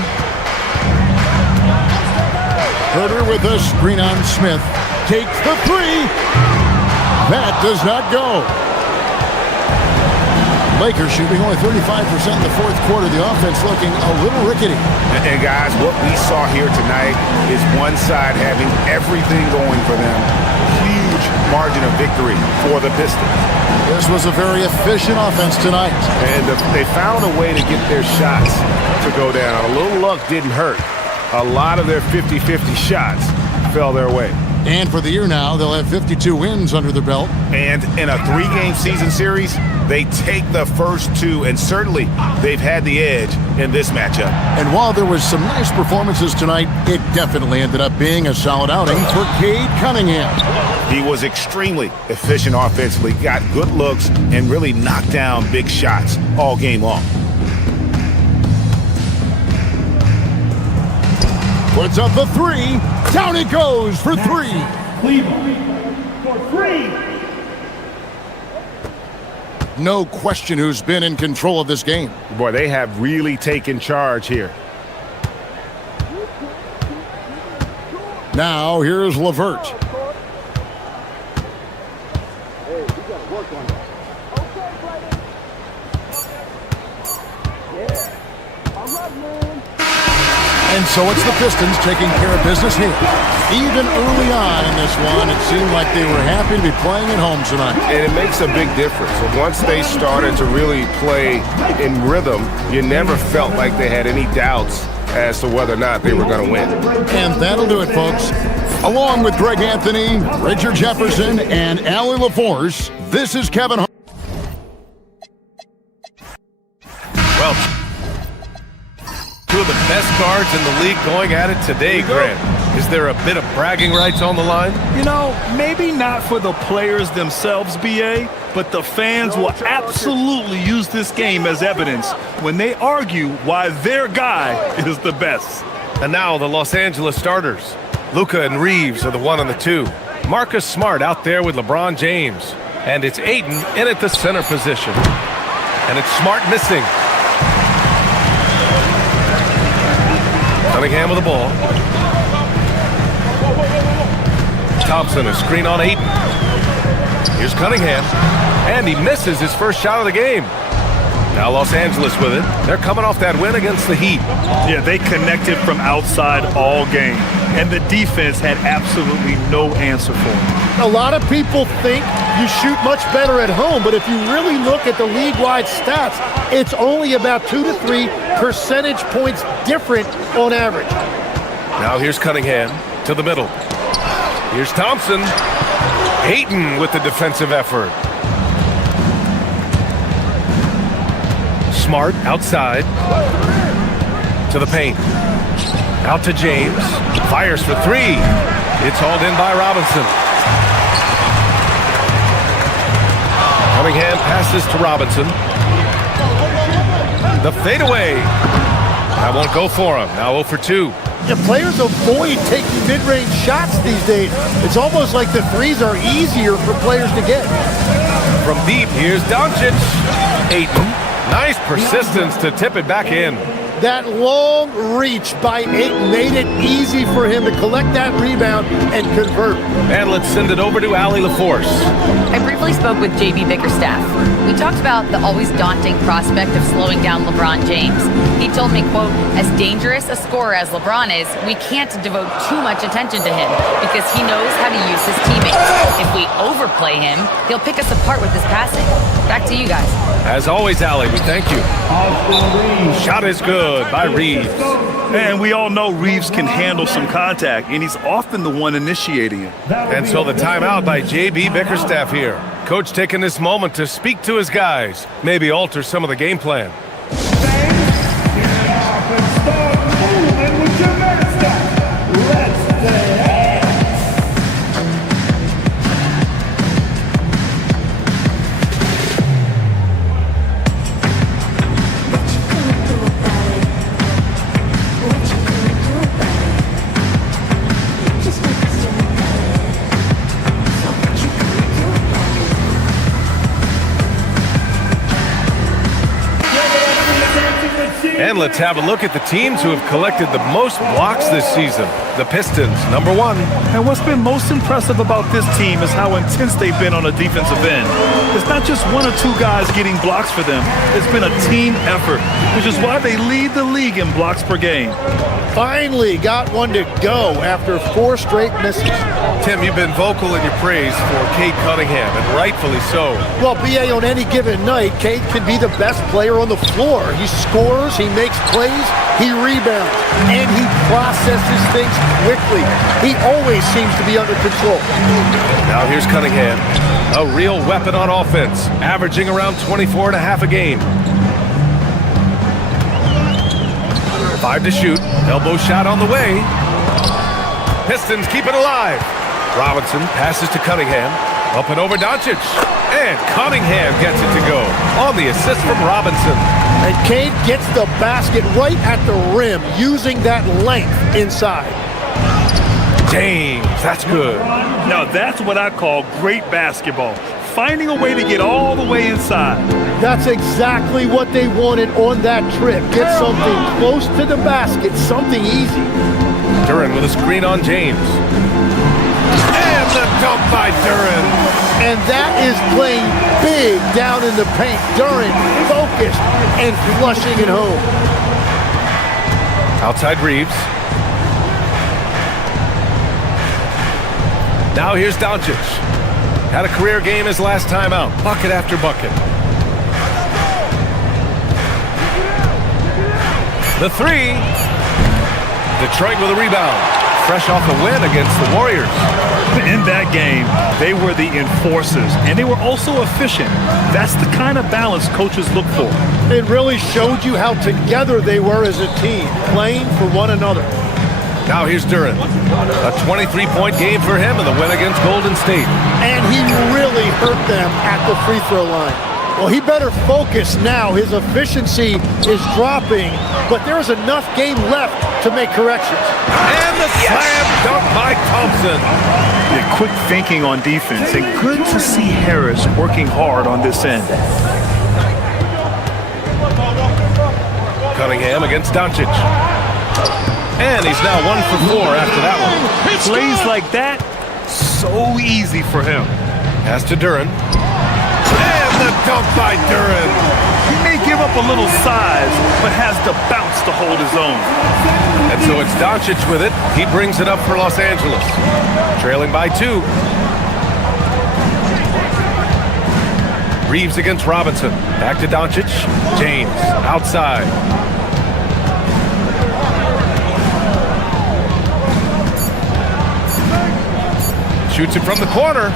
Herter with a screen on Smith. Takes the 3. That does not go. Lakers shooting only 35% in the fourth quarter. The offense looking a little rickety. And guys, what we saw here tonight is one side having everything going for them. Huge margin of victory for the Pistons. This was a very efficient offense tonight. And they found a way to get their shots to go down. A little luck didn't hurt. A lot of their 50-50 shots fell their way. And for the year now, they'll have 52 wins under their belt. And in a 3-game season series, they take the first 2, and certainly they've had the edge in this matchup. And while there was some nice performances tonight, it definitely ended up being a solid outing for Cade Cunningham. He was extremely efficient offensively, got good looks, and really knocked down big shots all game long. Puts up the 3. Down it goes for 3. Cleveland for 3. No question who's been in control of this game. Boy, they have really taken charge here. Now here's LeVert. And so it's the Pistons taking care of business here. Even early on in this one, it seemed like they were happy to be playing at home tonight. And it makes a big difference. Once they started to really play in rhythm, you never felt like they had any doubts as to whether or not they were going to win. And that'll do it, folks. Along with Greg Anthony, Richard Jefferson, and Allie LaForce, this is Kevin Hart. Well, two of the best guards in the league going at it today, Grant. Is there a bit of bragging rights on the line? You know, maybe not for the players themselves, BA, but the fans will absolutely use this game as evidence when they argue why their guy is the best. And now the Los Angeles starters. Luka and Reeves are the 1 and the 2. Marcus Smart out there with LeBron James. And it's Ayton in at the center position. And it's Smart missing. Cunningham with the ball. Thompson, a screen on Ayton. Here's Cunningham, and he misses his first shot of the game. Now Los Angeles with it. They're coming off that win against the Heat. Yeah, they connected from outside all game, and the defense had absolutely no answer for them. A lot of people think you shoot much better at home, but if you really look at the league-wide stats, it's only about 2 to 3 percentage points different on average. Now here's Cunningham to the middle. Here's Thompson. Ayton with the defensive effort. Smart outside to the paint. Out to James. Fires for three. It's hauled in by Robinson. Cunningham passes to Robinson. The fadeaway. That won't go for him. Now 0 for 2. The players avoid taking mid-range shots these days. It's almost like the threes are easier for players to get. From deep, here's Doncic. Ayton. Nice persistence to tip it back in. That long reach by Ayton made it easy for him to collect that rebound and convert. And let's send it over to Allie LaForce. I briefly spoke with JB Bickerstaff. We talked about the always daunting prospect of slowing down LeBron James. He told me, quote, as dangerous a scorer as LeBron is, we can't devote too much attention to him because he knows how to use his teammates. If we overplay him, he'll pick us apart with his passing. Back to you guys. As always, Allie, we thank you. Shot is good by Reeves. And we all know Reeves can handle some contact, and he's often the one initiating it. And so the timeout by JB Bickerstaff here. Coach taking this moment to speak to his guys, maybe alter some of the game plan. And let's have a look at the teams who have collected the most blocks this season. The Pistons, number 1. And what's been most impressive about this team is how intense they've been on the defensive end. It's not just 1 or 2 guys getting blocks for them. It's been a team effort, which is why they lead the league in blocks per game. Finally got one to go after 4 straight misses. Tim, you've been vocal in your praise for Cade Cunningham, and rightfully so. Well, BA, on any given night, Cade can be the best player on the floor. He scores, he makes plays, he rebounds, and he processes things quickly. He always seems to be under control. Now here's Cunningham, a real weapon on offense, averaging around 24.5 a game. 5 to shoot, elbow shot on the way. Pistons keep it alive. Robinson passes to Cunningham, up and over Doncic. And Cunningham gets it to go on the assist from Robinson. And Cade gets the basket right at the rim, using that length inside. James, that's good. Now that's what I call great basketball. Finding a way to get all the way inside. That's exactly what they wanted on that trip. Get something close to the basket, something easy. Duren with a screen on James. And the dunk by Duren. And that is playing big down in the paint. Duren focused and flushing it home. Outside Reeves. Now here's Doncic. Had a career game his last time out. Bucket after bucket. The 3. Detroit with a rebound. Fresh off a win against the Warriors. In that game, they were the enforcers, and they were also efficient. That's the kind of balance coaches look for. It really showed you how together they were as a team, playing for one another. Now here's Duren. A 23-point game for him in the win against Golden State. And he really hurt them at the free throw line. Well, he better focus now. His efficiency is dropping, but there's enough game left to make corrections. And the slam dunk by Thompson. Yeah, quick thinking on defense, and good to see Harris working hard on this end. Cunningham against Doncic. And he's now 1 for 4 after that one. Plays like that, so easy for him. Pass to Duren. And the dunk by Duren. He may give up a little size, but has the bounce to hold his own. And so it's Doncic with it. He brings it up for Los Angeles. Trailing by 2. Reeves against Robinson. Back to Doncic. James outside. Shoots it from the corner.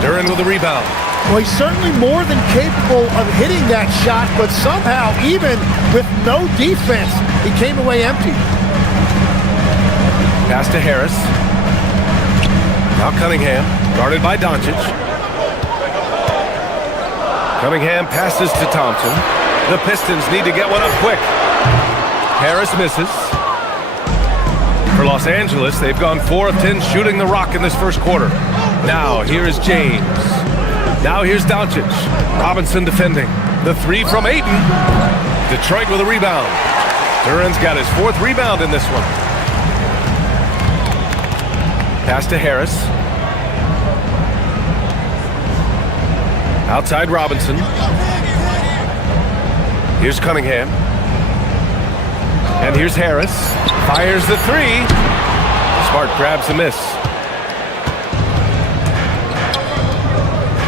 Duren with the rebound. Well, he's certainly more than capable of hitting that shot, but somehow, even with no defense, he came away empty. Pass to Harris. Now Cunningham, guarded by Doncic. Cunningham passes to Thompson. The Pistons need to get one up quick. Harris misses. For Los Angeles, they've gone 4 of 10 shooting the rock in this first quarter. Now, here is James. Now here's Doncic. Robinson defending. The 3 from Ayton. Detroit with a rebound. Duren's got his 4th rebound in this one. Pass to Harris. Outside Robinson. Here's Cunningham. And here's Harris. Fires the 3. Smart grabs the miss.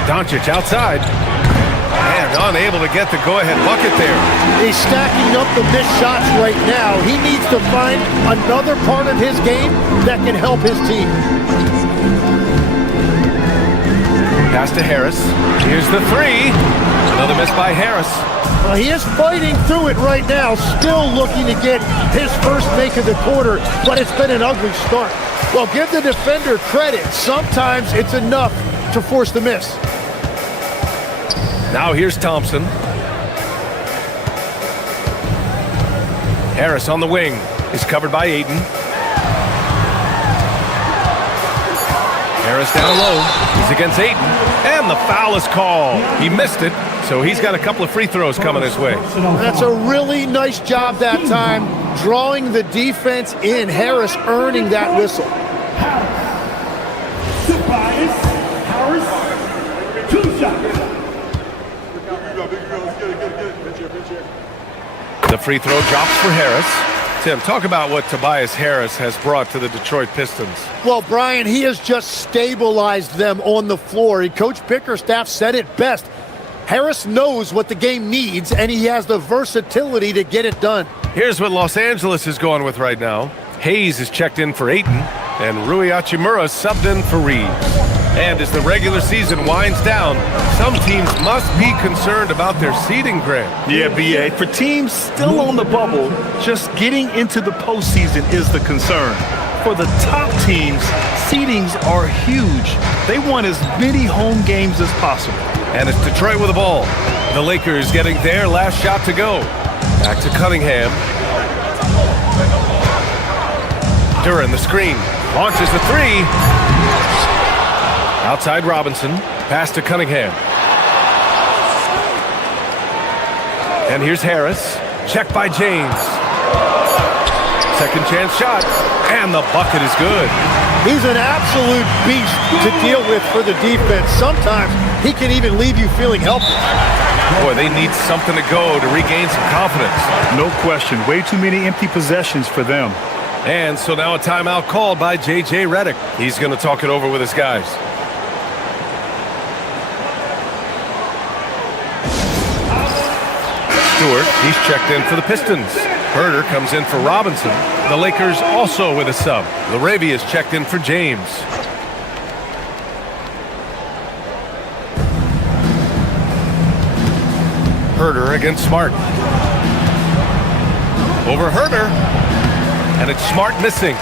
Doncic outside. And unable to get the go-ahead bucket there. He's stacking up the missed shots right now. He needs to find another part of his game that can help his team. Pass to Harris. Here's the 3. Another miss by Harris. Well, he is fighting through it right now, still looking to get his first make of the quarter, but it's been an ugly start. Well, give the defender credit. Sometimes it's enough to force the miss. Now here's Thompson. Harris on the wing. He's covered by Ayton. Harris down low. He's against Ayton. And the foul is called. He missed it, so he's got a couple of free throws coming his way. That's a really nice job that time, drawing the defense in. Harris earning that whistle. Harris, 2 shots. The free throw drops for Harris. Tim, talk about what Tobias Harris has brought to the Detroit Pistons. Well, Brian, he has just stabilized them on the floor. Coach Bickerstaff said it best. Harris knows what the game needs, and he has the versatility to get it done. Here's what Los Angeles is going with right now. Hayes is checked in for Ayton, and Rui Hachimura subbed in for Reeves. And as the regular season winds down, some teams must be concerned about their seeding, Greg. Yeah, B.A. For teams still on the bubble, just getting into the postseason is the concern. For the top teams, seedings are huge. They want as many home games as possible. And it's Detroit with the ball. The Lakers getting their last shot to go. Back to Cunningham. Duren, the screen. Launches the 3. Outside Robinson. Pass to Cunningham. And here's Harris. Checked by James. Second chance shot. And the bucket is good. He's an absolute beast to deal with for the defense. Sometimes he can even leave you feeling helpless. Boy, they need something to go to regain some confidence. No question. Way too many empty possessions for them. And so now a timeout called by J.J. Redick. He's going to talk it over with his guys. Stewart, he's checked in for the Pistons. Herter comes in for Robinson. The Lakers also with a sub. LaRavia is checked in for James. Herter against Smart. Over Herter. And it's Smart missing.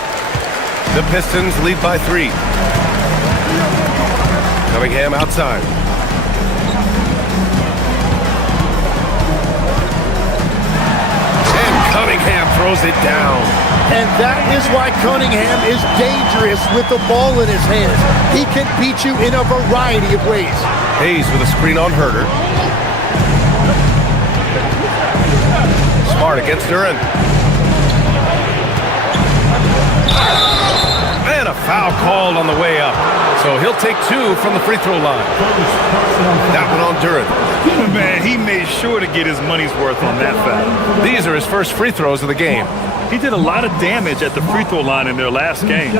The Pistons lead by 3. Cunningham outside. And Cunningham throws it down. And that is why Cunningham is dangerous with the ball in his hands. He can beat you in a variety of ways. Hayes with a screen on Herter. Smart against Duren. And a foul called on the way up. So he'll take 2 from the free throw line. That one on Duren. Man, he made sure to get his money's worth on that foul. These are his first free throws of the game. He did a lot of damage at the free throw line in their last game.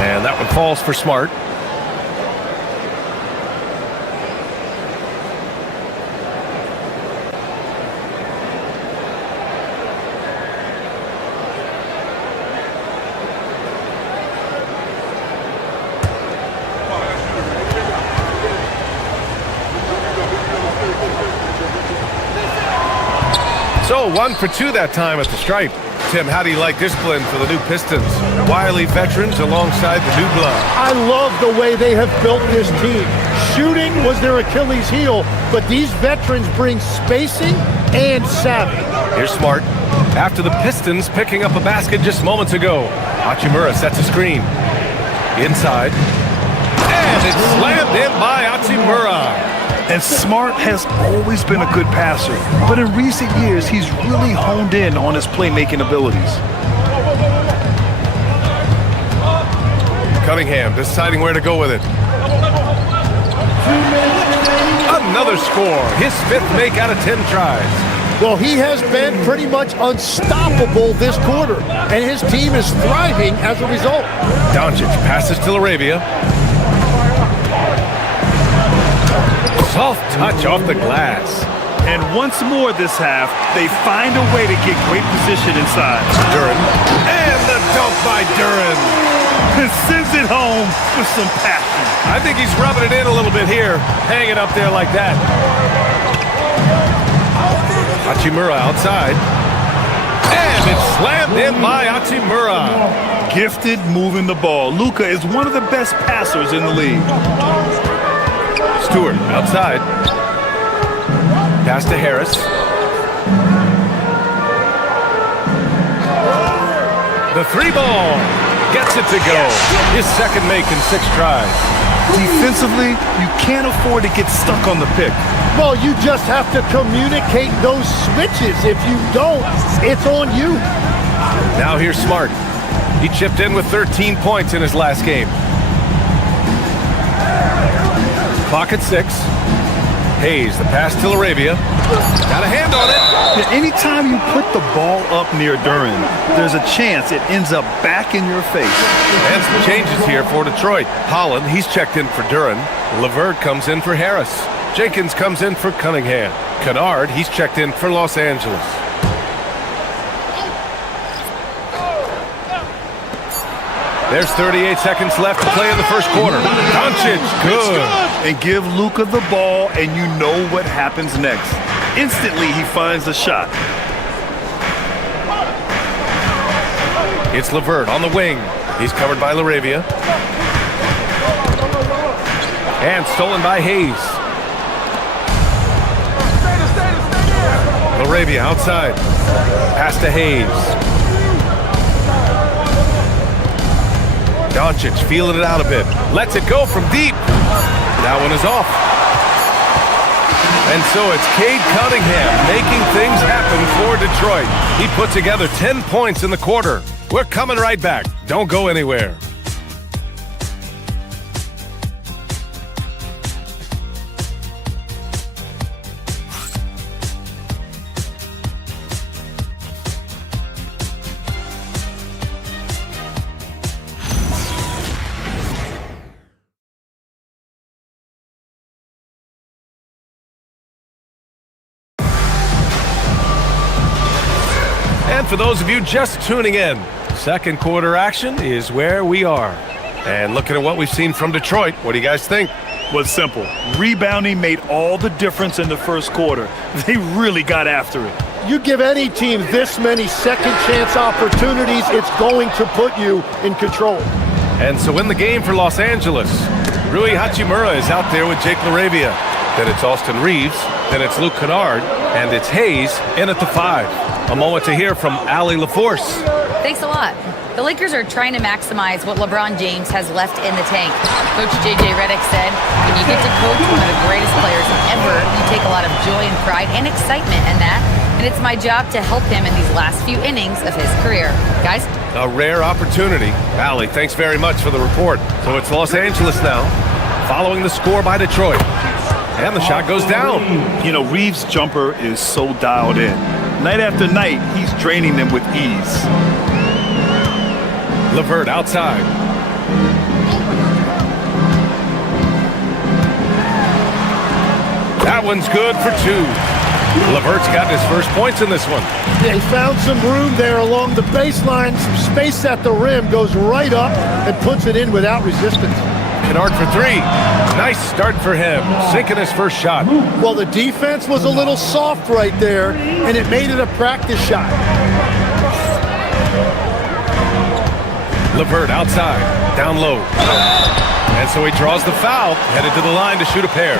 And that one falls for Smart. So 1 for 2 that time at the stripe. Tim, how do you like this blend for the new Pistons? Wily veterans alongside the new blood. I love the way they have built this team. Shooting was their Achilles heel, but these veterans bring spacing and savvy. Here's Smart. After the Pistons picking up a basket just moments ago. Hachimura sets a screen. Inside. And it's slammed in by Hachimura. And Smart has always been a good passer, but in recent years, he's really honed in on his playmaking abilities. Cunningham deciding where to go with it. Another score. His 5th make out of 10 tries. Well, he has been pretty much unstoppable this quarter, and his team is thriving as a result. Doncic passes to Laravia. Soft touch off the glass. And once more this half, they find a way to get great position inside. Duren. And the dunk by Duren. Sends it home with some passion. I think he's rubbing it in a little bit here. Hanging up there like that. Hachimura outside. And it's slammed in by Hachimura. Gifted moving the ball. Luka is one of the best passers in the league. Stewart outside. Pass to Harris. The 3 ball. Gets it to go. His 2nd make in 6 tries. Defensively, you can't afford to get stuck on the pick. Well, you just have to communicate those switches. If you don't, it's on you. Now here's Smart. He chipped in with 13 points in his last game. Clock at 6. Hayes, the pass to Laravia. Got a hand on it. Yeah, anytime you put the ball up near Duren, there's a chance it ends up back in your face. And some changes here for Detroit. Holland, he's checked in for Duren. LeVert comes in for Harris. Jenkins comes in for Cunningham. Kennard, he's checked in for Los Angeles. There's 38 seconds left to play in the first quarter. Doncic, good. And give Luka the ball, and you know what happens next. Instantly, he finds a shot. It's LeVert on the wing. He's covered by Laravia. And stolen by Hayes. Laravia outside. Pass to Hayes. Doncic feeling it out a bit. Lets it go from deep. That one is off. And so it's Cade Cunningham making things happen for Detroit. He put together 10 points in the quarter. We're coming right back. Don't go anywhere. And for those of you just tuning in, second quarter action is where we are. And looking at what we've seen from Detroit, what do you guys think? Was simple. Rebounding made all the difference in the first quarter. They really got after it. You give any team this many second chance opportunities, it's going to put you in control. And so in the game for Los Angeles, Rui Hachimura is out there with Jake Laravia. Then it's Austin Reeves, then it's Luke Kennard, and it's Hayes in at the 5. A moment to hear from Allie LaForce. Thanks a lot. The Lakers are trying to maximize what LeBron James has left in the tank. Coach J.J. Redick said, when you get to coach one of the greatest players ever, you take a lot of joy and pride and excitement in that. And it's my job to help him in these last few innings of his career. Guys? A rare opportunity. Allie, thanks very much for the report. So it's Los Angeles now, following the score by Detroit. And the shot goes down. You know, Reeves' jumper is so dialed in. Night after night, he's draining them with ease. LeVert outside. That one's good for 2. LeVert's got his first points in this one. They found some room there along the baseline. Some space at the rim, goes right up and puts it in without resistance. Kennard for 3. Nice start for him, sinking his first shot. Well, the defense was a little soft right there, and it made it a practice shot. LeVert outside, down low. And so he draws the foul, headed to the line to shoot a pair.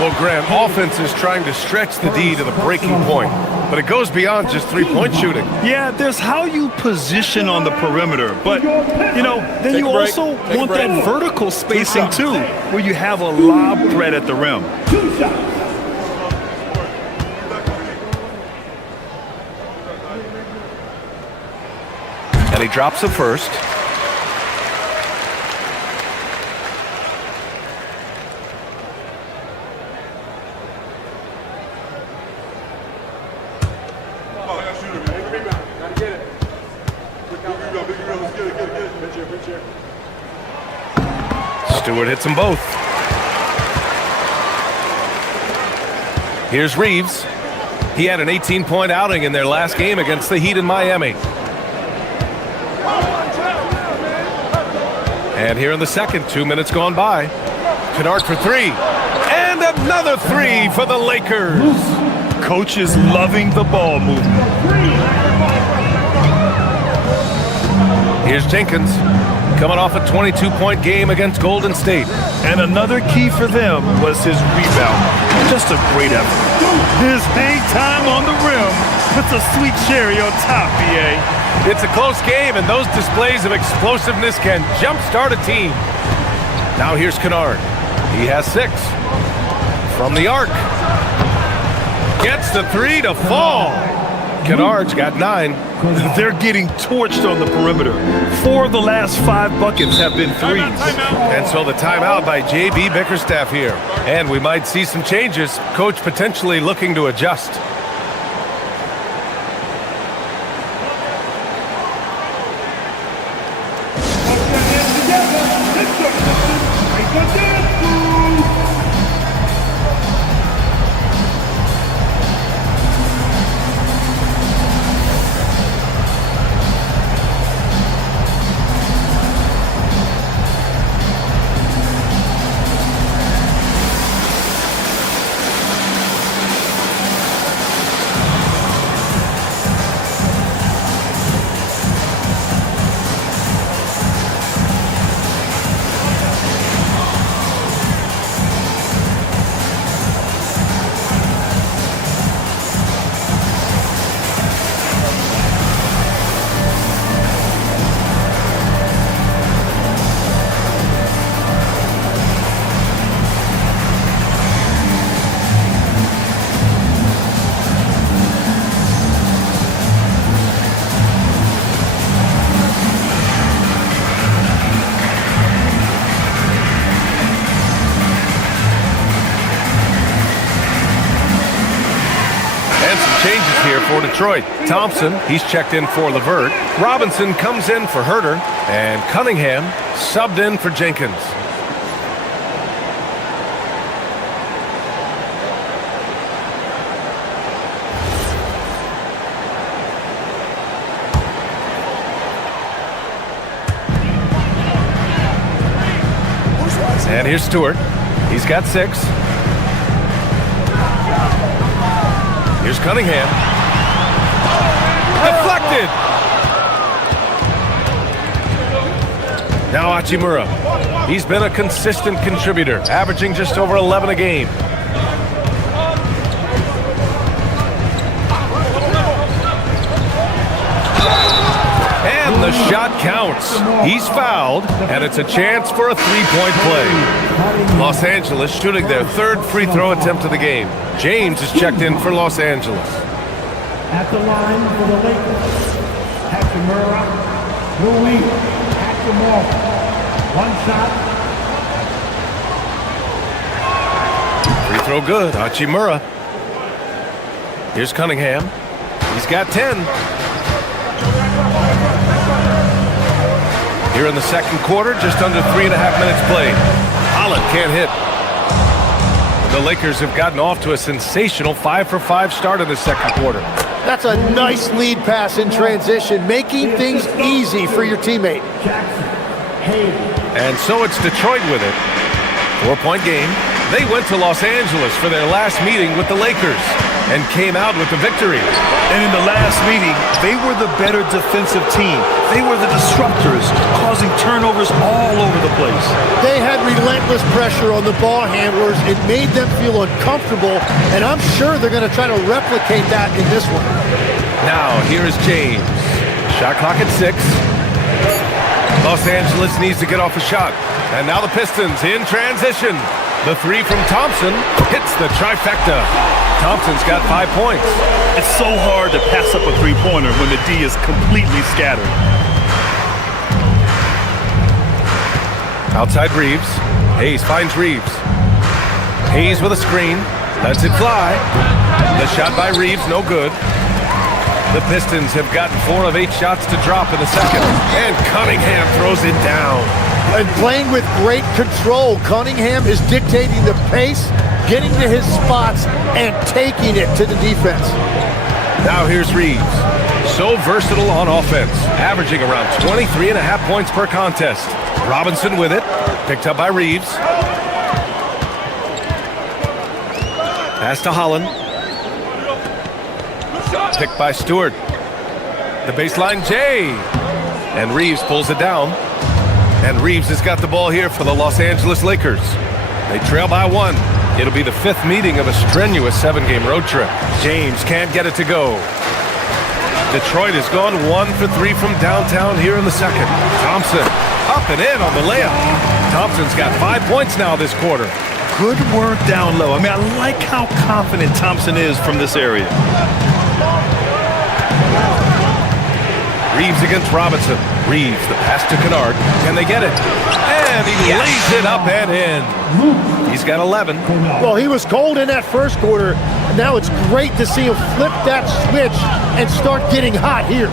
Well, Grant, offense is trying to stretch the D to the breaking point, but it goes beyond just three-point shooting. Yeah, there's how you position on the perimeter, but, you know, then you also want that vertical spacing, too, where you have a lob threat at the rim. And he drops the first. Stewart hits them both. Here's Reeves. He had an 18-point outing in their last game against the Heat in Miami. And here in the second, 2 minutes gone by. Kennard for 3. And another 3 for the Lakers. Coach is loving the ball movement. Here's Jenkins, coming off a 22-point game against Golden State. And another key for them was his rebound. Just a great effort. His hang time on the rim puts a sweet cherry on top, B.A. It's a close game, and those displays of explosiveness can jumpstart a team. Now here's Kennard. He has 6. From the arc. Gets the 3 to fall. Kennard's got 9. They're getting torched on the perimeter. 4 of the last 5 buckets have been threes. And so the timeout by J.B. Bickerstaff here. And we might see some changes. Coach potentially looking to adjust. Changes here for Detroit. Thompson, he's checked in for LeVert. Robinson comes in for Herter. And Cunningham subbed in for Jenkins. And here's Stewart. He's got 6. Here's Cunningham. Deflected! Now Hachimura. He's been a consistent contributor, averaging just over 11 a game. And The shot counts. He's fouled, and it's a chance for a three-point play. Los Angeles shooting their third free throw attempt of the game. James is checked in for Los Angeles. At the line for the Lakers, Hachimura, Louis, Hachimura. One shot. Free throw good. Hachimura. Here's Cunningham. He's got 10. Here in the second quarter, just under 3.5 minutes played. Holland can't hit. The Lakers have gotten off to a sensational 5-for-5 start in the second quarter. That's a nice lead pass in transition, making things easy for your teammate. And so it's Detroit with it. 4-point game. They went to Los Angeles for their last meeting with the Lakers and came out with the victory. And in the last meeting, they were the better defensive team. They were the disruptors, causing turnovers all over the place. They had relentless pressure on the ball handlers. It made them feel uncomfortable, and I'm sure they're going to try to replicate that in this one. Now, here is James. Shot clock at 6. Los Angeles needs to get off a shot. And now the Pistons in transition. The three from Thompson hits the trifecta. Thompson's got 5 points. It's so hard to pass up a three-pointer when the D is completely scattered. Outside Reeves. Hayes finds Reeves. Hayes with a screen. Lets it fly. The shot by Reeves, no good. The Pistons have gotten 4 of 8 shots to drop in the second. And Cunningham throws it down. And playing with great control, Cunningham is dictating the pace, getting to his spots, and taking it to the defense. Now here's Reeves. So versatile on offense, averaging around 23.5 points per contest. Robinson with it, picked up by Reeves. Pass to Holland. Picked by Stewart. The baseline J. And Reeves pulls it down. And Reeves has got the ball here for the Los Angeles Lakers. They trail by 1. It'll be the 5th meeting of a strenuous 7-game road trip. James can't get it to go. Detroit has gone 1 for 3 from downtown here in the second. Thompson up and in on the layup. Thompson's got 5 points now this quarter. Good work down low. I mean, I like how confident Thompson is from this area. Reeves against Robinson. Reeves, the pass to Kennard. Can they get it? And he lays it up and in. He's got 11. Well, he was cold in that first quarter. Now it's great to see him flip that switch and start getting hot here.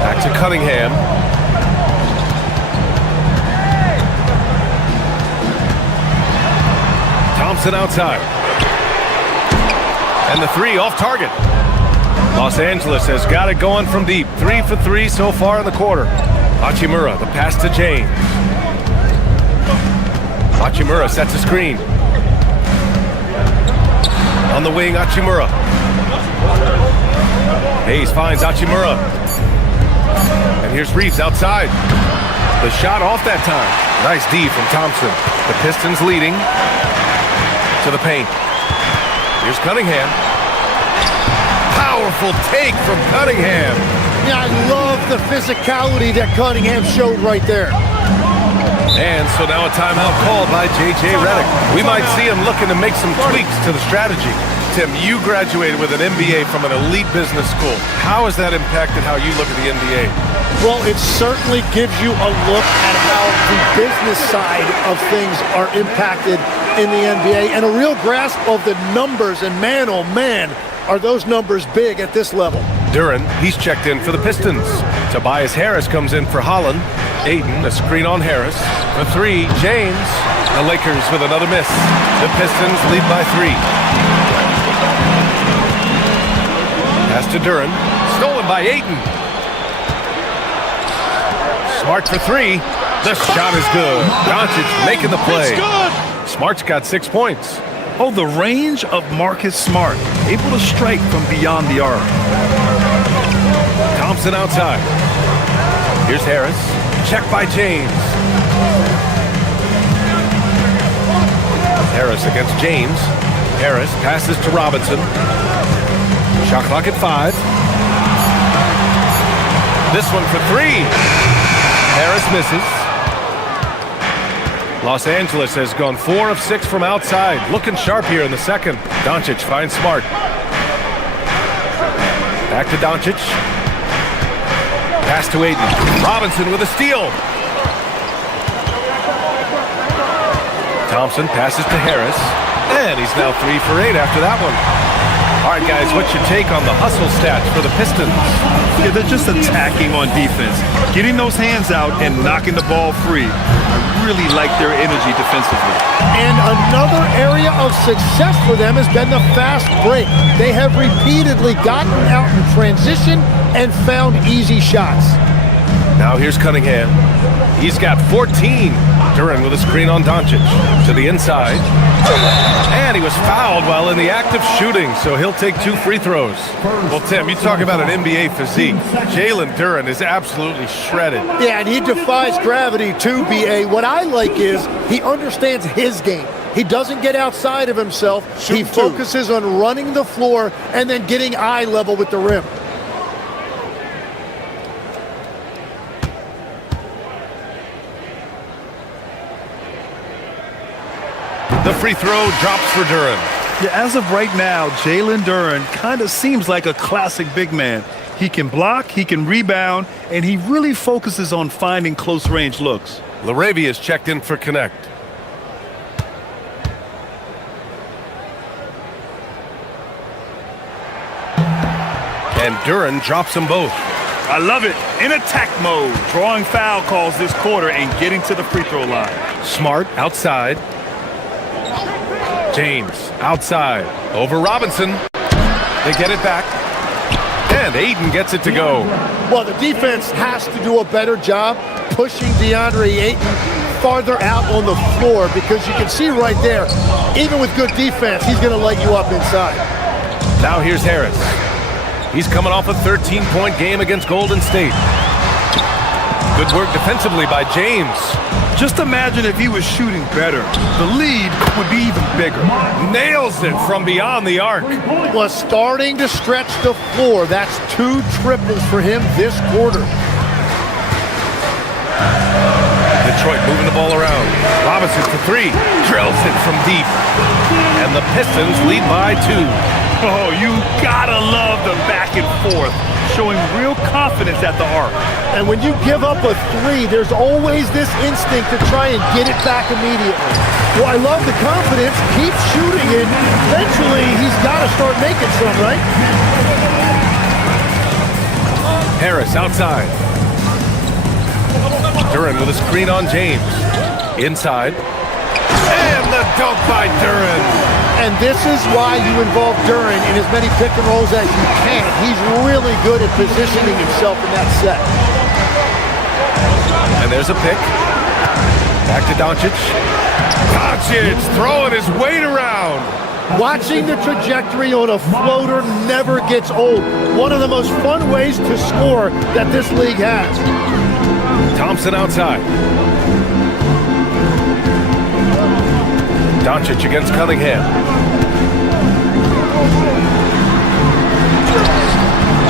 Back to Cunningham. Thompson outside. And the 3 off target. Los Angeles has got it going from deep. 3 for 3 so far in the quarter. Hachimura, the pass to James. Hachimura sets a screen. On the wing, Hachimura. Hayes finds Hachimura. And here's Reeves outside. The shot off that time. Nice D from Thompson. The Pistons leading to the paint. Here's Cunningham. Powerful take from Cunningham. Yeah, I love the physicality that Cunningham showed right there. And so now a timeout called by J.J. Redick. We might see him looking to make some tweaks to the strategy. Tim, you graduated with an MBA from an elite business school. How has that impacted how you look at the NBA? Well, it certainly gives you a look at how the business side of things are impacted in the NBA and a real grasp of the numbers. And man, oh man, are those numbers big at this level. Duran, he's checked in for the Pistons. Tobias Harris comes in for Holland. Ayton, a screen on Harris. For 3, James. The Lakers with another miss. The Pistons lead by 3. Pass to Duran. Stolen by Ayton. Smart for 3. The shot is good. Doncic making the play. Smart's got 6 points. Oh, the range of Marcus Smart. Able to strike from beyond the arc. Thompson outside. Here's Harris. Check by James. Harris against James. Harris passes to Robinson. Shot clock at 5. This one for three. Harris misses. Los Angeles has gone 4 of 6 from outside. Looking sharp here in the second. Doncic finds Smart. Back to Doncic. Pass to Aiden. Robinson with a steal. Thompson passes to Harris. And he's now 3 for 8 after that one. All right, guys, what's your take on the hustle stats for the Pistons? Yeah, they're just attacking on defense. Getting those hands out and knocking the ball free. I really like their energy defensively. And another area of success for them has been the fast break. They have repeatedly gotten out in transition and found easy shots. Now here's Cunningham. He's got 14. Duren with a screen on Doncic. To the inside. And he was fouled while in the act of shooting, so he'll take 2 free throws. Well, Tim, you talk about an NBA physique. Jalen Duren is absolutely shredded. Yeah, and he defies gravity too, B.A. What I like is he understands his game. He doesn't get outside of himself. He focuses on running the floor and then getting eye level with the rim. The free throw drops for Duren. Yeah, as of right now, Jalen Duren kind of seems like a classic big man. He can block, he can rebound, and he really focuses on finding close-range looks. LaRavia is checked in for Connect. And Duren drops them both. I love it. In attack mode, drawing foul calls this quarter and getting to the free throw line. Smart outside. James outside over Robinson. They get it back. And Aiden gets it to go. Well, the defense has to do a better job pushing DeAndre Ayton farther out on the floor, because you can see right there, even with good defense, he's going to light you up inside. Now here's Harris. He's coming off a 13-point game against Golden State. Good work defensively by James. Just imagine if he was shooting better. The lead would be even bigger. Nails it from beyond the arc. Was starting to stretch the floor. That's 2 triples for him this quarter. Detroit moving the ball around. Robinson for 3. Drills it from deep. And the Pistons lead by 2. Oh, you gotta love the back and forth, showing real confidence at the arc. And when you give up a 3, there's always this instinct to try and get it back immediately. Well, I love the confidence. Keep shooting it. Eventually, he's got to start making some, right? Harris outside. Duren with a screen on James. Inside. And the dunk by Duren. And this is why you involve Duren in as many pick and rolls as you can. He's really good at positioning himself in that set. And there's a pick. Back to Doncic. Doncic throwing his weight around. Watching the trajectory on a floater never gets old. One of the most fun ways to score that this league has. Thompson outside. Doncic against Cunningham.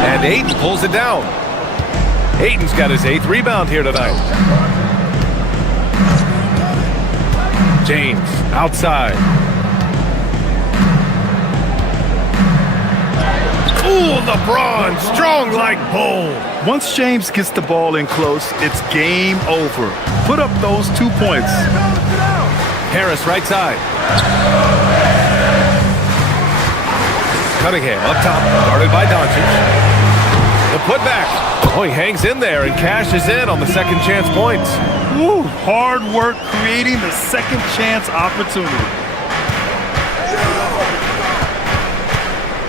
And Ayton pulls it down. Ayton's got his 8th rebound here tonight. James outside. Ooh, LeBron, strong like bull. Once James gets the ball in close, it's game over. Put up those 2 points. Harris right side. Cunningham up top, guarded by Doncic. The putback. Oh, he hangs in there and cashes in on the second chance points. Ooh, hard work creating the second chance opportunity.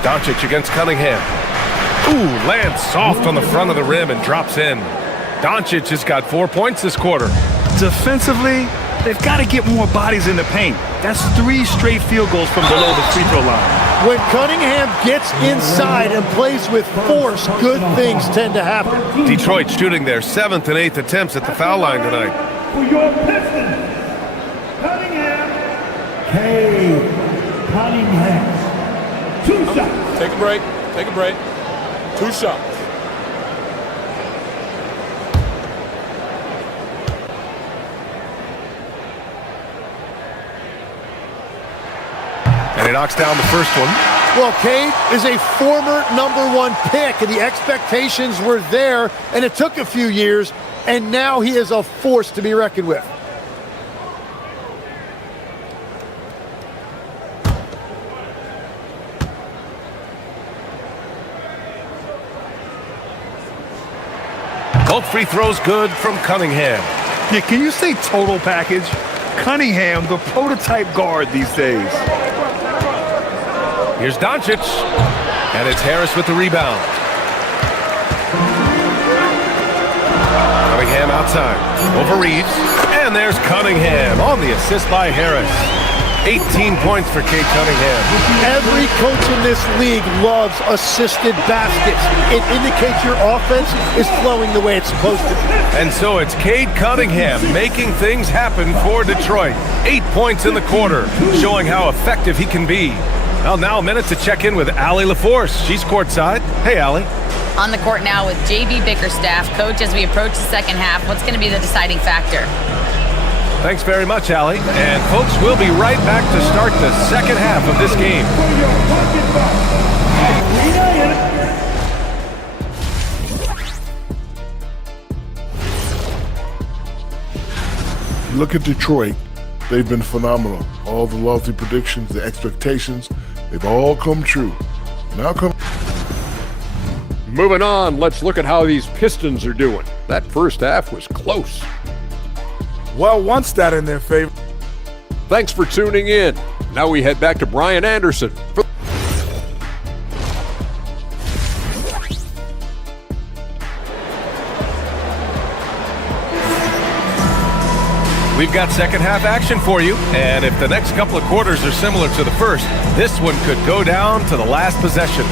Doncic against Cunningham. Ooh, lands soft on the front of the rim and drops in. Doncic has got 4 points this quarter. Defensively, they've got to get more bodies in the paint. That's 3 straight field goals from below the free throw line. When Cunningham gets inside and plays with force, good things tend to happen. Detroit shooting their 7th and 8th attempts at the foul line tonight. For your Pistons, Cunningham. Cunningham. 2 shots. Take a break. Take a break. 2 shots. And he knocks down the first one. Well, Cade is a former #1 pick, and the expectations were there, and it took a few years, and now he is a force to be reckoned with. Both free throws good from Cunningham. Yeah, can you say total package? Cunningham, the prototype guard these days. Here's Doncic, and it's Harris with the rebound. Cunningham outside, over Reeves, and there's Cunningham on the assist by Harris. 18 points for Cade Cunningham. Every coach in this league loves assisted baskets. It indicates your offense is flowing the way it's supposed to. And so it's Cade Cunningham making things happen for Detroit. 8 points in the quarter, showing how effective he can be. Well, now a minute to check in with Allie LaForce. She's courtside. Hey, Allie. On the court now with JB Bickerstaff. Coach, as we approach the second half, what's going to be the deciding factor? Thanks very much, Allie. And folks, we'll be right back to start the second half of this game. Look at Detroit. They've been phenomenal. All the lofty predictions, the expectations, they've all come true. Now come. Moving on, let's look at how these Pistons are doing. That first half was close. Well, one stat in their favor. Thanks for tuning in. Now we head back to Brian Anderson. We've got second half action for you, and if the next couple of quarters are similar to the first, this one could go down to the last possession.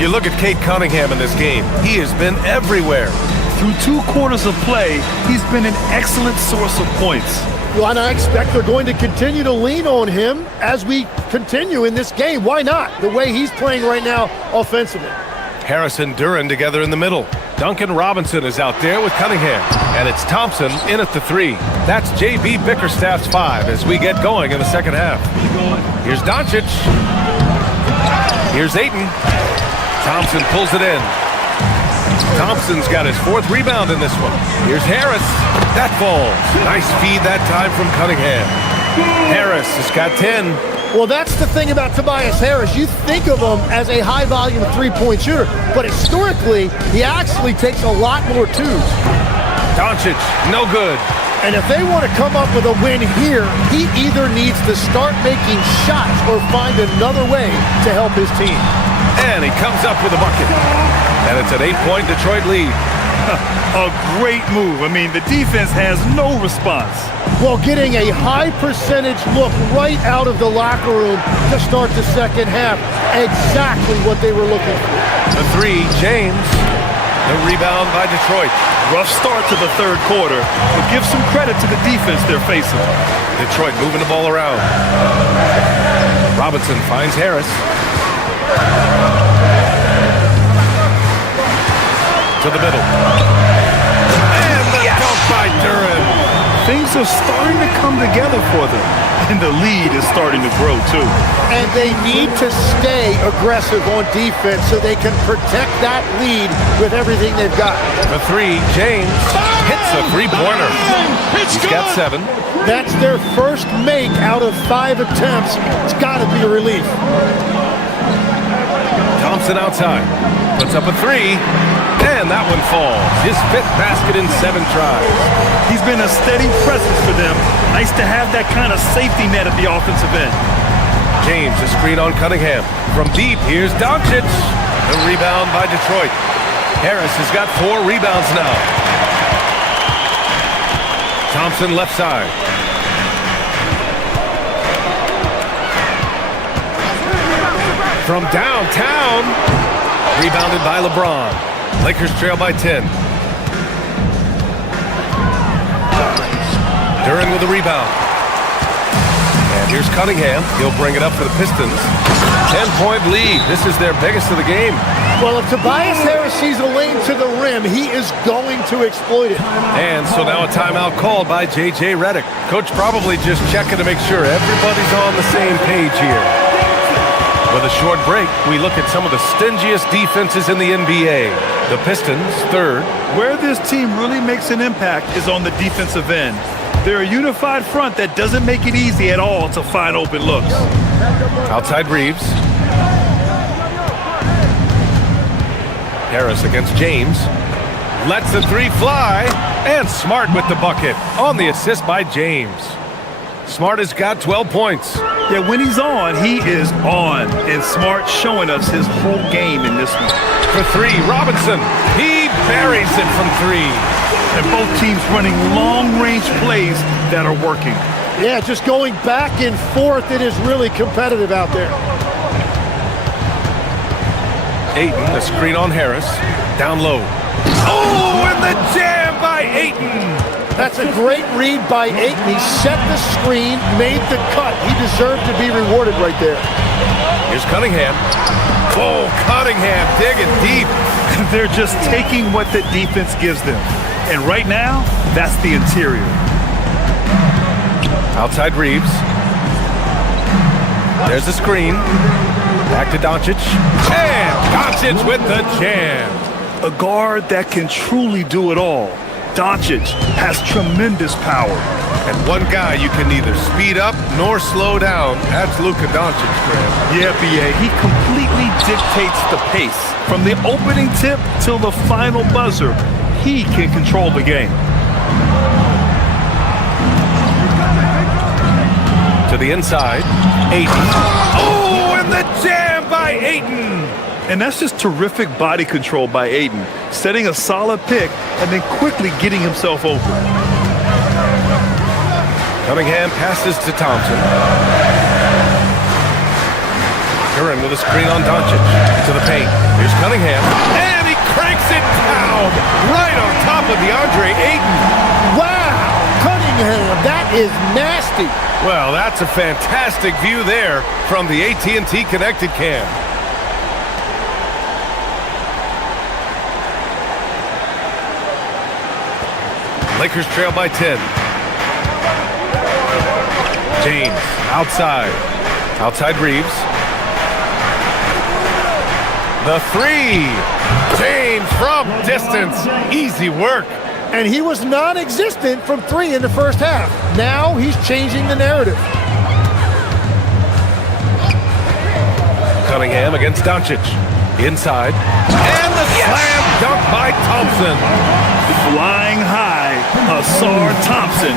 You look at Cade Cunningham in this game. He has been everywhere. Through 2 quarters of play, he's been an excellent source of points. Well, and I expect they're going to continue to lean on him as we continue in this game. Why not? The way he's playing right now offensively. Harris and Duran together in the middle. Duncan Robinson is out there with Cunningham. And it's Thompson in at the 3. That's JB Bickerstaff's 5 as we get going in the second half. Here's Doncic. Here's Ayton. Thompson pulls it in. Thompson's got his 4th rebound in this one. Here's Harris. That falls. Nice feed that time from Cunningham. Harris has got 10. Well, that's the thing about Tobias Harris. You think of him as a high-volume three-point shooter, but historically, he actually takes a lot more twos. Doncic, no good. And if they want to come up with a win here, he either needs to start making shots or find another way to help his team. And he comes up with a bucket. And it's an 8-point Detroit lead. A great move. I mean, the defense has no response. Well, getting a high percentage look right out of the locker room to start the second half. Exactly what they were looking for. The 3, James. The rebound by Detroit. Rough start to the third quarter, but give some credit to the defense they're facing. Detroit moving the ball around. Robinson finds Harris. To the middle. And the dunk by Duran. Things are starting to come together for them, and the lead is starting to grow too. And they need to stay aggressive on defense so they can protect that lead with everything they've got. The 3, James hits a 3-pointer. He's got 7. That's their first make out of 5 attempts. It's got to be a relief. Thompson outside. Puts up a 3. And that one falls. His 5th basket in 7 tries. He's been a steady presence for them. Nice to have that kind of safety net at the offensive end. James, a screen on Cunningham. From deep, here's Doncic. The rebound by Detroit. Harris has got 4 rebounds now. Thompson left side. From downtown. Rebounded by LeBron. Lakers trail by 10. Duran with a rebound. And here's Cunningham. He'll bring it up for the Pistons. 10-point lead. This is their biggest of the game. Well, if Tobias Harris sees a lane to the rim, he is going to exploit it. And so now a timeout called by J.J. Redick. Coach probably just checking to make sure everybody's on the same page here. With a short break, we look at some of the stingiest defenses in the NBA. The Pistons, third. Where this team really makes an impact is on the defensive end. They're a unified front that doesn't make it easy at all to find open looks. Outside Reeves. Harris against James. Lets the three fly. And Smart with the bucket on the assist by James. Smart has got 12 points. Yeah, when he's on, he is on. And Smart showing us his whole game in this one. For three, Robinson. He buries it from three. And both teams running long-range plays that are working. Yeah, just going back and forth. It is really competitive out there. Ayton, the screen on Harris. Down low. Oh, and the jam by Ayton. That's a great read by Ayton. He set the screen, made the cut. He deserved to be rewarded right there. Here's Cunningham. Oh, Cunningham digging deep. They're just taking what the defense gives them. And right now, that's the interior. Outside Reeves. There's the screen. Back to Doncic. And Doncic with the jam. A guard that can truly do it all. Doncic has tremendous power. And one guy you can neither speed up nor slow down. That's Luka Doncic, Graham. Yeah, B.A. He completely dictates the pace. From the opening tip till the final buzzer, he can control the game. To the inside, Ayton. Oh, and the jam by Ayton. And that's just terrific body control by Ayton, setting a solid pick and then quickly getting himself open. Cunningham passes to Thompson. Duran with a screen on Doncic. To the paint. Here's Cunningham. And he cranks it down right on top of DeAndre Ayton. Wow! Cunningham, that is nasty. Well, that's a fantastic view there from the AT&T Connected Cam. Lakers trail by 10. James, outside. Outside Reeves. The three. James from distance. Easy work. And he was non-existent from three in the first half. Now he's changing the narrative. Cunningham against Doncic. Inside. And the slam dunk by Thompson. Flying high, Hasar Thompson.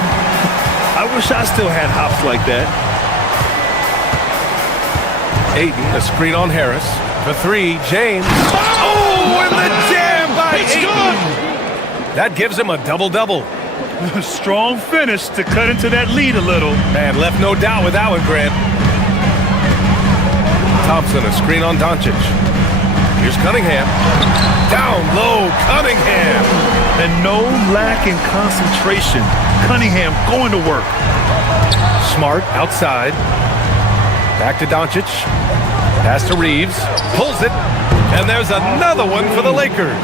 I wish I still had hops like that. Ayton, a screen on Harris. For three, James. Oh, and the jam by Ayton. That gives him a double-double. Strong finish to cut into that lead a little. Man, left no doubt with that one, Grant. Thompson, a screen on Doncic. Here's Cunningham. Down low, Cunningham. And no lack in concentration. Cunningham going to work. Smart outside. Back to Doncic. Pass to Reeves. Pulls it. And there's another one for the Lakers.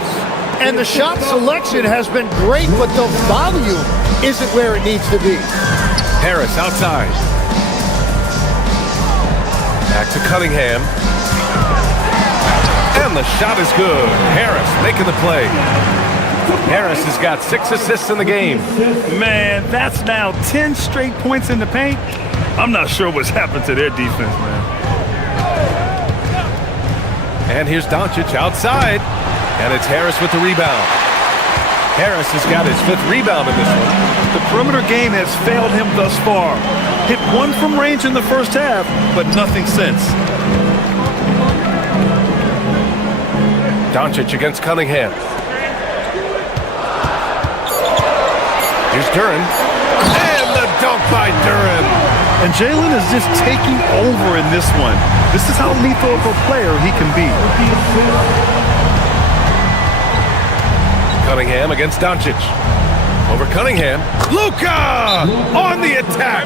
And the shot selection has been great, but the volume isn't where it needs to be. Harris outside. Back to Cunningham. And the shot is good. Harris making the play. Harris has got 6 assists in the game. Man, that's now 10 straight points in the paint. I'm not sure what's happened to their defense, man. And here's Doncic outside. And it's Harris with the rebound. Harris has got his 5th rebound in this one. The perimeter game has failed him thus far. Hit one from range in the first half, but nothing since. Doncic against Cunningham. Here's Duran. And the dunk by Duran. And Jalen is just taking over in this one. This is how lethal of a player he can be. Cunningham against Doncic. Over Cunningham. Luka on the attack.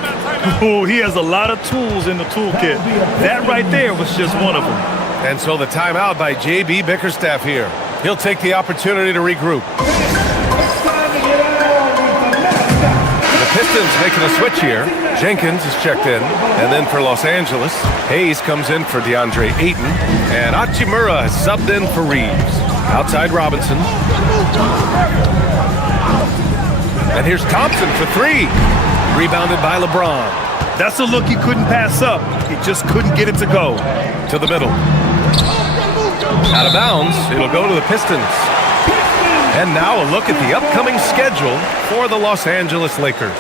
Oh, he has a lot of tools in the toolkit. That right there was just one of them. And so the timeout by J.B. Bickerstaff here. He'll take the opportunity to regroup. The Pistons making a switch here. Jenkins is checked in. And then for Los Angeles, Hayes comes in for DeAndre Ayton. And Hachimura has subbed in for Reeves. Outside Robinson. And here's Thompson for 3. Rebounded by LeBron. That's a look he couldn't pass up. He just couldn't get it to go. To the middle. Out of bounds. It'll go to the Pistons. And now a look at the upcoming schedule for the Los Angeles Lakers.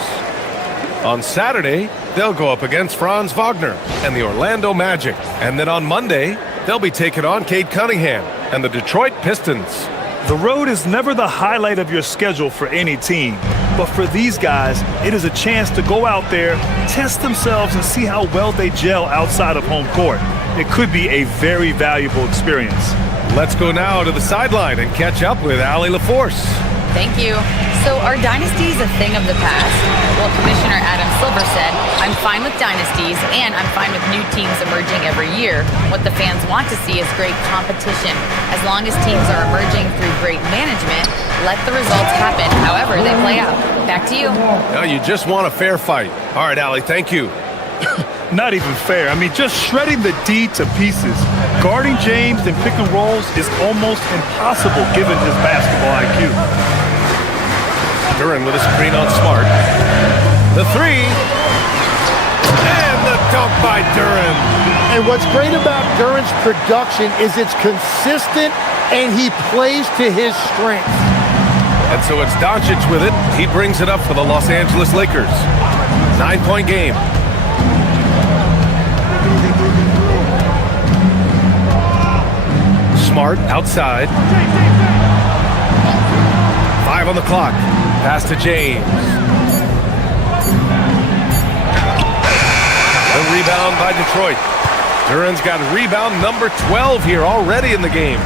On Saturday, they'll go up against Franz Wagner and the Orlando Magic. And then on Monday, they'll be taking on Cade Cunningham and the Detroit Pistons. The road is never the highlight of your schedule for any team. But for these guys, it is a chance to go out there, test themselves, and see how well they gel outside of home court. It could be a very valuable experience. Let's go now to the sideline and catch up with Allie LaForce. Thank you. So are dynasties a thing of the past? Well, Commissioner Adam Silver said, I'm fine with dynasties and I'm fine with new teams emerging every year. What the fans want to see is great competition. As long as teams are emerging through great management, let the results happen however they play out. Back to you. No, you just want a fair fight. All right, Allie, thank you. Not even fair. I mean, just shredding the D to pieces. Guarding James in pick and rolls is almost impossible given his basketball IQ. Duran with a screen on Smart. The 3. And the dunk by Duran. And what's great about Duran's production is it's consistent and he plays to his strengths. And so it's Doncic with it. He brings it up for the Los Angeles Lakers. 9-point game. Smart outside. 5 on the clock. Pass to James. The rebound by Detroit. Duran's got rebound number 12 here already in the game.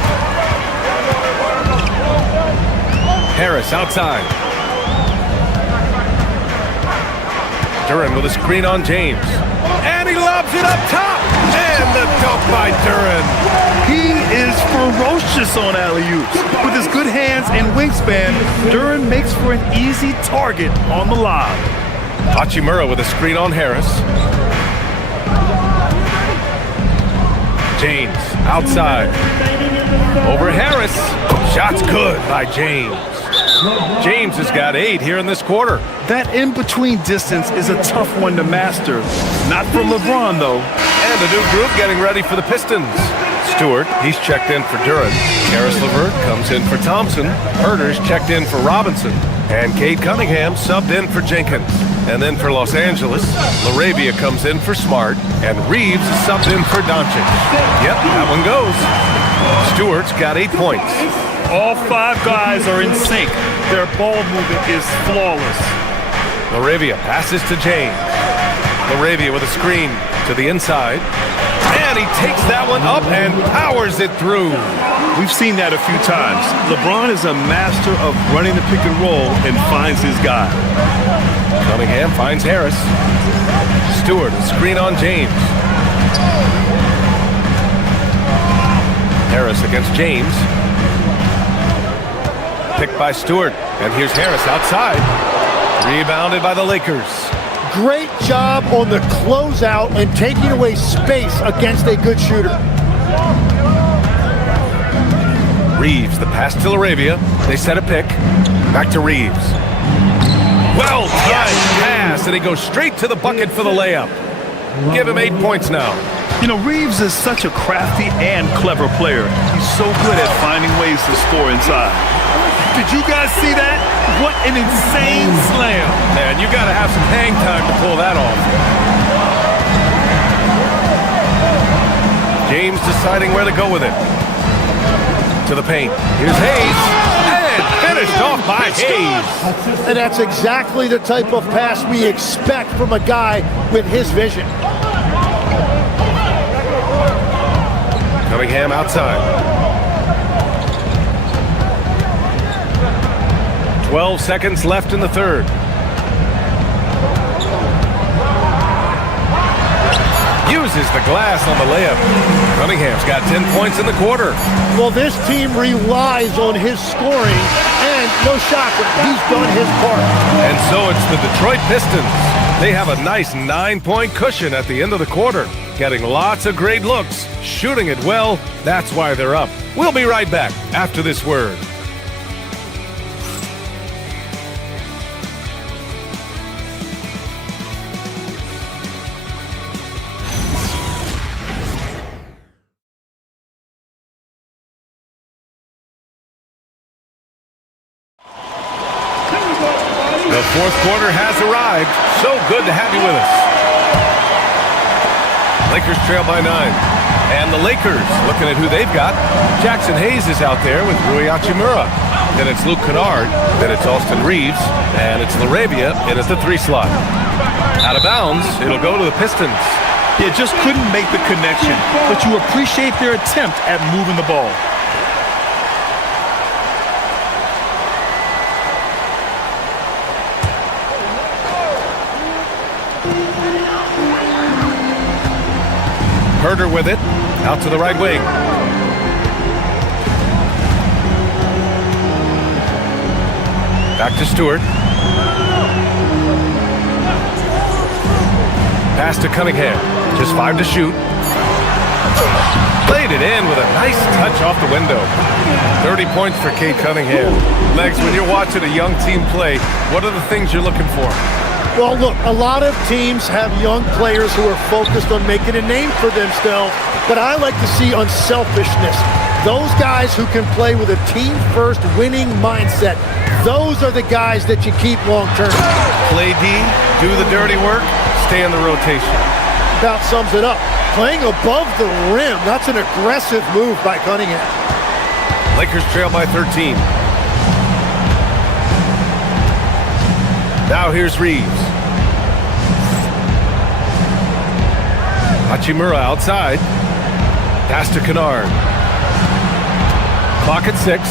Harris outside. Duran with a screen on James. And he lobs it up top. And the dunk by Duran. He is ferocious on alley-oops. With his good hands and wingspan, Duran makes for an easy target on the lob. Hachimura with a screen on Harris. James outside. Over Harris. Shot's good by James. James has got 8 here in this quarter. That in-between distance is a tough one to master. Not for LeBron, though. And a new group getting ready for the Pistons. Stewart, he's checked in for Duran. Karis LeVert comes in for Thompson. Herter's checked in for Robinson. And Cade Cunningham subbed in for Jenkins. And then for Los Angeles, LaRavia comes in for Smart. And Reeves is subbed in for Doncic. Yep, that one goes. Stewart's got 8 points. All 5 guys are in sync. Their ball movement is flawless. LaRavia passes to James. LaRavia with a screen to the inside. And he takes that one up and powers it through. We've seen that a few times. LeBron is a master of running the pick and roll and finds his guy. Cunningham finds Harris. Stewart, a screen on James. Harris against James. Picked by Stewart. And here's Harris outside. Rebounded by the Lakers. Great job on the closeout and taking away space against a good shooter. Reeves, the pass to LaRavia. They set a pick. Back to Reeves. Well-timed pass, and he goes straight to the bucket for the layup. Give him 8 points now. You know, Reeves is such a crafty and clever player. He's so good at finding ways to score inside. Did you guys see that? What an insane slam. Man, you got to have some hang time to pull that off. James deciding where to go with it. To the paint. Here's Hayes. And finished off by Hayes. And that's exactly the type of pass we expect from a guy with his vision. Cunningham outside. 12 seconds left in the third. Uses the glass on the layup. Cunningham's got 10 points in the quarter. Well, this team relies on his scoring, and no shocker, he's done his part. And so it's the Detroit Pistons. They have a nice 9-point cushion at the end of the quarter. Getting lots of great looks, shooting it well. That's why they're up. We'll be right back after this word. The fourth quarter has arrived. So good to have you with us. Lakers trail by 9. And the Lakers, looking at who they've got. Jackson Hayes is out there with Rui Hachimura. Then it's Luke Kennard. Then it's Austin Reeves. And it's LaRavia in at the 3 slot. Out of bounds, it'll go to the Pistons. Yeah, just couldn't make the connection. But you appreciate their attempt at moving the ball. Herder with it, out to the right wing. Back to Stewart. Pass to Cunningham, just 5 to shoot. Played it in with a nice touch off the window. 30 points for Cade Cunningham. Legs, when you're watching a young team play, what are the things you're looking for? Well, look, a lot of teams have young players who are focused on making a name for themselves, but I like to see unselfishness. Those guys who can play with a team-first winning mindset, those are the guys that you keep long-term. Play D, do the dirty work, stay in the rotation. About sums it up. Playing above the rim, that's an aggressive move by Cunningham. Lakers trail by 13. Now here's Reeves. Hachimura outside. Pass to Kennard. Clock at 6.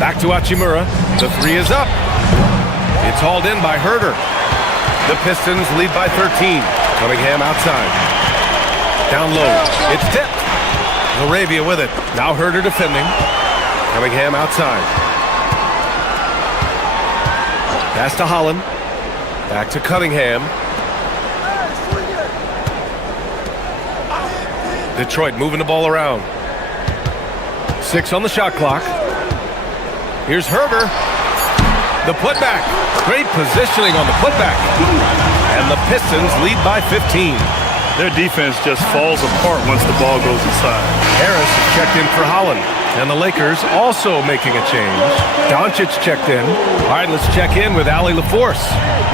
Back to Hachimura. The 3 is up. It's hauled in by Herder. The Pistons lead by 13. Cunningham outside. Down low. It's tipped. LaRavia with it. Now Herder defending. Cunningham outside. Pass to Holland. Back to Cunningham. Detroit moving the ball around. 6 on the shot clock. Here's Herder. The putback. Great positioning on the putback. And the Pistons lead by 15. Their defense just falls apart once the ball goes inside. Harris is checked in for Holland. And the Lakers also making a change. Doncic checked in. All right, let's check in with Allie LaForce.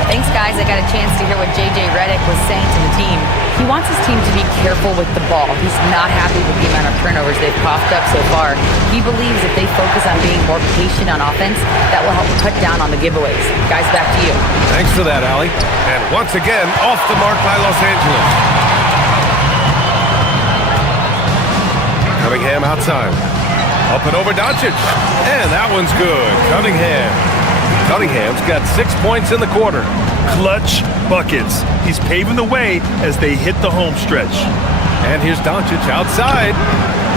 Thanks, guys. I got a chance to hear what J.J. Redick was saying to the team. He wants his team to be careful with the ball. He's not happy with the amount of turnovers they've coughed up so far. He believes if they focus on being more patient on offense, that will help cut down on the giveaways. Guys, back to you. Thanks for that, Allie. And once again, off the mark by Los Angeles. Cunningham outside. Up and over Doncic. And that one's good. Cunningham's got 6 points in the quarter. Clutch buckets. He's paving the way as they hit the home stretch. And here's Doncic outside.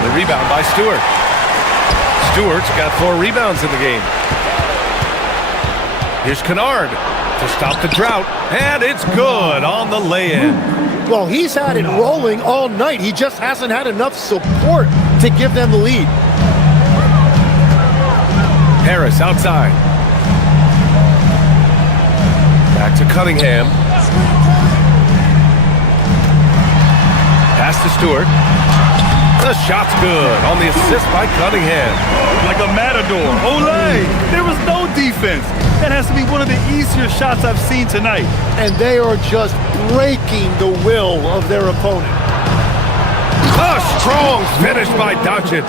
The rebound by Stewart. Stewart's got 4 rebounds in the game. Here's Kennard to stop the drought. And it's good on the lay-in. Well, he's had it rolling all night. He just hasn't had enough support to give them the lead. Harris outside. Back to Cunningham. Pass to Stewart. The shot's good on the assist by Cunningham. Like a matador. Olay! There was no defense. That has to be one of the easier shots I've seen tonight. And they are just breaking the will of their opponent. A strong finish by Doncic.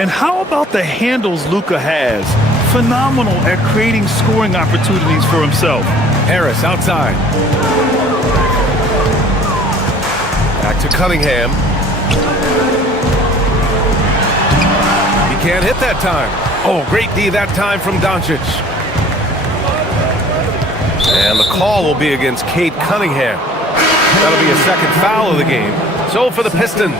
And how about the handles Luka has? Phenomenal at creating scoring opportunities for himself. Harris outside. Back to Cunningham. He can't hit that time. Oh, great D that time from Doncic. And the call will be against Cade Cunningham. That'll be a second foul of the game. So for the Pistons,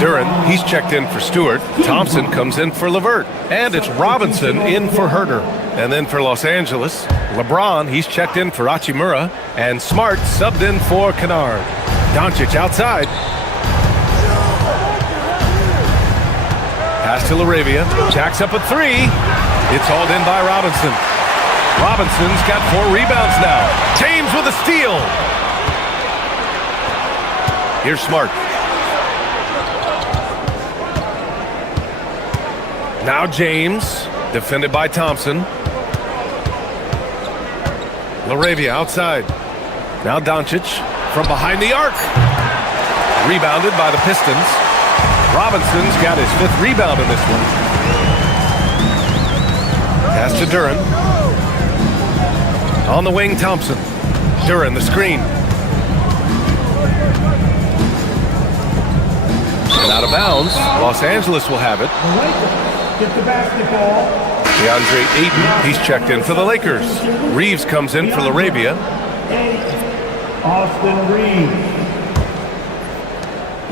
Duren, he's checked in for Stewart. Thompson comes in for LeVert. And it's Robinson in for Herter. And then for Los Angeles, LeBron, he's checked in for Hachimura. And Smart subbed in for Kennard. Doncic outside. Pass to LaRavia. Jacks up a three. It's hauled in by Robinson. Robinson's got 4 rebounds now. James with a steal. Here's Smart. Now James, defended by Thompson. LaRavia outside. Now Doncic from behind the arc. Rebounded by the Pistons. Robinson's got his 5th rebound in this one. Pass to Duren. On the wing, Thompson. Duren, the screen. And out of bounds. Los Angeles will have it. Get the basketball. DeAndre Ayton, he's checked in for the Lakers. Reeves comes in for LaRavia. Austin Reeves.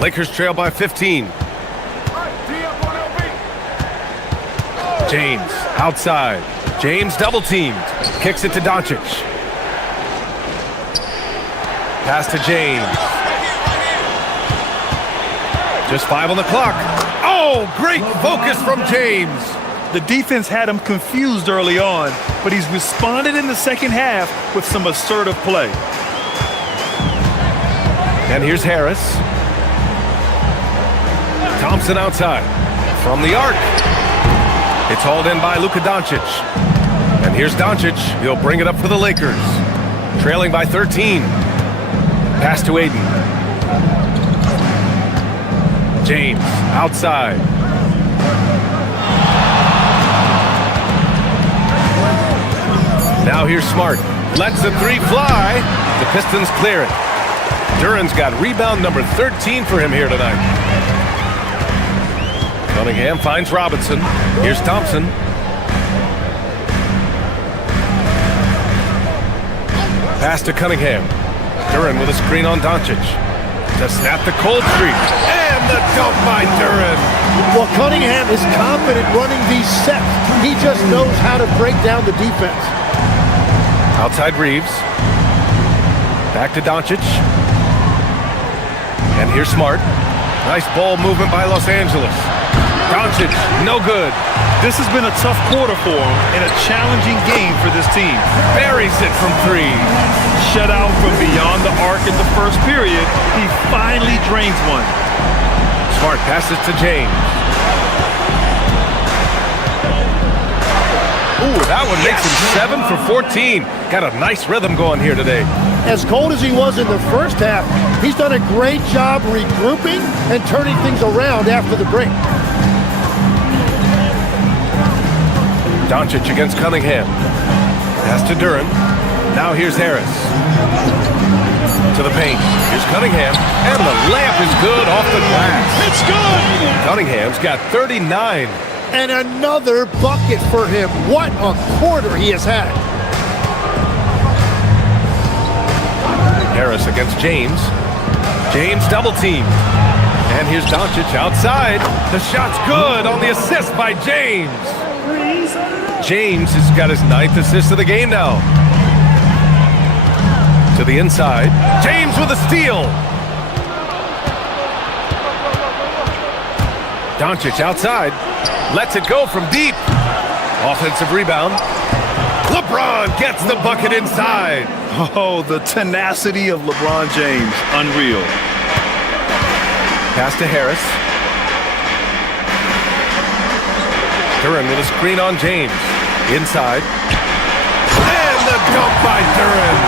Lakers trail by 15. James outside. James double teamed. Kicks it to Doncic. Pass to James. Just 5 on the clock. Oh, great focus from James. The defense had him confused early on, but he's responded in the second half with some assertive play. And here's Harris. Thompson outside. From the arc. It's hauled in by Luka Doncic. And here's Doncic. He'll bring it up for the Lakers. Trailing by 13. Pass to Ayton. James outside. Now here's Smart. Lets the 3 fly. The Pistons clear it. Duren's got rebound number 13 for him here tonight. Cunningham finds Robinson. Here's Thompson. Pass to Cunningham. Duren with a screen on Doncic. To snap the cold streak. And the dunk by Duren. Well, Cunningham is confident running these sets. He just knows how to break down the defense. Outside Reeves. Back to Doncic. And here's Smart. Nice ball movement by Los Angeles. Doncic, no good. This has been a tough quarter for him and a challenging game for this team. Buries it from 3. Shut out from beyond the arc in the first period. He finally drains one. Smart passes to James. Ooh, that one makes him 7 for 14. Got a nice rhythm going here today. As cold as he was in the first half, he's done a great job regrouping and turning things around after the break. Doncic against Cunningham. Pass to Duren. Now here's Harris. To the paint. Here's Cunningham. And the layup is good off the glass. It's good! Cunningham's got 39. And another bucket for him. What a quarter he has had. Harris against James. James double teamed. And here's Doncic outside. The shot's good on the assist by James. James has got his 9th assist of the game now. To the inside. James with a steal. Doncic outside. Lets it go from deep. Offensive rebound. LeBron gets the bucket inside. Oh, the tenacity of LeBron James. Unreal. Pass to Harris. Duren with a screen on James. Inside. And the dunk by Duren.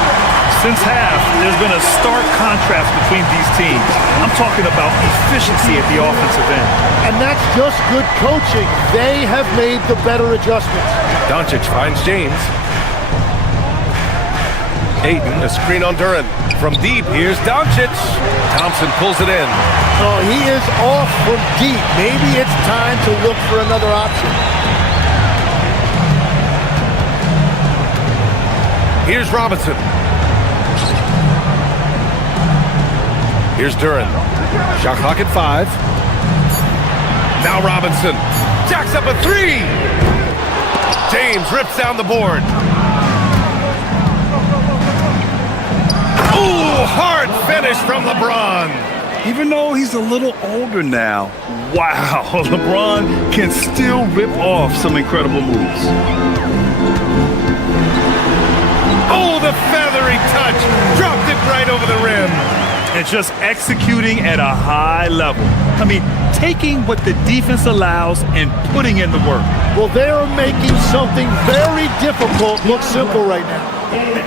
Since half, there's been a stark contrast between these teams. I'm talking about efficiency at the offensive end. And that's just good coaching. They have made the better adjustments. Doncic finds James. Ayton, a screen on Duren. From deep, here's Doncic. Thompson pulls it in. Oh, he is off from deep. Maybe it's time to look for another option. Here's Robinson. Here's Duren. Shot clock at 5. Now Robinson. Jacks up a 3. James rips down the board. Ooh, hard finish from LeBron. Even though he's a little older now, wow, LeBron can still rip off some incredible moves. Oh, the feathery touch. Dropped it right over the rim. And just executing at a high level. I mean, taking what the defense allows and putting in the work. Well, they are making something very difficult look simple right now.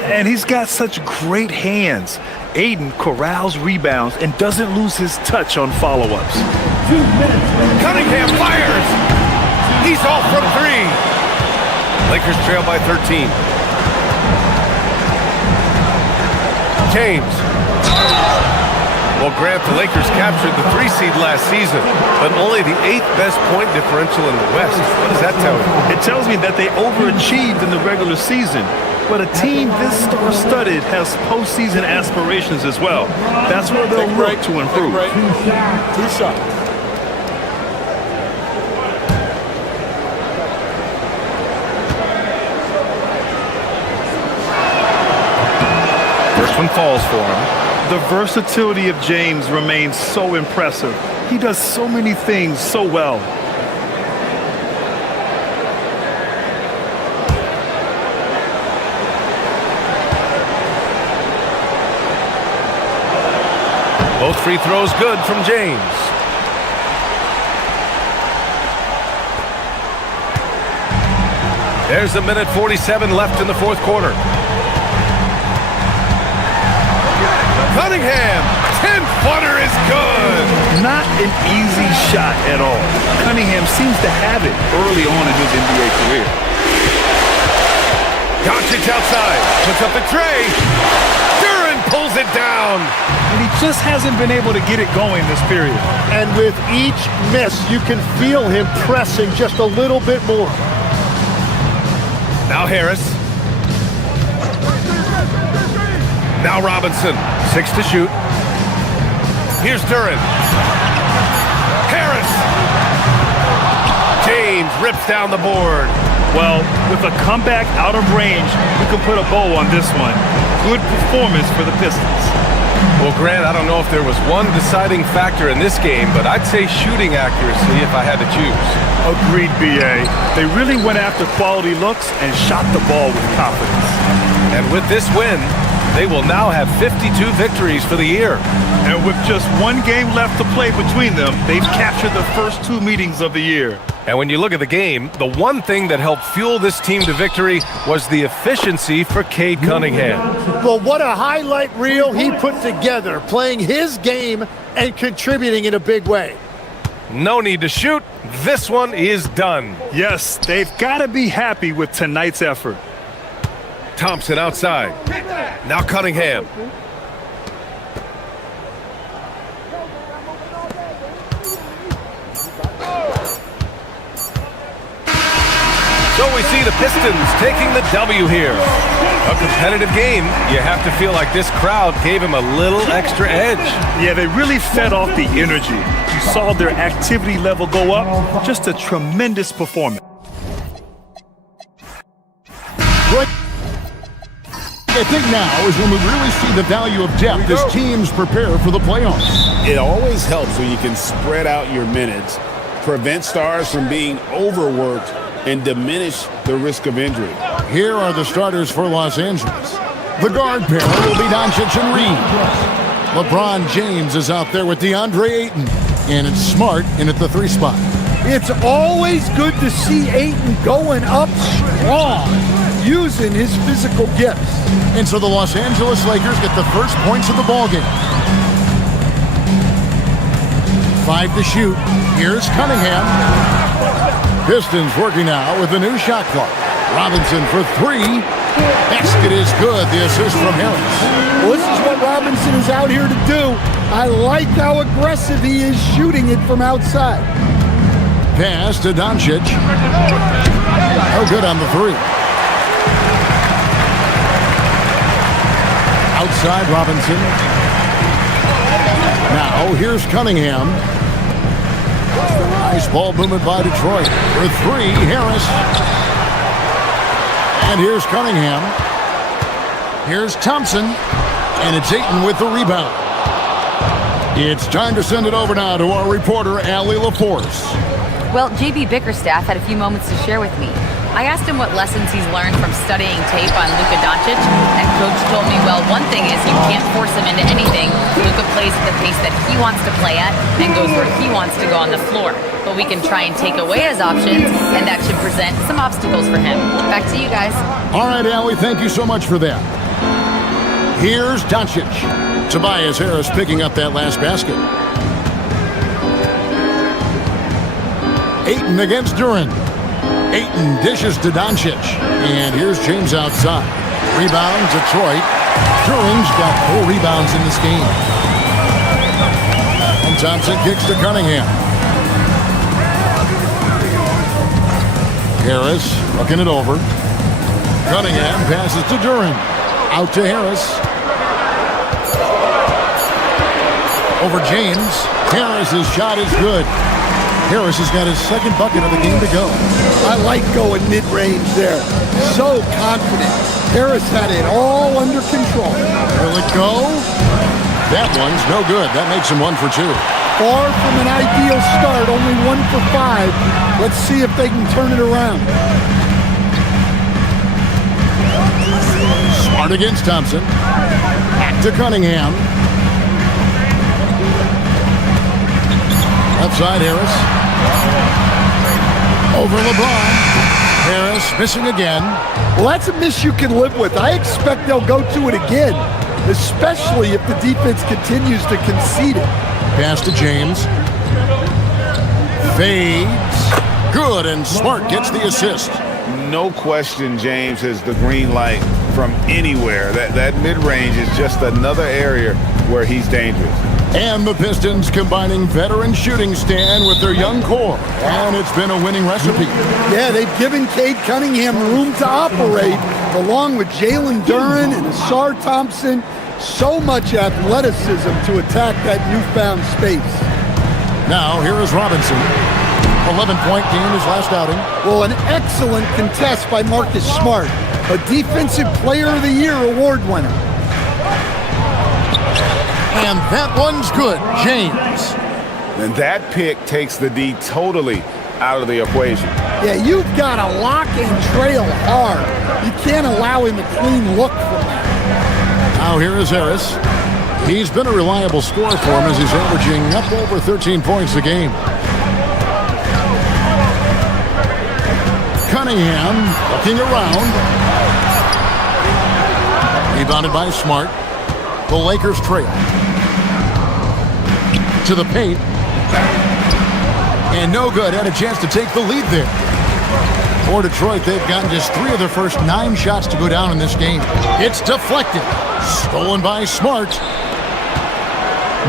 And he's got such great hands. Ayton corrals rebounds and doesn't lose his touch on follow-ups. Cunningham fires. He's off from 3. Lakers trail by 13. James. Well, Grant, the Lakers captured the 3 seed last season, but only the 8th best point differential in the West. What does that tell you? It tells me that they overachieved in the regular season. But a team this star-studded has postseason aspirations as well. That's where they'll work to improve. Two shots. First one falls for him. The versatility of James remains so impressive. He does so many things so well. Both free throws good from James. There's a minute 47 left in the fourth quarter. Cunningham, 10-footer is good. Not an easy shot at all. Cunningham seems to have it early on in his NBA career. Doncic outside, puts up the tray. Duren pulls it down. And he just hasn't been able to get it going this period. And with each miss, you can feel him pressing just a little bit more. Now Harris. Now Robinson. 6 to shoot. Here's Duren. Harris. James rips down the board. Well, with a comeback out of range, we can put a bow on this one. Good performance for the Pistons. Well, Grant, I don't know if there was one deciding factor in this game, but I'd say shooting accuracy if I had to choose. Agreed, B.A. They really went after quality looks and shot the ball with confidence. And with this win, they will now have 52 victories for the year. And with just one game left to play between them, they've captured the first 2 meetings of the year. And when you look at the game, the one thing that helped fuel this team to victory was the efficiency for Cade Cunningham. Well, what a highlight reel he put together, playing his game and contributing in a big way. No need to shoot. This one is done. Yes, they've got to be happy with tonight's effort. Thompson outside. Now Cunningham. So we see the Pistons taking the W here. A competitive game. You have to feel like this crowd gave him a little extra edge. Yeah, they really fed off the energy. You saw their activity level go up. Just a tremendous performance. I think now is when we really see the value of depth as teams prepare for the playoffs. It always helps when you can spread out your minutes, prevent stars from being overworked, and diminish the risk of injury. Here are the starters for Los Angeles. The guard pair will be Doncic and Reed. LeBron James is out there with DeAndre Ayton, and it's Smart in at the 3 spot. It's always good to see Ayton going up strong, using his physical gifts. And so the Los Angeles Lakers get the first points of the ballgame. 5 to shoot. Here's Cunningham. Pistons working now with a new shot clock. Robinson for 3. Basket is good. The assist from Harris. Well, this is what Robinson is out here to do. I like how aggressive he is shooting it from outside. Pass to Doncic. No good on the 3. Outside Robinson. Now, here's Cunningham. Nice ball movement by Detroit. For three, Harris. And here's Cunningham. Here's Thompson. And it's Ayton with the rebound. It's time to send it over now to our reporter, Allie LaForce. Well, JB Bickerstaff had a few moments to share with me. I asked him what lessons he's learned from studying tape on Luka Doncic, and Coach told me, well, one thing is you can't force him into anything. Luka plays at the pace that he wants to play at and goes where he wants to go on the floor. But we can try and take away his options, and that should present some obstacles for him. Back to you guys. All right, Allie, thank you so much for that. Here's Doncic. Tobias Harris picking up that last basket. Ayton against Duren. Ayton dishes to Doncic. And here's James outside. Rebound, Detroit. Duren's got 4 rebounds in this game. And Thompson kicks to Cunningham. Harris looking it over. Cunningham passes to Duren. Out to Harris. Over James. Harris's shot is good. Harris has got his second bucket of the game to go. I like going mid-range there. So confident. Harris had it all under control. Will it go? That one's no good. That makes him 1 for 2. Far from an ideal start. Only 1 for 5. Let's see if they can turn it around. Smart against Thompson. Back to Cunningham. Left side, Harris. Over LeBron. Harris missing again. Well, that's a miss you can live with. I expect they'll go to it again, especially if the defense continues to concede it. Pass to James. Fades. Good, and Smart gets the assist. No question James has the green light from anywhere. That mid-range is just another area where he's dangerous. And the Pistons combining veteran shooting stand with their young core. And it's been a winning recipe. Yeah, they've given Cade Cunningham room to operate, along with Jalen Duren and Asar Thompson. So much athleticism to attack that newfound space. Now, here is Robinson. 11-point game his last outing. Well, an excellent contest by Marcus Smart, a Defensive Player of the Year award winner. And that one's good, James. And that pick takes the D totally out of the equation. Yeah, you've got to lock and trail hard. You can't allow him a clean look from that. Now here is Harris. He's been a reliable scorer for him as he's averaging up over 13 points a game. Cunningham looking around. Rebounded by Smart. The Lakers trail. To the paint. And no good. Had a chance to take the lead there. For Detroit, they've gotten just 3 of their first 9 shots to go down in this game. It's deflected. Stolen by Smart.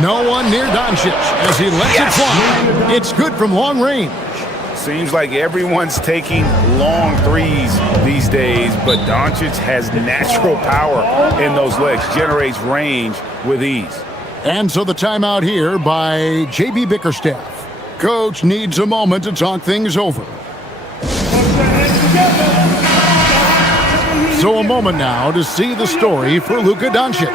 No one near Doncic as he lets it fly. It's good from long range. Seems like everyone's taking long threes these days, but Doncic has natural power in those legs, generates range with ease. And so the timeout here by JB Bickerstaff. Coach needs a moment to talk things over. So a moment now to see the story for Luka Doncic.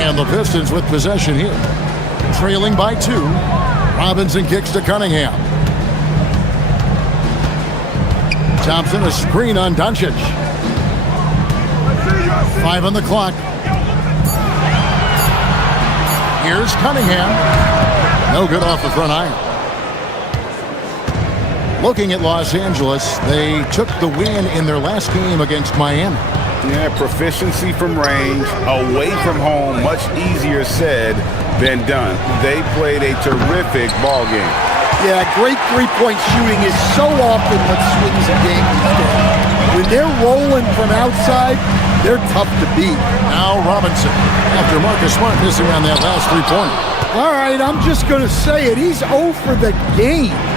And the Pistons with possession here. Trailing by 2. Robinson kicks to Cunningham. Thompson, a screen on Doncic. 5 on the clock. Here's Cunningham. No good off the front iron. Looking at Los Angeles, they took the win in their last game against Miami. Yeah, proficiency from range, away from home, much easier said than done. They played a terrific ball game. Yeah, great three-point shooting is so often what swings a game these days. When they're rolling from outside, they're tough to beat. Now Robinson, after Marcus Smart missing on that last three-pointer. All right, I'm just going to say it. He's 0 for the game.